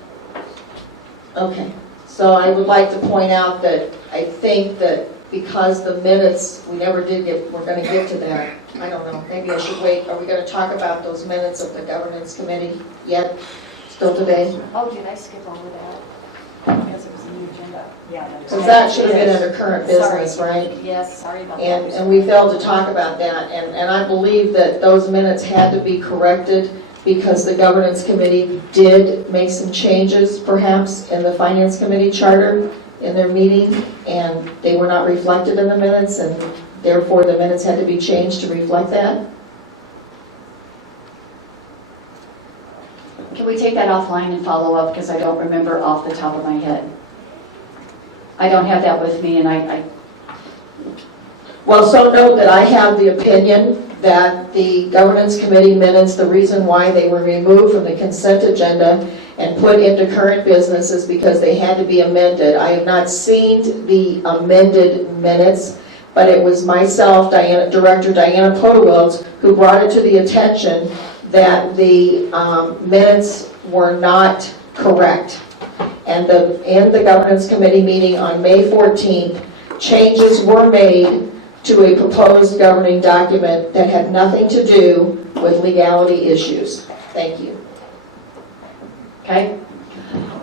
Okay, so I would like to point out that I think that because the minutes, we never did get, we're going to get to that. I don't know, maybe I should wait. Are we going to talk about those minutes of the governance committee yet? Still today? Oh, did I skip over that? Because it was a new agenda. Yeah. Because that should have been under current business, right? Yes, sorry about that. And we failed to talk about that. And I believe that those minutes had to be corrected because the governance committee did make some changes, perhaps, in the finance committee charter in their meeting, and they were not reflected in the minutes, and therefore the minutes had to be changed to reflect that. Can we take that offline and follow up, because I don't remember off the top of my head. I don't have that with me, and I Well, so note that I have the opinion that the governance committee minutes, the reason why they were removed from the consent agenda and put into current business is because they had to be amended. I have not seen the amended minutes, but it was myself, Director Diana Podewilz, who brought it to the attention that the minutes were not correct. And in the governance committee meeting on May 14th, changes were made to a proposed governing document that had nothing to do with legality issues. Thank you. okay.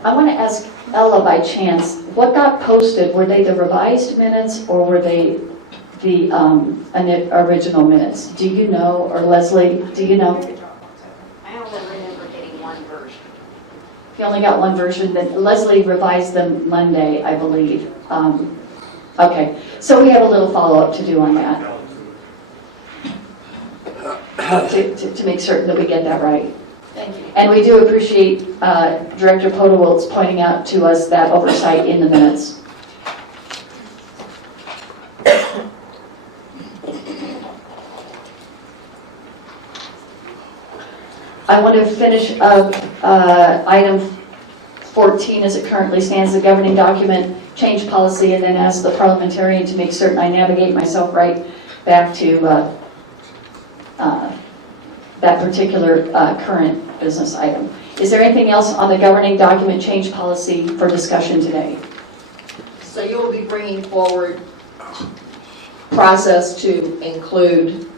I want to ask Ella by chance, what got posted? Were they the revised minutes or were they the original minutes? Do you know, or Leslie, do you know? I only remember getting one version. If you only got one version, then Leslie revised them Monday, I believe. Okay, so we have a little follow-up to do on that. To make certain that we get that right. Thank you. And we do appreciate Director Podewilz pointing out to us that oversight in the minutes. I want to finish up item 14 as it currently stands, the governing document change policy and then ask the parliamentarian to make certain I navigate myself right back to that particular current business item. Is there anything else on the governing document change policy for discussion today? So you will be bringing forward process to include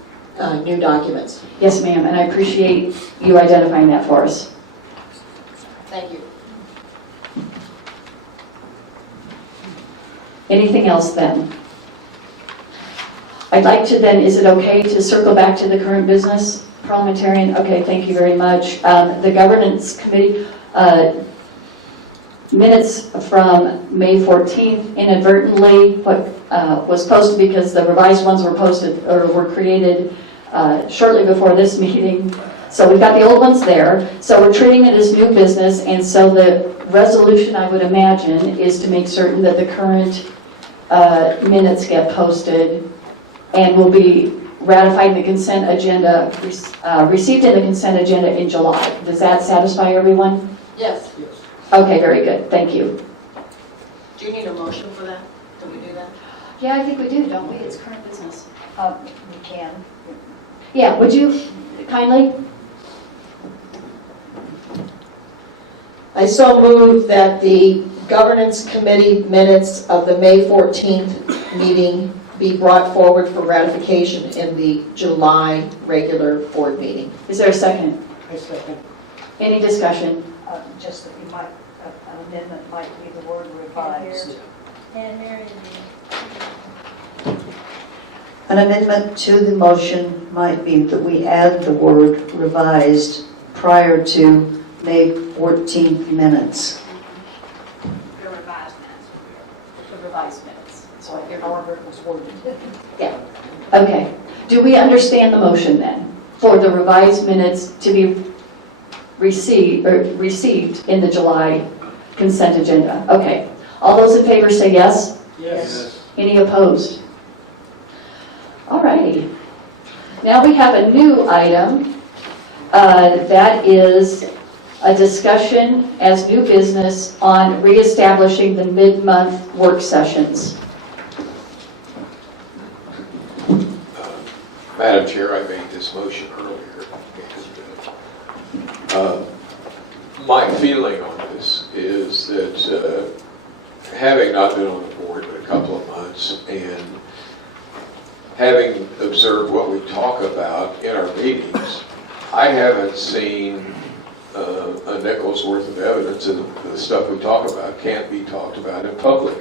new documents. Yes, ma'am, and I appreciate you identifying that for us. Thank you. Anything else then? I'd like to then, is it okay to circle back to the current business? Parliamentarian, okay, thank you very much. The governance committee minutes from May 14th inadvertently was posted because the revised ones were posted or were created shortly before this meeting. So we've got the old ones there. So we're treating it as new business, and so the resolution, I would imagine, is to make certain that the current minutes get posted and will be ratified in the consent agenda, received in the consent agenda in July. Does that satisfy everyone? Yes. Okay, very good. Thank you. Do you need a motion for that? Do we do that? Yeah, I think we do, don't we? It's current business. We can. Yeah, would you kindly? I so move that the governance committee minutes of the May 14th meeting be brought forward for ratification in the July regular board meeting. Is there a second? I second. Any discussion? Just that we might, an amendment might be the word revised. And Mary, An amendment to the motion might be that we add the word revised prior to May 14th minutes. the revised minutes. The revised minutes. So However it was worded. yeah. Okay. Do we understand the motion then for the revised minutes to be received in the July consent agenda? Okay. All those in favor say yes? Yes. Any opposed? All righty. Now we have a new item. That is a discussion as new business on reestablishing the mid-month work sessions. Madam Chair, I made this motion earlier. My feeling on this is that having not been on the board but a couple of months and having observed what we talk about in our meetings, I haven't seen a nickel's worth of evidence that the stuff we talk about can't be talked about in public.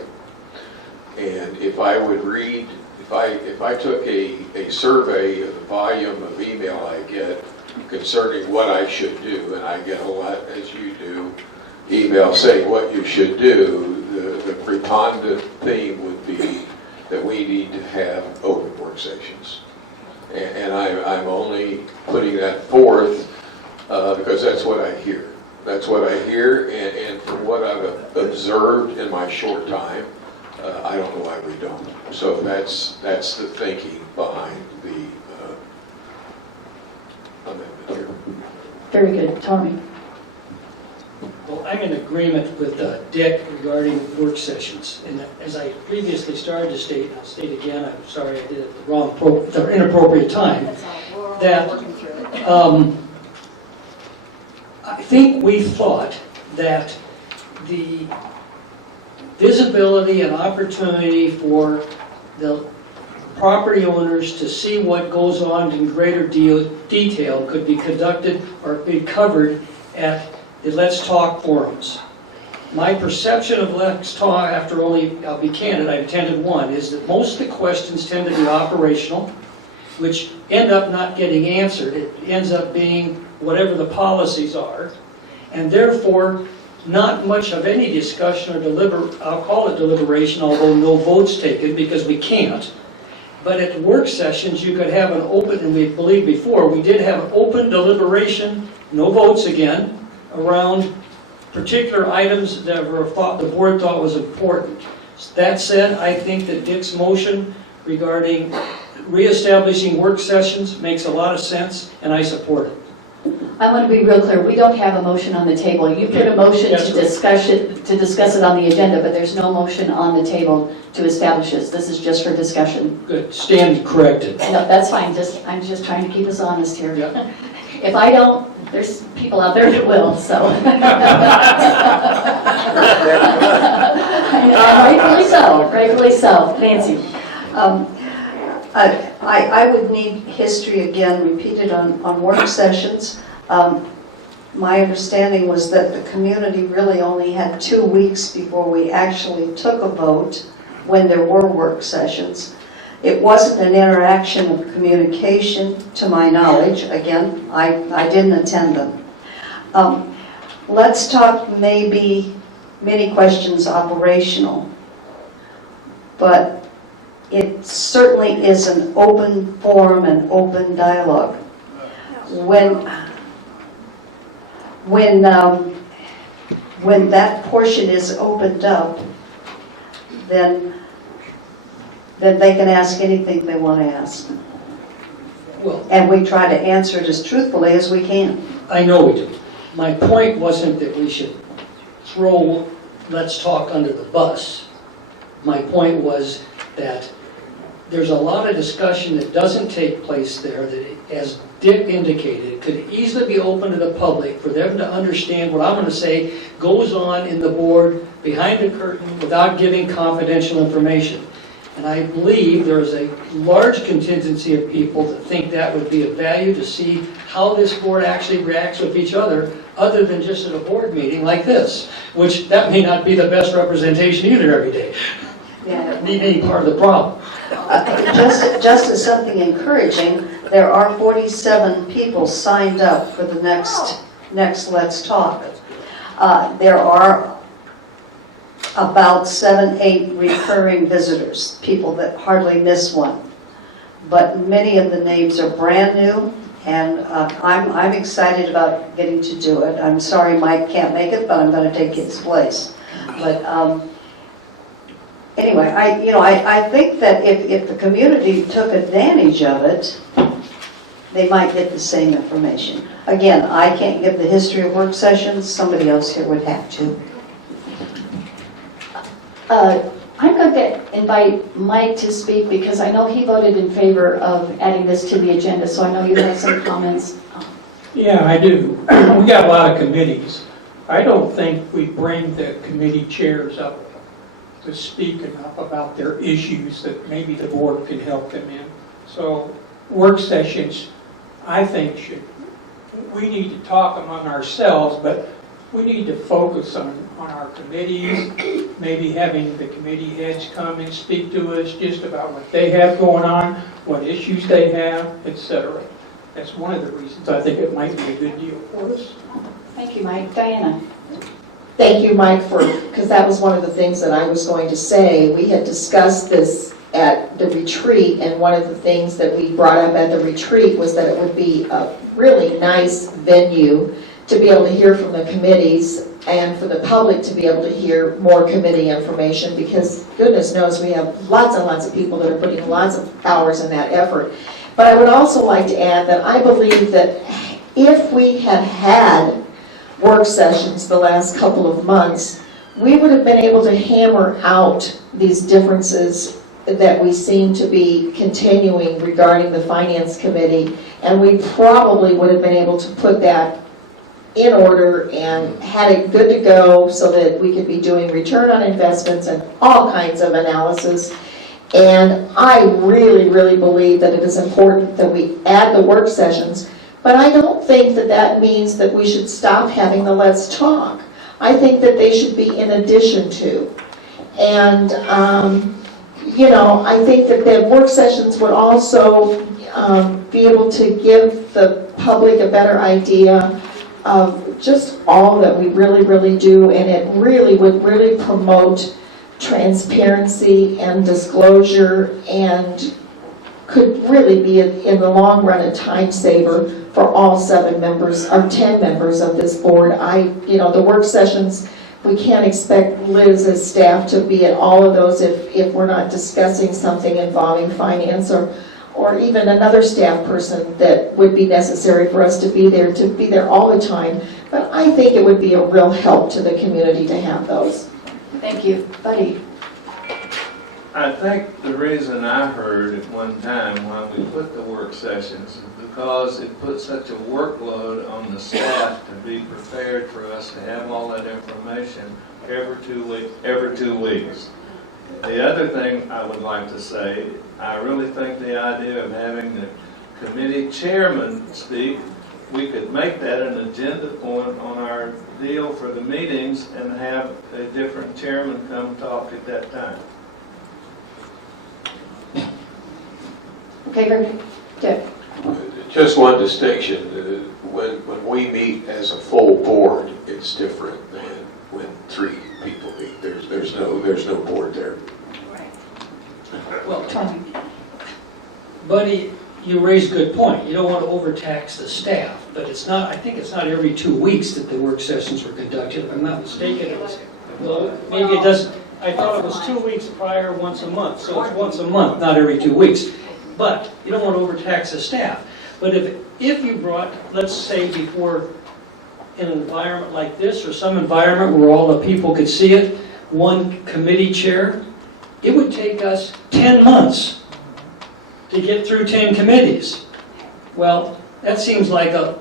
And if I would read, if I took a survey of the volume of email I get concerning what I should do, and I get a lot, as you do, email saying what you should do, the preponderant theme would be that we need to have open work sessions. And I'm only putting that forth because that's what I hear. That's what I hear, and from what I've observed in my short time, I don't know why we don't. So that's the thinking behind the amendment here. Very good. Tommy? Well, I'm in agreement with Dick regarding work sessions. And as I previously started to state, I'll state again, I'm sorry I did it at the inappropriate time, that I think we thought that the visibility and opportunity for the property owners to see what goes on in greater detail could be conducted or be covered at the Let's Talk forums. My perception of Let's Talk, after only, I'll be candid, I attended one, is that most of the questions tend to be operational, which end up not getting answered. It ends up being whatever the policies are, and therefore not much of any discussion or I'll call it deliberation, although no votes taken because we can't. But at work sessions, you could have an open, and we believe before, we did have an open deliberation, no votes again, around particular items that the board thought was important. That said, I think that Dick's motion regarding reestablishing work sessions makes a lot of sense, and I support it. I want to be real clear, we don't have a motion on the table. You put a motion That's to right. discuss it on the agenda, but there's no motion on the table to establish this. This is just for discussion. Good, stand corrected. No, that's fine, I'm just trying to keep us honest here. Yep. If I don't, there's people out there that will, so. Rightfully so. Nancy? I would need history again repeated on work sessions. My understanding was that the community really only had 2 weeks before we actually took a vote when there were work sessions. It wasn't an interaction of communication, to my knowledge. Again, I didn't attend them. Let's talk maybe many questions operational, but it certainly is an open forum and open dialogue. When that portion is opened up, then they can ask anything they want to ask. Well, And we try to answer it as truthfully as we can. I know we do. My point wasn't that we should throw Let's Talk under the bus. My point was that there's a lot of discussion that doesn't take place there that, as Dick indicated, could easily be open to the public for them to understand what I'm going to say goes on in the board behind the curtain without giving confidential information. And I believe there's a large contingency of people that think that would be of value to see how this board actually reacts with each other than just at a board meeting like this, which that may not be the best representation either every day. Yeah. Me being part of the problem. Just as something encouraging, there are 47 people signed up for the next Let's Talk. There are about 7-8 recurring visitors, people that hardly miss one. But many of the names are brand new, and I'm excited about getting to do it. I'm sorry Mike can't make it, but I'm going to take his place. But anyway, I think that if the community took advantage of it, they might get the same information. Again, I can't give the history of work sessions. Somebody else here would have to. I'm going to invite Mike to speak because I know he voted in favor of adding this to the agenda, so I know you have some comments. Yeah, I do. We got a lot of committees. I don't think we bring the committee chairs up to speak enough about their issues that maybe the board can help them in. So work sessions, I think, we need to talk among ourselves, but we need to focus on our committees, maybe having the committee heads come and speak to us just about what they have going on, what issues they have, etc. That's one of the reasons I think it might be a good deal for us. Thank you, Mike. Diana? Thank you, Mike, because that was one of the things that I was going to say. We had discussed this at the retreat, and one of the things that we brought up at the retreat was that it would be a really nice venue to be able to hear from the committees and for the public to be able to hear more committee information, because goodness knows we have lots and lots of people that are putting lots of hours in that effort. But I would also like to add that I believe that if we had had work sessions the last couple of months, we would have been able to hammer out these differences that we seem to be continuing regarding the Finance Committee, and we probably would have been able to put that in order and had it good to go so that we could be doing return on investments and all kinds of analysis. And I really, really believe that it is important that we add the work sessions, but I don't think that that means that we should stop having the Let's Talk. I think that they should be in addition to. And, I think that the work sessions would also be able to give the public a better idea of just all that we really, really do, and it really would really promote transparency and disclosure and could really be, in the long run, a time saver for all 7 members, or 10 members of this board. The work sessions, we can't expect Liz as staff to be at all of those if we're not discussing something involving finance or even another staff person that would be necessary for us to be there all the time. But I think it would be a real help to the community to have those. Thank you. Buddy? I think the reason I heard at one time why we put the work sessions is because it put such a workload on the staff to be prepared for us to have all that information every 2 weeks. The other thing I would like to say, I really think the idea of having the committee chairman speak, we could make that an agenda point on our deal for the meetings and have a different chairman come talk at that time. Okay, very good. Dick? Just one distinction, when we meet as a full board, it's different than when 3 people meet. There's no board there. Well, Buddy, you raise a good point. You don't want to overtax the staff, but I think it's not every 2 weeks that the work sessions were conducted. If I'm not mistaken, it was, well, maybe it doesn't, I thought it was 2 weeks prior, once a month. So it's once a month, not every 2 weeks. But you don't want to overtax the staff. But if you brought, let's say before, in an environment like this, or some environment where all the people could see it, one committee chair, it would take us 10 months to get through 10 committees. Well, that seems like an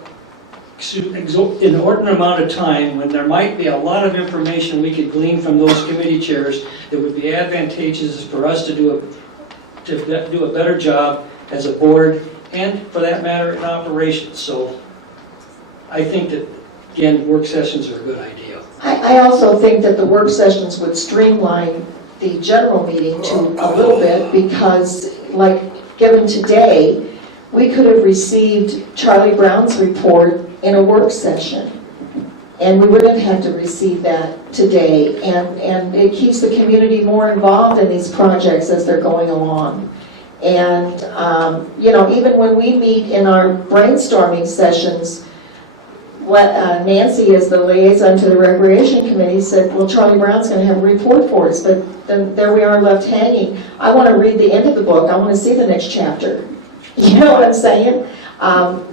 inordinate amount of time when there might be a lot of information we could glean from those committee chairs that would be advantageous for us to do a better job as a board, and for that matter, in operations. So I think that, again, work sessions are a good idea. I also think that the work sessions would streamline the general meeting to a little bit, because like given today, we could have received Charlie Brown's report in a work session, and we wouldn't have had to receive that today, and it keeps the community more involved in these projects as they're going along. And even when we meet in our brainstorming sessions, Nancy, as the liaison to the Recreation Committee, said, well, Charlie Brown's going to have a report for us, but then there we are left hanging. I want to read the end of the book. I want to see the next chapter. You know what I'm saying?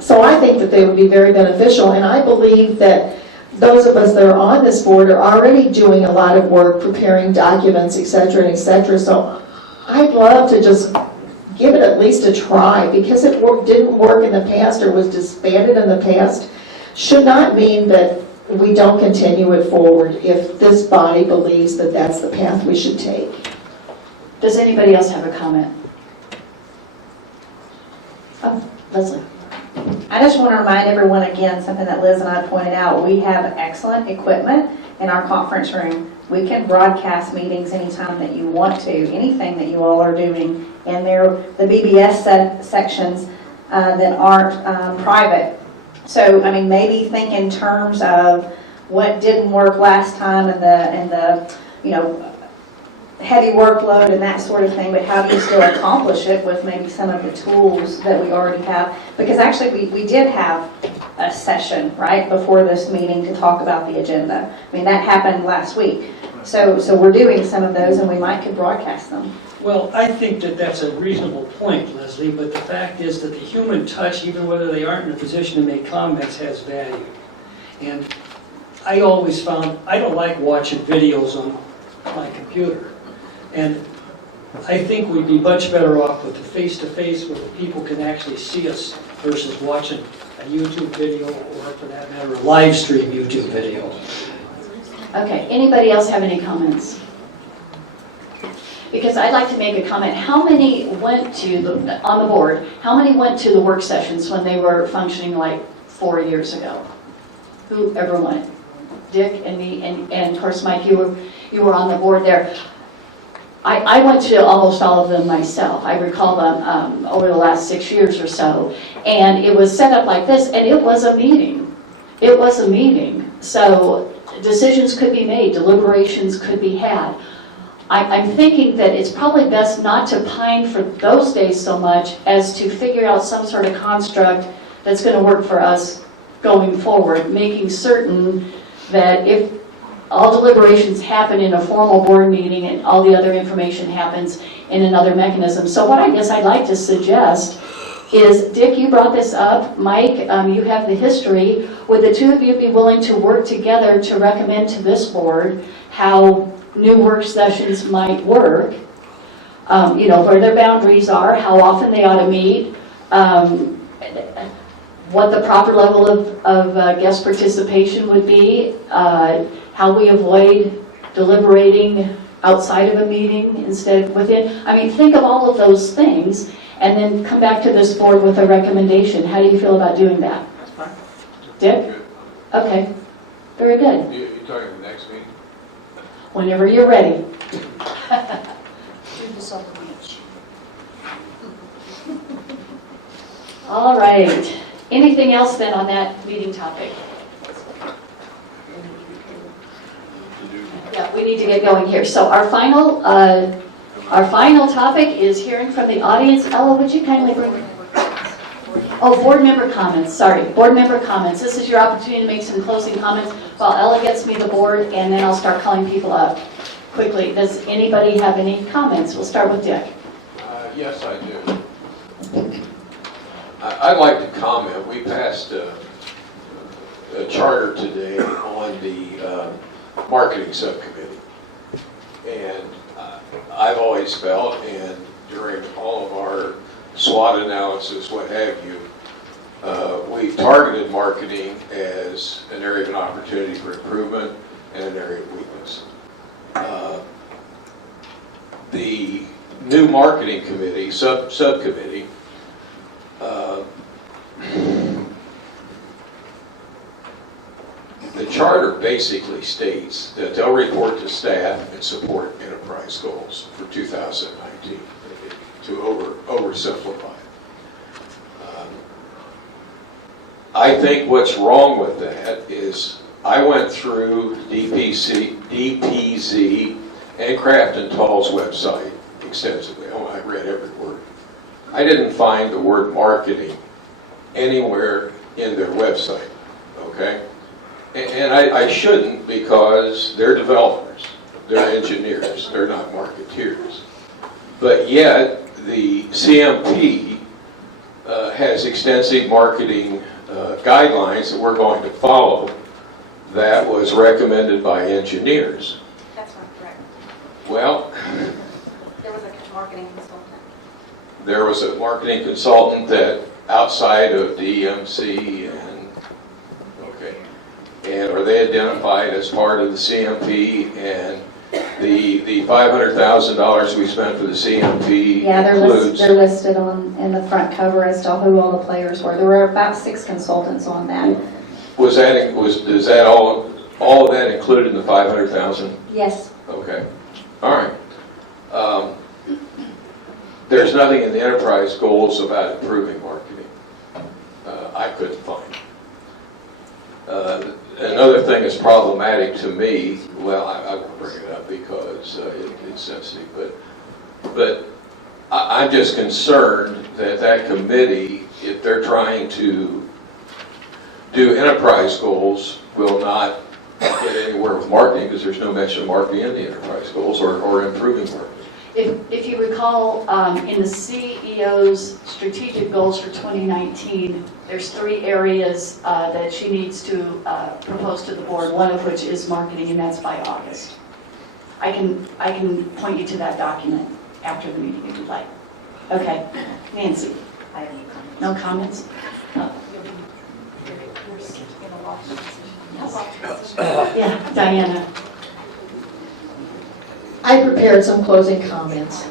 So I think that they would be very beneficial, and I believe that those of us that are on this board are already doing a lot of work preparing documents, et cetera, so I'd love to just give it at least a try, because it didn't work in the past or was disbanded in the past. Should not mean that we don't continue it forward if this body believes that that's the path we should take. Does anybody else have a comment? Oh, Leslie. I just want to remind everyone again, something that Liz and I pointed out, we have excellent equipment in our conference room. We can broadcast meetings anytime that you want to, anything that you all are doing. And they're the BBS sections that aren't private. So, I mean, maybe think in terms of what didn't work last time and the heavy workload and that sort of thing, but how do you still accomplish it with maybe some of the tools that we already have? Because actually we did have a session right before this meeting to talk about the agenda. I mean, that happened last week. So we're doing some of those, and we might could broadcast them. Well, I think that that's a reasonable point, Leslie, but the fact is that the human touch, even whether they aren't in a position to make comments, has value. And I always found, I don't like watching videos on my computer. And I think we'd be much better off with the face-to-face where the people can actually see us versus watching a YouTube video, or for that matter, a live stream YouTube video. Okay, anybody else have any comments? Because I'd like to make a comment. How many went to, on the board, how many went to the work sessions when they were functioning like 4 years ago? Whoever went? Dick and me, and of course, Mike, you were on the board there. I went to almost all of them myself. I recall them over the last 6 years or so. And it was set up like this, and it was a meeting. It was a meeting. So decisions could be made, deliberations could be had. I'm thinking that it's probably best not to pine for those days so much as to figure out some sort of construct that's going to work for us going forward, making certain that if all deliberations happen in a formal board meeting and all the other information happens in another mechanism. So what I guess I'd like to suggest is, Dick, you brought this up, Mike, you have the history. Would the two of you be willing to work together to recommend to this board how new work sessions might work? Where their boundaries are, how often they ought to meet, what the proper level of guest participation would be, how we avoid deliberating outside of a meeting instead within. I mean, think of all of those things and then come back to this board with a recommendation. How do you feel about doing that? That's fine. Dick? Good. Okay, very good. You talking the next meeting? Whenever you're ready. All right. Anything else then on that meeting topic? Yeah, we need to get going here. So our final topic is hearing from the audience. Ella, would you kindly bring? Oh, board member comments. Sorry, board member comments. This is your opportunity to make some closing comments while Ella gets me the board, and then I'll start calling people up quickly. Does anybody have any comments? We'll start with Dick. Yes, I do. I'd like to comment. We passed a charter today on the marketing subcommittee. And I've always felt, and during all of our SWOT analysis, what have you, we've targeted marketing as an area of an opportunity for improvement and an area of weakness. The new marketing committee, subcommittee, the charter basically states that they'll report to staff and support enterprise goals for 2019, to oversimplify. I think what's wrong with that is I went through DPZ and Kraft and Tall's website extensively. I read every word. I didn't find the word marketing anywhere in their website, okay? And I shouldn't, because they're developers, they're engineers, they're not marketeers. But yet, the CMP has extensive marketing guidelines that we're going to follow that was recommended by engineers. That's not correct. Well, There was a marketing consultant. there was a marketing consultant that outside of DMC and are they identified as part of the CMP, and the $500,000 we spent for the CMP Yeah, includes? they're listed in the front cover as to who all the players were. There were about 6 consultants on that. Does that all of that included in the 500,000? Yes. Okay, all right. There's nothing in the enterprise goals about improving marketing. I couldn't find. Another thing that's problematic to me, well, I won't bring it up because it's sensitive, but I'm just concerned that committee, if they're trying to do enterprise goals, will not get anywhere with marketing, because there's no mention of marketing in the enterprise goals or improving marketing. If you recall, in the CEO's strategic goals for 2019, there's 3 areas that she needs to propose to the board, one of which is marketing, and that's by August. I can point you to that document after the meeting if you'd like. Okay, Nancy. I have no comments. No comments? Yeah, Diana. I prepared some closing comments.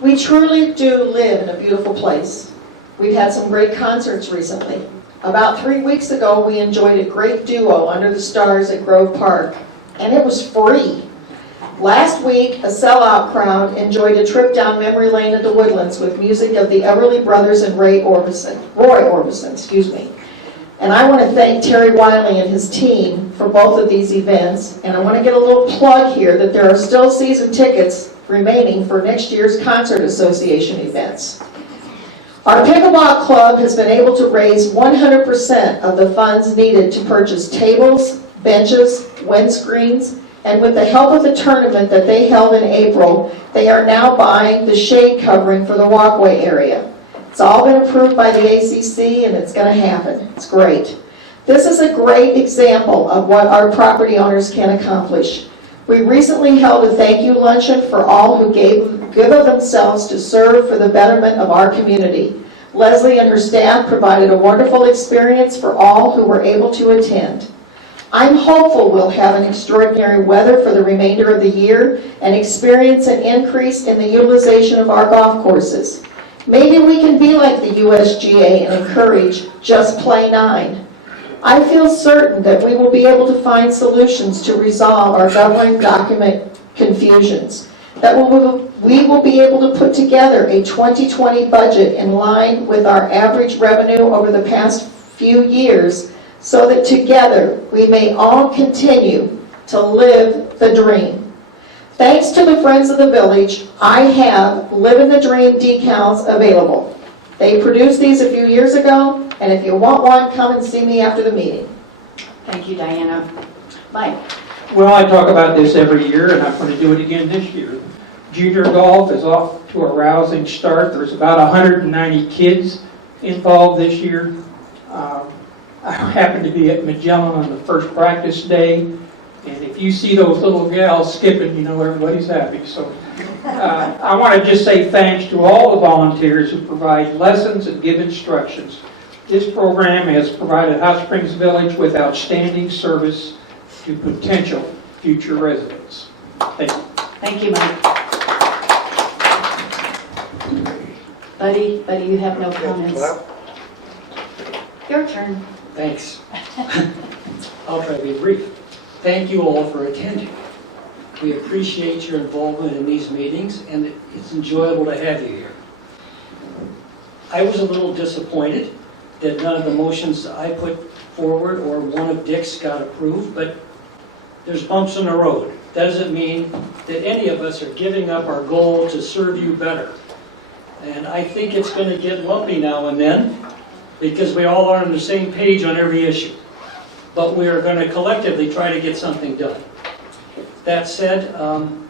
We truly do live in a beautiful place. We've had some great concerts recently. About 3 weeks ago, we enjoyed a great duo under the stars at Grove Park, and it was free. Last week, a sellout crowd enjoyed a trip down memory lane at the Woodlands with music of the Everly Brothers and Roy Orbison, And I want to thank Terry Wiley and his team for both of these events. And I want to get a little plug here that there are still season tickets remaining for next year's Concert Association events. Our pickleball club has been able to raise 100% of the funds needed to purchase tables, benches, windscreens, and with the help of the tournament that they held in April, they are now buying the shade covering for the walkway area. It's all been approved by the ACC and it's going to happen. It's great. This is a great example of what our property owners can accomplish. We recently held a thank you luncheon for all who give of themselves to serve for the betterment of our community. Leslie and her staff provided a wonderful experience for all who were able to attend. I'm hopeful we'll have an extraordinary weather for the remainder of the year and experience an increase in the utilization of our golf courses. Maybe we can be like the USGA and encourage just play 9. I feel certain that we will be able to find solutions to resolve our governing document confusions, that we will be able to put together a 2020 budget in line with our average revenue over the past few years, so that together we may all continue to live the dream. Thanks to the Friends of the Village, I have Living the Dream decals available. They produced these a few years ago, and if you want one, come and see me after the meeting. Thank you, Diana. Mike? Well, I talk about this every year, and I'm going to do it again this year. Junior golf is off to a rousing start. There's about 190 kids involved this year. I happened to be at Magellan on the first practice day, and if you see those little gals skipping, you know everybody's happy. So I want to just say thanks to all the volunteers who provide lessons and give instructions. This program has provided Hot Springs Village with outstanding service to potential future residents. Thank you. Thank you, Mike. Buddy, you have no comments. Your turn. Thanks. I'll try to be brief. Thank you all for attending. We appreciate your involvement in these meetings, and it's enjoyable to have you here. I was a little disappointed that none of the motions I put forward or one of Dick's got approved, but there's bumps in the road. That doesn't mean that any of us are giving up our goal to serve you better. And I think it's going to get lumpy now and then, because we all are on the same page on every issue. But we are going to collectively try to get something done. That said,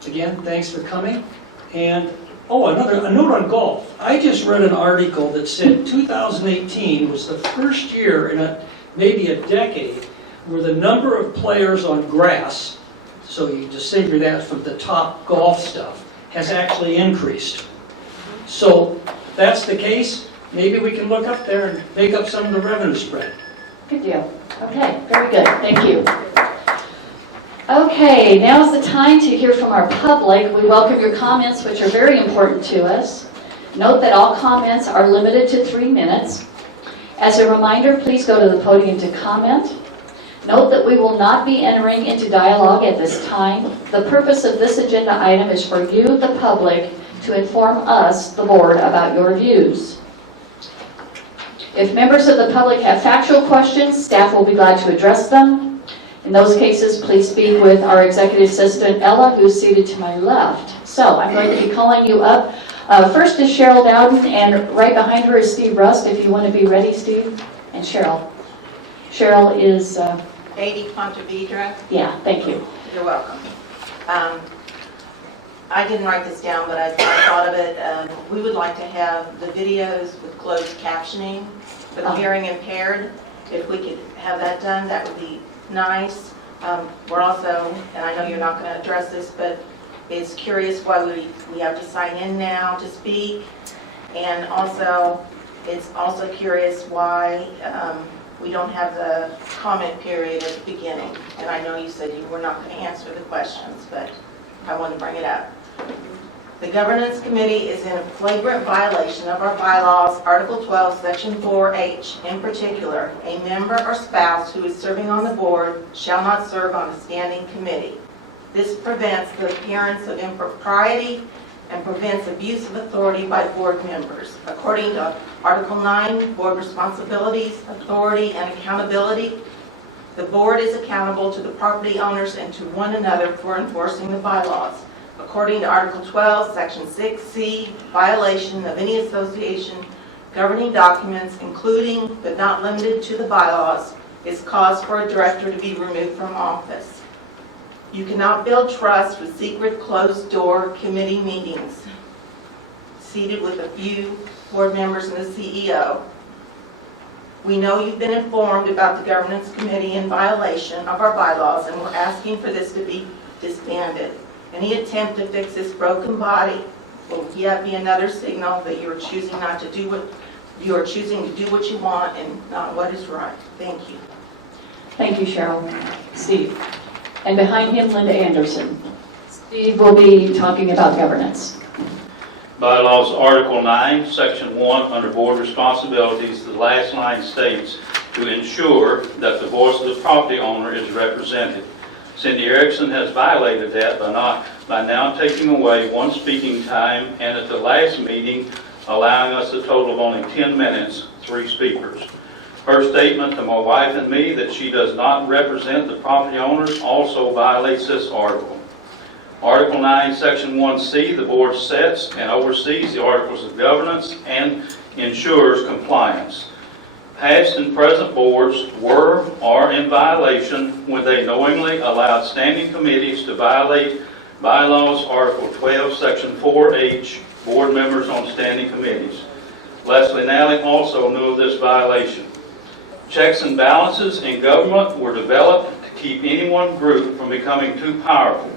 again, thanks for coming. And, a note on golf. I just read an article that said 2018 was the first year in maybe a decade where the number of players on grass, so you just figure that from the top golf stuff, has actually increased. So that's the case. Maybe we can look up there and make up some of the revenue spread. Good deal. Okay, very good. Thank you. Okay, now is the time to hear from our public. We welcome your comments, which are very important to us. Note that all comments are limited to 3 minutes. As a reminder, please go to the podium to comment. Note that we will not be entering into dialogue at this time. The purpose of this agenda item is for you, the public, to inform us, the board, about your views. If members of the public have factual questions, staff will be glad to address them. In those cases, please speak with our executive assistant, Ella, who's seated to my left. So I'm going to be calling you up. First is Cheryl Dowden, and right behind her is Steve Rust, if you want to be ready, Steve. And Cheryl. Cheryl is... Lady Pontevedra. Yeah, thank you. You're welcome. I didn't write this down, but I thought of it. We would like to have the videos with closed captioning for the hearing impaired. If we could have that done, that would be nice. We're also, and I know you're not going to address this, but is curious why we have to sign in now to speak. And also, it's also curious why we don't have the comment period at the beginning. And I know you said you were not going to answer the questions, but I want to bring it up. The Governance Committee is in a flagrant violation of our bylaws, Article 12, Section 4H. In particular, a member or spouse who is serving on the board shall not serve on a standing committee. This prevents the appearance of impropriety and prevents abuse of authority by board members. According to Article 9, Board Responsibilities, Authority, and Accountability, the board is accountable to the property owners and to one another for enforcing the bylaws. According to Article 12, Section 6C, violation of any association governing documents, including but not limited to the bylaws, is cause for a director to be removed from office. You cannot build trust with secret closed-door committee meetings seated with a few board members and the CEO. We know you've been informed about the governance committee in violation of our bylaws, and we're asking for this to be disbanded. Any attempt to fix this broken body will yet be another signal that you are choosing to do what you want and not what is right. Thank you. Thank you, Cheryl. Steve. And behind him, Linda Anderson. Steve will be talking about governance. Bylaws, Article 9, Section 1, under Board Responsibilities, the last line states, to ensure that the voice of the property owner is represented. Cindy Erickson has violated that by now taking away one speaking time, and at the last meeting, allowing us a total of only 10 minutes, 3 speakers. Her statement to my wife and me that she does not represent the property owners also violates this article. Article 9, Section 1C, the board sets and oversees the articles of governance and ensures compliance. Past and present boards were or are in violation when they knowingly allowed standing committees to violate bylaws, Article 12, Section 4H, board members on standing committees. Leslie Nally also knew of this violation. Checks and balances in government were developed to keep any one group from becoming too powerful.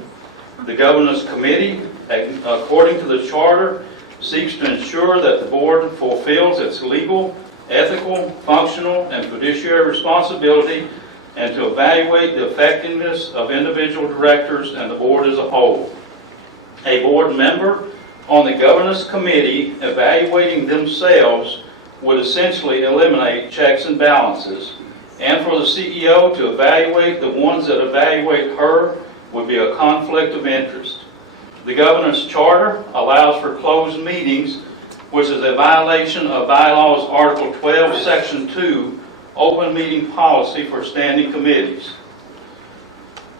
The Governance Committee, according to the Charter, seeks to ensure that the board fulfills its legal, ethical, functional, and fiduciary responsibility, and to evaluate the effectiveness of individual directors and the board as a whole. A board member on the Governance Committee evaluating themselves would essentially eliminate checks and balances, and for the CEO to evaluate the ones that evaluate her would be a conflict of interest. The Governance Charter allows for closed meetings, which is a violation of Bylaws Article 12, Section 2, open meeting policy for standing committees.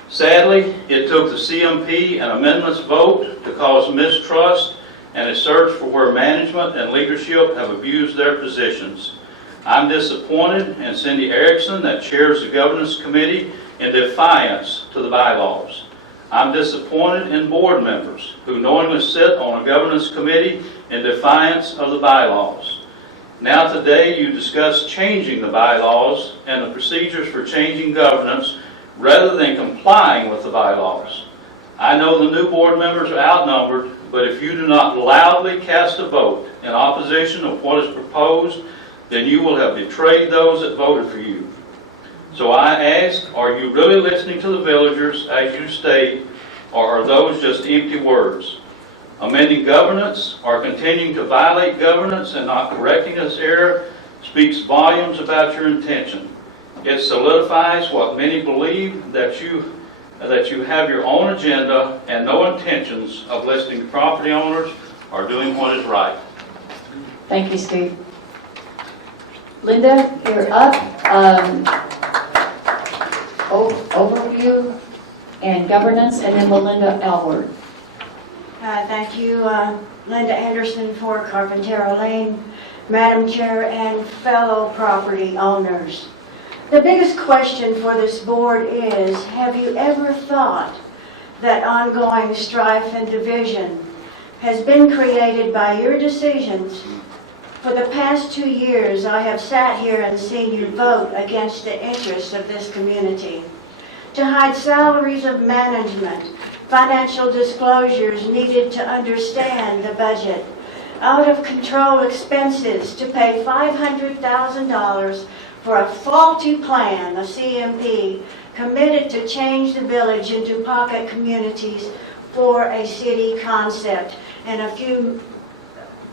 Sadly, it took the CMP and amendments vote to cause mistrust and a search for where management and leadership have abused their positions. I'm disappointed in Cindy Erickson that chairs the Governance Committee in defiance to the bylaws. I'm disappointed in board members who knowingly sit on a governance committee in defiance of the bylaws. Now today you discuss changing the bylaws and the procedures for changing governance rather than complying with the bylaws. I know the new board members are outnumbered, but if you do not loudly cast a vote in opposition of what is proposed, then you will have betrayed those that voted for you. So I ask, are you really listening to the villagers as you state, or are those just empty words? Amending governance or continuing to violate governance and not correcting this error speaks volumes about your intention. It solidifies what many believe, that you have your own agenda and no intentions of listening to property owners or doing what is right. Thank you, Steve. Linda, you're up. Overview and governance, and then Melinda Alward. Thank you, Linda Anderson for Carpintero Lane, Madam Chair and fellow property owners. The biggest question for this board is, have you ever thought that ongoing strife and division has been created by your decisions? For the past 2 years, I have sat here and seen you vote against the interests of this community. To hide salaries of management, financial disclosures needed to understand the budget, out of control expenses to pay $500,000 for a faulty plan, the CMP, committed to change the village into pocket communities for a city concept. And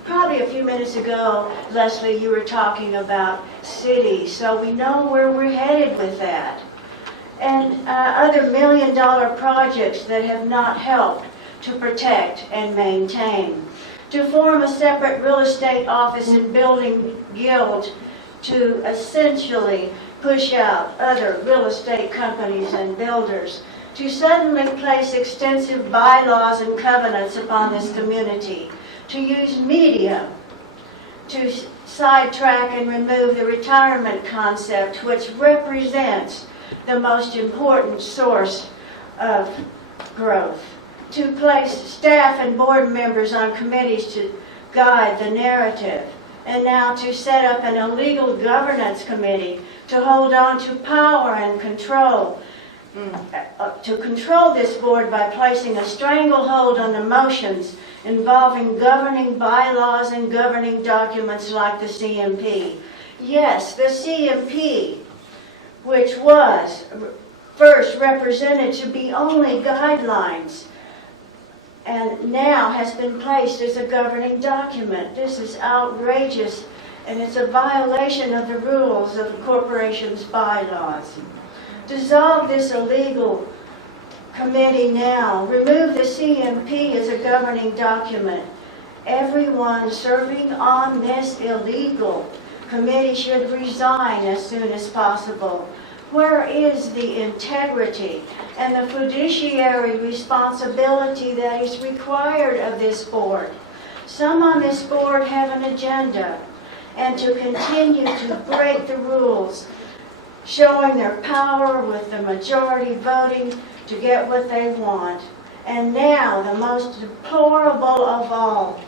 probably a few minutes ago, Leslie, you were talking about cities, so we know where we're headed with that. And other million-dollar projects that have not helped to protect and maintain. To form a separate real estate office and building guild to essentially push out other real estate companies and builders. To suddenly place extensive bylaws and covenants upon this community. To use media to sidetrack and remove the retirement concept, which represents the most important source of growth. To place staff and board members on committees to guide the narrative. And now to set up an illegal governance committee to hold on to power and control. To control this board by placing a stranglehold on the motions involving governing bylaws and governing documents like the CMP. Yes, the CMP, which was first represented to be only guidelines, and now has been placed as a governing document. This is outrageous, and it's a violation of the rules of the corporation's bylaws. Dissolve this illegal committee now. Remove the CMP as a governing document. Everyone serving on this illegal committee should resign as soon as possible. Where is the integrity and the fiduciary responsibility that is required of this board? Some on this board have an agenda, and to continue to break the rules, showing their power with the majority voting to get what they want. And now, the most deplorable of all,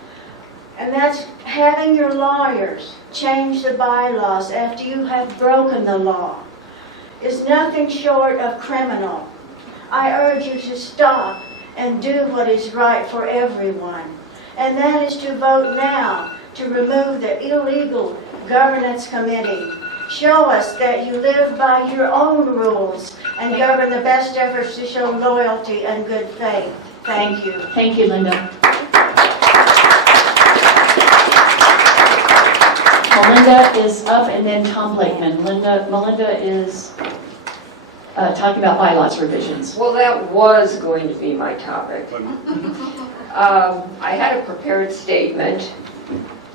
and that's having your lawyers change the bylaws after you have broken the law, is nothing short of criminal. I urge you to stop and do what is right for everyone. And that is to vote now to remove the illegal governance committee. Show us that you live by your own rules and govern the best efforts to show loyalty and good faith. Thank you. Thank you, Linda. Melinda is up, and then Tom Blakeman. Melinda is talking about bylaws revisions. Well, that was going to be my topic. I had a prepared statement,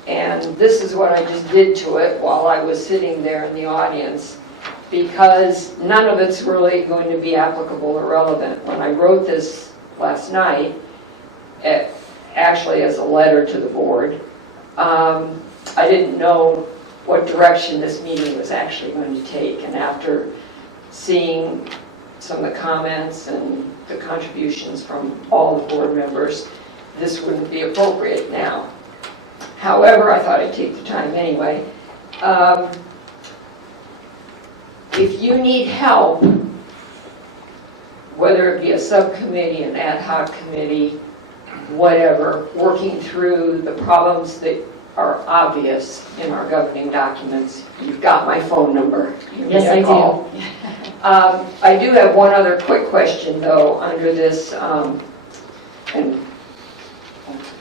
and this is what I just did to it while I was sitting there in the audience, because none of it's really going to be applicable or relevant. When I wrote this last night, actually as a letter to the board, I didn't know what direction this meeting was actually going to take, and after seeing some of the comments and the contributions from all the board members, this wouldn't be appropriate now. However, I thought I'd take the time anyway. If you need help, whether it be a subcommittee, an ad hoc committee, whatever, working through the problems that are obvious in our governing documents, you've got my phone number. Yes, I do. I do have one other quick question, though, under this, and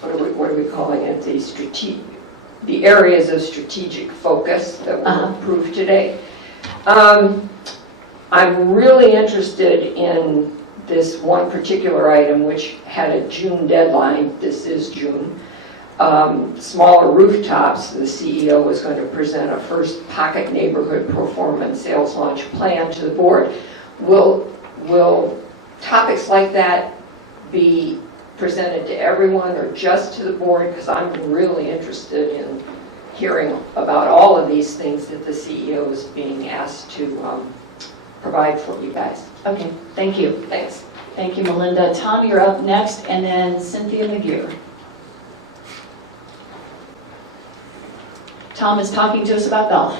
what are we calling it? The areas of strategic focus that were approved today. I'm really interested in this one particular item, which had a June deadline. This is June. Smaller rooftops. The CEO was going to present a first pocket neighborhood pro forma and sales launch plan to the board. Will topics like that be presented to everyone or just to the board? Because I'm really interested in hearing about all of these things that the CEO is being asked to provide for you guys. Okay, thank you. Thanks. Thank you, Melinda. Tom, you're up next, and then Cynthia McGeer. Tom is talking to us about golf.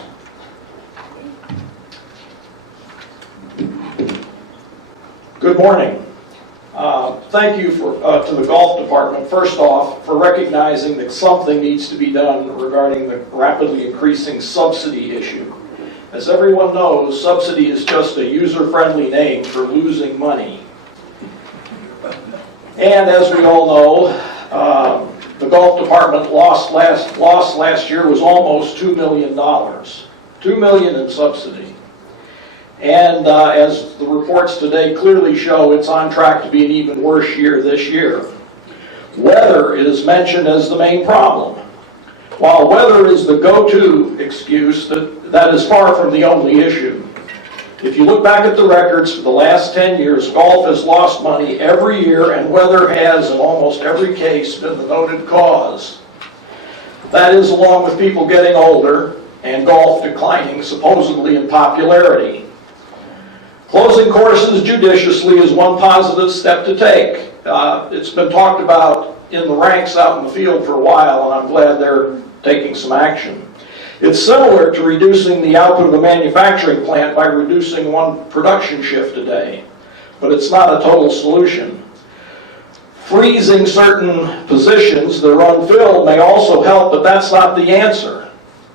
Good morning. Thank you to the golf department, first off, for recognizing that something needs to be done regarding the rapidly increasing subsidy issue. As everyone knows, subsidy is just a user-friendly name for losing money. And as we all know, the golf department lost last year was almost $2 million. $2 million in subsidy. And as the reports today clearly show, it's on track to be an even worse year this year. Weather is mentioned as the main problem. While weather is the go-to excuse, that is far from the only issue. If you look back at the records for the last 10 years, golf has lost money every year, and weather has, in almost every case, been the noted cause. That is, along with people getting older and golf declining supposedly in popularity. Closing courses judiciously is one positive step to take. It's been talked about in the ranks out in the field for a while, and I'm glad they're taking some action. It's similar to reducing the output of a manufacturing plant by reducing one production shift a day, but it's not a total solution. Freezing certain positions that are unfilled may also help, but that's not the answer.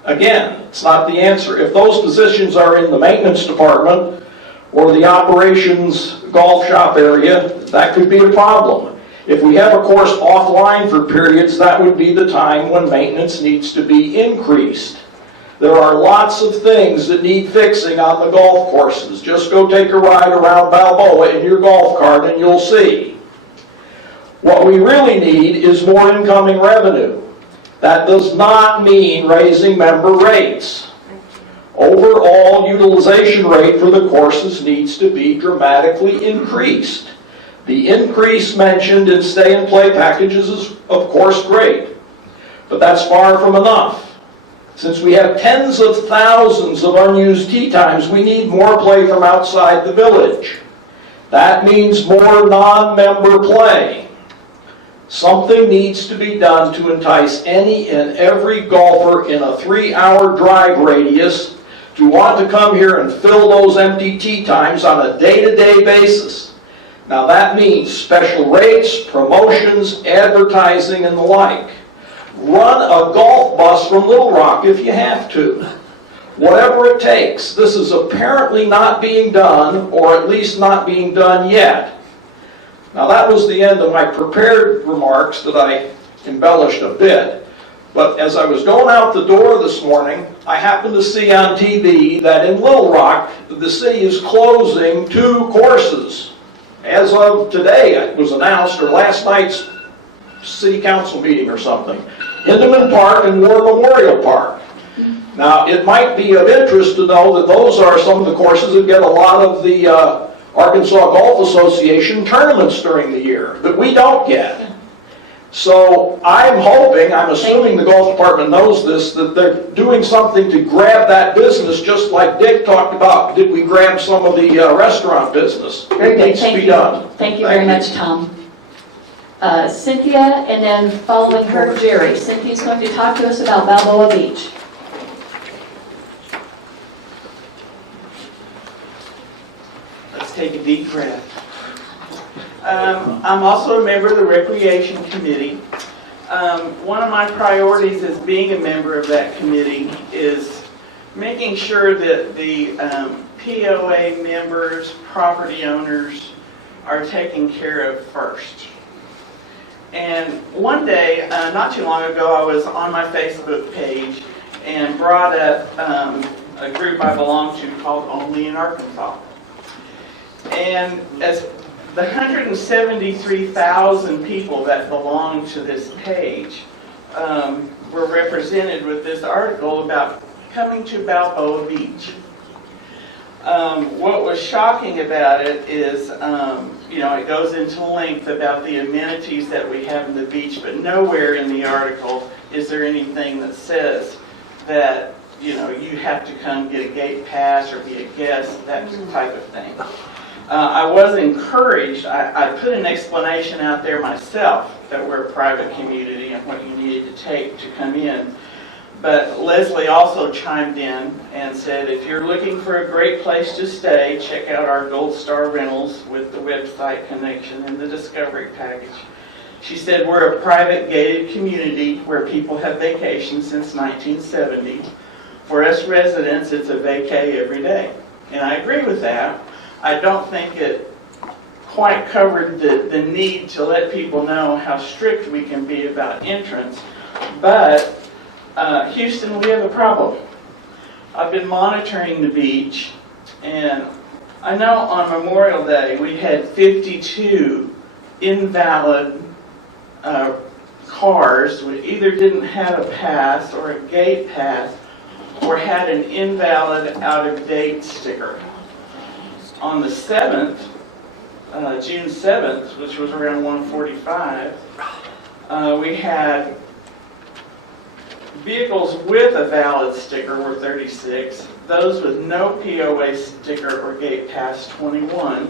Again, it's not the answer. If those positions are in the maintenance department or the operations golf shop area, that could be a problem. If we have a course offline for periods, that would be the time when maintenance needs to be increased. There are lots of things that need fixing on the golf courses. Just go take a ride around Balboa in your golf cart and you'll see. What we really need is more incoming revenue. That does not mean raising member rates. Overall utilization rate for the courses needs to be dramatically increased. The increase mentioned in stay and play packages is, of course, great, but that's far from enough. Since we have tens of thousands of unused tee times, we need more play from outside the village. That means more non-member play. Something needs to be done to entice any and every golfer in a 3-hour drive radius to want to come here and fill those empty tee times on a day-to-day basis. Now that means special rates, promotions, advertising, and the like. Run a golf bus from Little Rock if you have to. Whatever it takes. This is apparently not being done, or at least not being done yet. Now that was the end of my prepared remarks that I embellished a bit. But as I was going out the door this morning, I happened to see on TV that in Little Rock, the city is closing 2 courses. As of today, it was announced, or last night's city council meeting or something. Hindeman Park and War Memorial Park. Now, it might be of interest to know that those are some of the courses that get a lot of the Arkansas Golf Association tournaments during the year that we don't get. So I'm hoping, I'm assuming the golf department knows this, that they're doing something to grab that business, just like Dick talked about. Did we grab some of the restaurant business? Very It good. needs to Thank be you. done. Thank you very much, Tom. Cynthia, and then following her, Jerry. Cynthia's going to talk to us about Balboa Beach. Let's take a deep breath. I'm also a member of the Recreation Committee. One of my priorities as being a member of that committee is making sure that the POA members, property owners, are taken care of first. And one day, not too long ago, I was on my Facebook page and brought up a group I belong to called Only in Arkansas. And as the 173,000 people that belong to this page were represented with this article about coming to Balboa Beach. What was shocking about it is, it goes into length about the amenities that we have in the beach, but nowhere in the article is there anything that says that, you have to come get a gate pass or be a guest, that type of thing. I was encouraged, I put an explanation out there myself that we're a private community and what you needed to take to come in. But Leslie also chimed in and said, if you're looking for a great place to stay, check out our Gold Star Rentals with the website connection and the Discovery package. She said, we're a private gated community where people have vacationed since 1970. For us residents, it's a vacay every day. And I agree with that. I don't think it quite covered the need to let people know how strict we can be about entrance. But Houston, we have a problem. I've been monitoring the beach, and I know on Memorial Day we had 52 invalid cars who either didn't have a pass or a gate pass or had an invalid out-of-date sticker. On the 7th, June 7th, which was around 1:45, we had Vehicles with a valid sticker were 36. Those with no POA sticker or gate pass 21.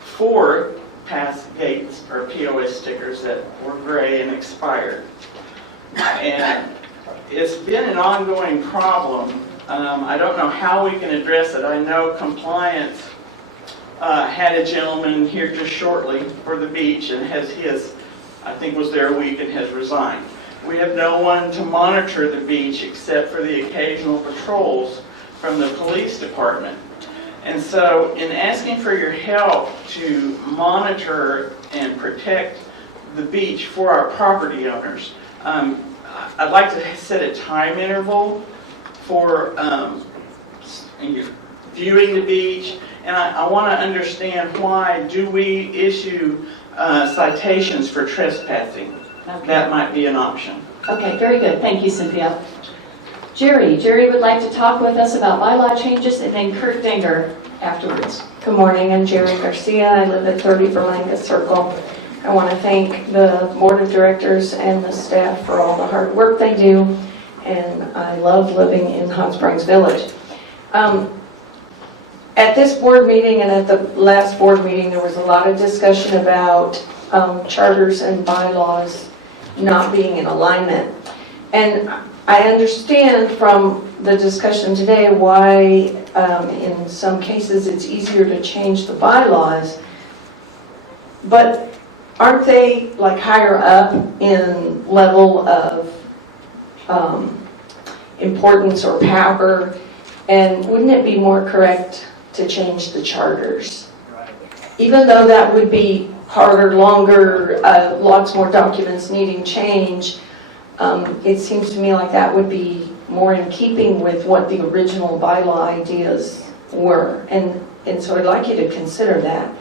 4 pass gates or POA stickers that were gray and expired. And it's been an ongoing problem. I don't know how we can address it. I know compliance had a gentleman here just shortly for the beach and I think was there a week and has resigned. We have no one to monitor the beach except for the occasional patrols from the police department. And so in asking for your help to monitor and protect the beach for our property owners, I'd like to set a time interval for viewing the beach, and I want to understand why do we issue citations for trespassing. Okay. That might be an option. Okay, very good. Thank you, Cynthia. Jerry would like to talk with us about bylaw changes, and then Kurt Dinger afterwards. Good morning, I'm Jerry Garcia. I live at 30 Berlanga Circle. I want to thank the board of directors and the staff for all the hard work they do, and I love living in Hot Springs Village. At this board meeting and at the last board meeting, there was a lot of discussion about charters and bylaws not being in alignment. And I understand from the discussion today why in some cases it's easier to change the bylaws, but aren't they like higher up in level of importance or power? And wouldn't it be more correct to change the charters? Even though that would be harder, longer, lots more documents needing change, it seems to me like that would be more in keeping with what the original bylaw ideas were. And so I'd like you to consider that.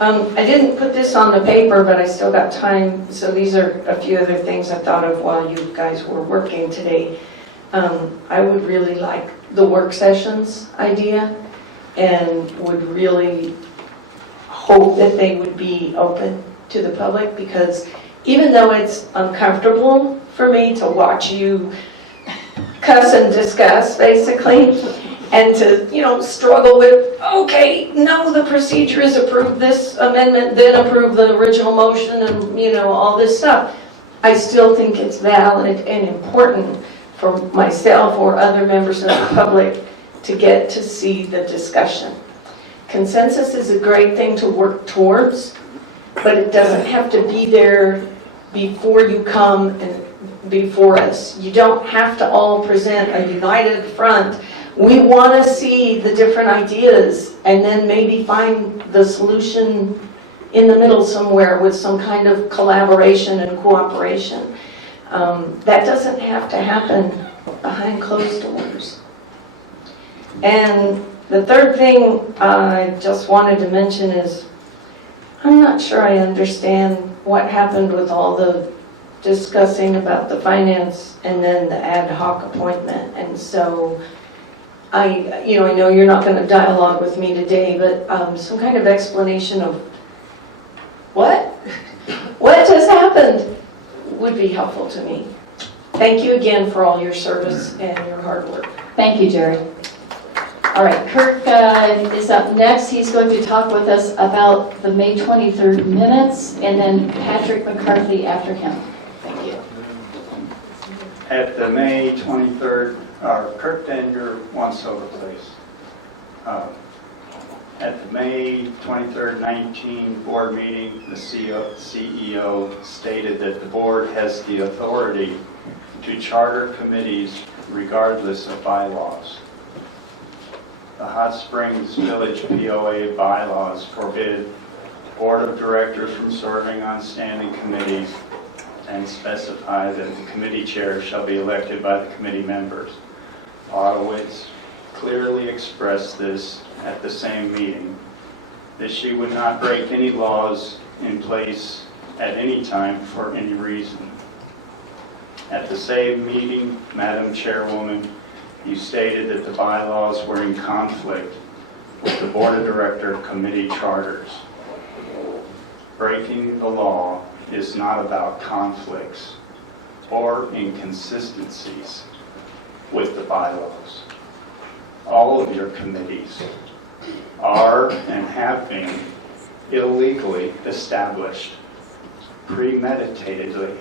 I didn't put this on the paper, but I still got time, so these are a few other things I thought of while you guys were working today. I would really like the work sessions idea, and would really hope that they would be open to the public, because even though it's uncomfortable for me to watch you cuss and discuss, basically, and to, struggle with, okay, no, the procedure is approve this amendment, then approve the original motion, and, all this stuff, I still think it's valid and important for myself or other members of the public to get to see the discussion. Consensus is a great thing to work towards, but it doesn't have to be there before you come and before us. You don't have to all present a united front. We want to see the different ideas and then maybe find the solution in the middle somewhere with some kind of collaboration and cooperation. That doesn't have to happen behind closed doors. And the third thing I just wanted to mention is, I'm not sure I understand what happened with all the discussing about the finance and then the ad hoc appointment. And so I know you're not going to dialogue with me today, but some kind of explanation of what just happened would be helpful to me. Thank you again for all your service and your hard work. Thank you, Jerry. All right, Kirk is up next. He's going to talk with us about the May 23rd minutes, and then Patrick McCarthy after him. Thank you. At the May 23rd, Kirk Denger, 1 Silver Place. At the May 23rd, 19 board meeting, the CEO stated that the board has the authority to charter committees regardless of bylaws. The Hot Springs Village POA bylaws forbid board of directors from serving on standing committees and specify that the committee chair shall be elected by the committee members. Ottawitz clearly expressed this at the same meeting, that she would not break any laws in place at any time for any reason. At the same meeting, Madam Chairwoman, you stated that the bylaws were in conflict with the Board of Director committee charters. Breaking the law is not about conflicts. or inconsistencies with the bylaws. All of your committees are and have been illegally established, premeditatedly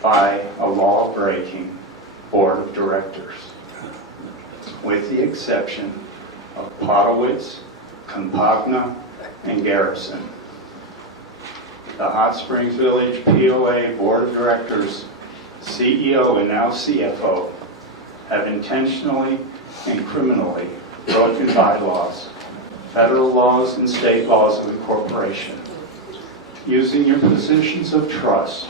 by a law-breaking board of directors, with the exception of Potowitz, Compagna, and Garrison. The Hot Springs Village POA Board of Directors, CEO and now CFO, have intentionally and criminally broken bylaws, federal laws, and state laws of incorporation, using your positions of trust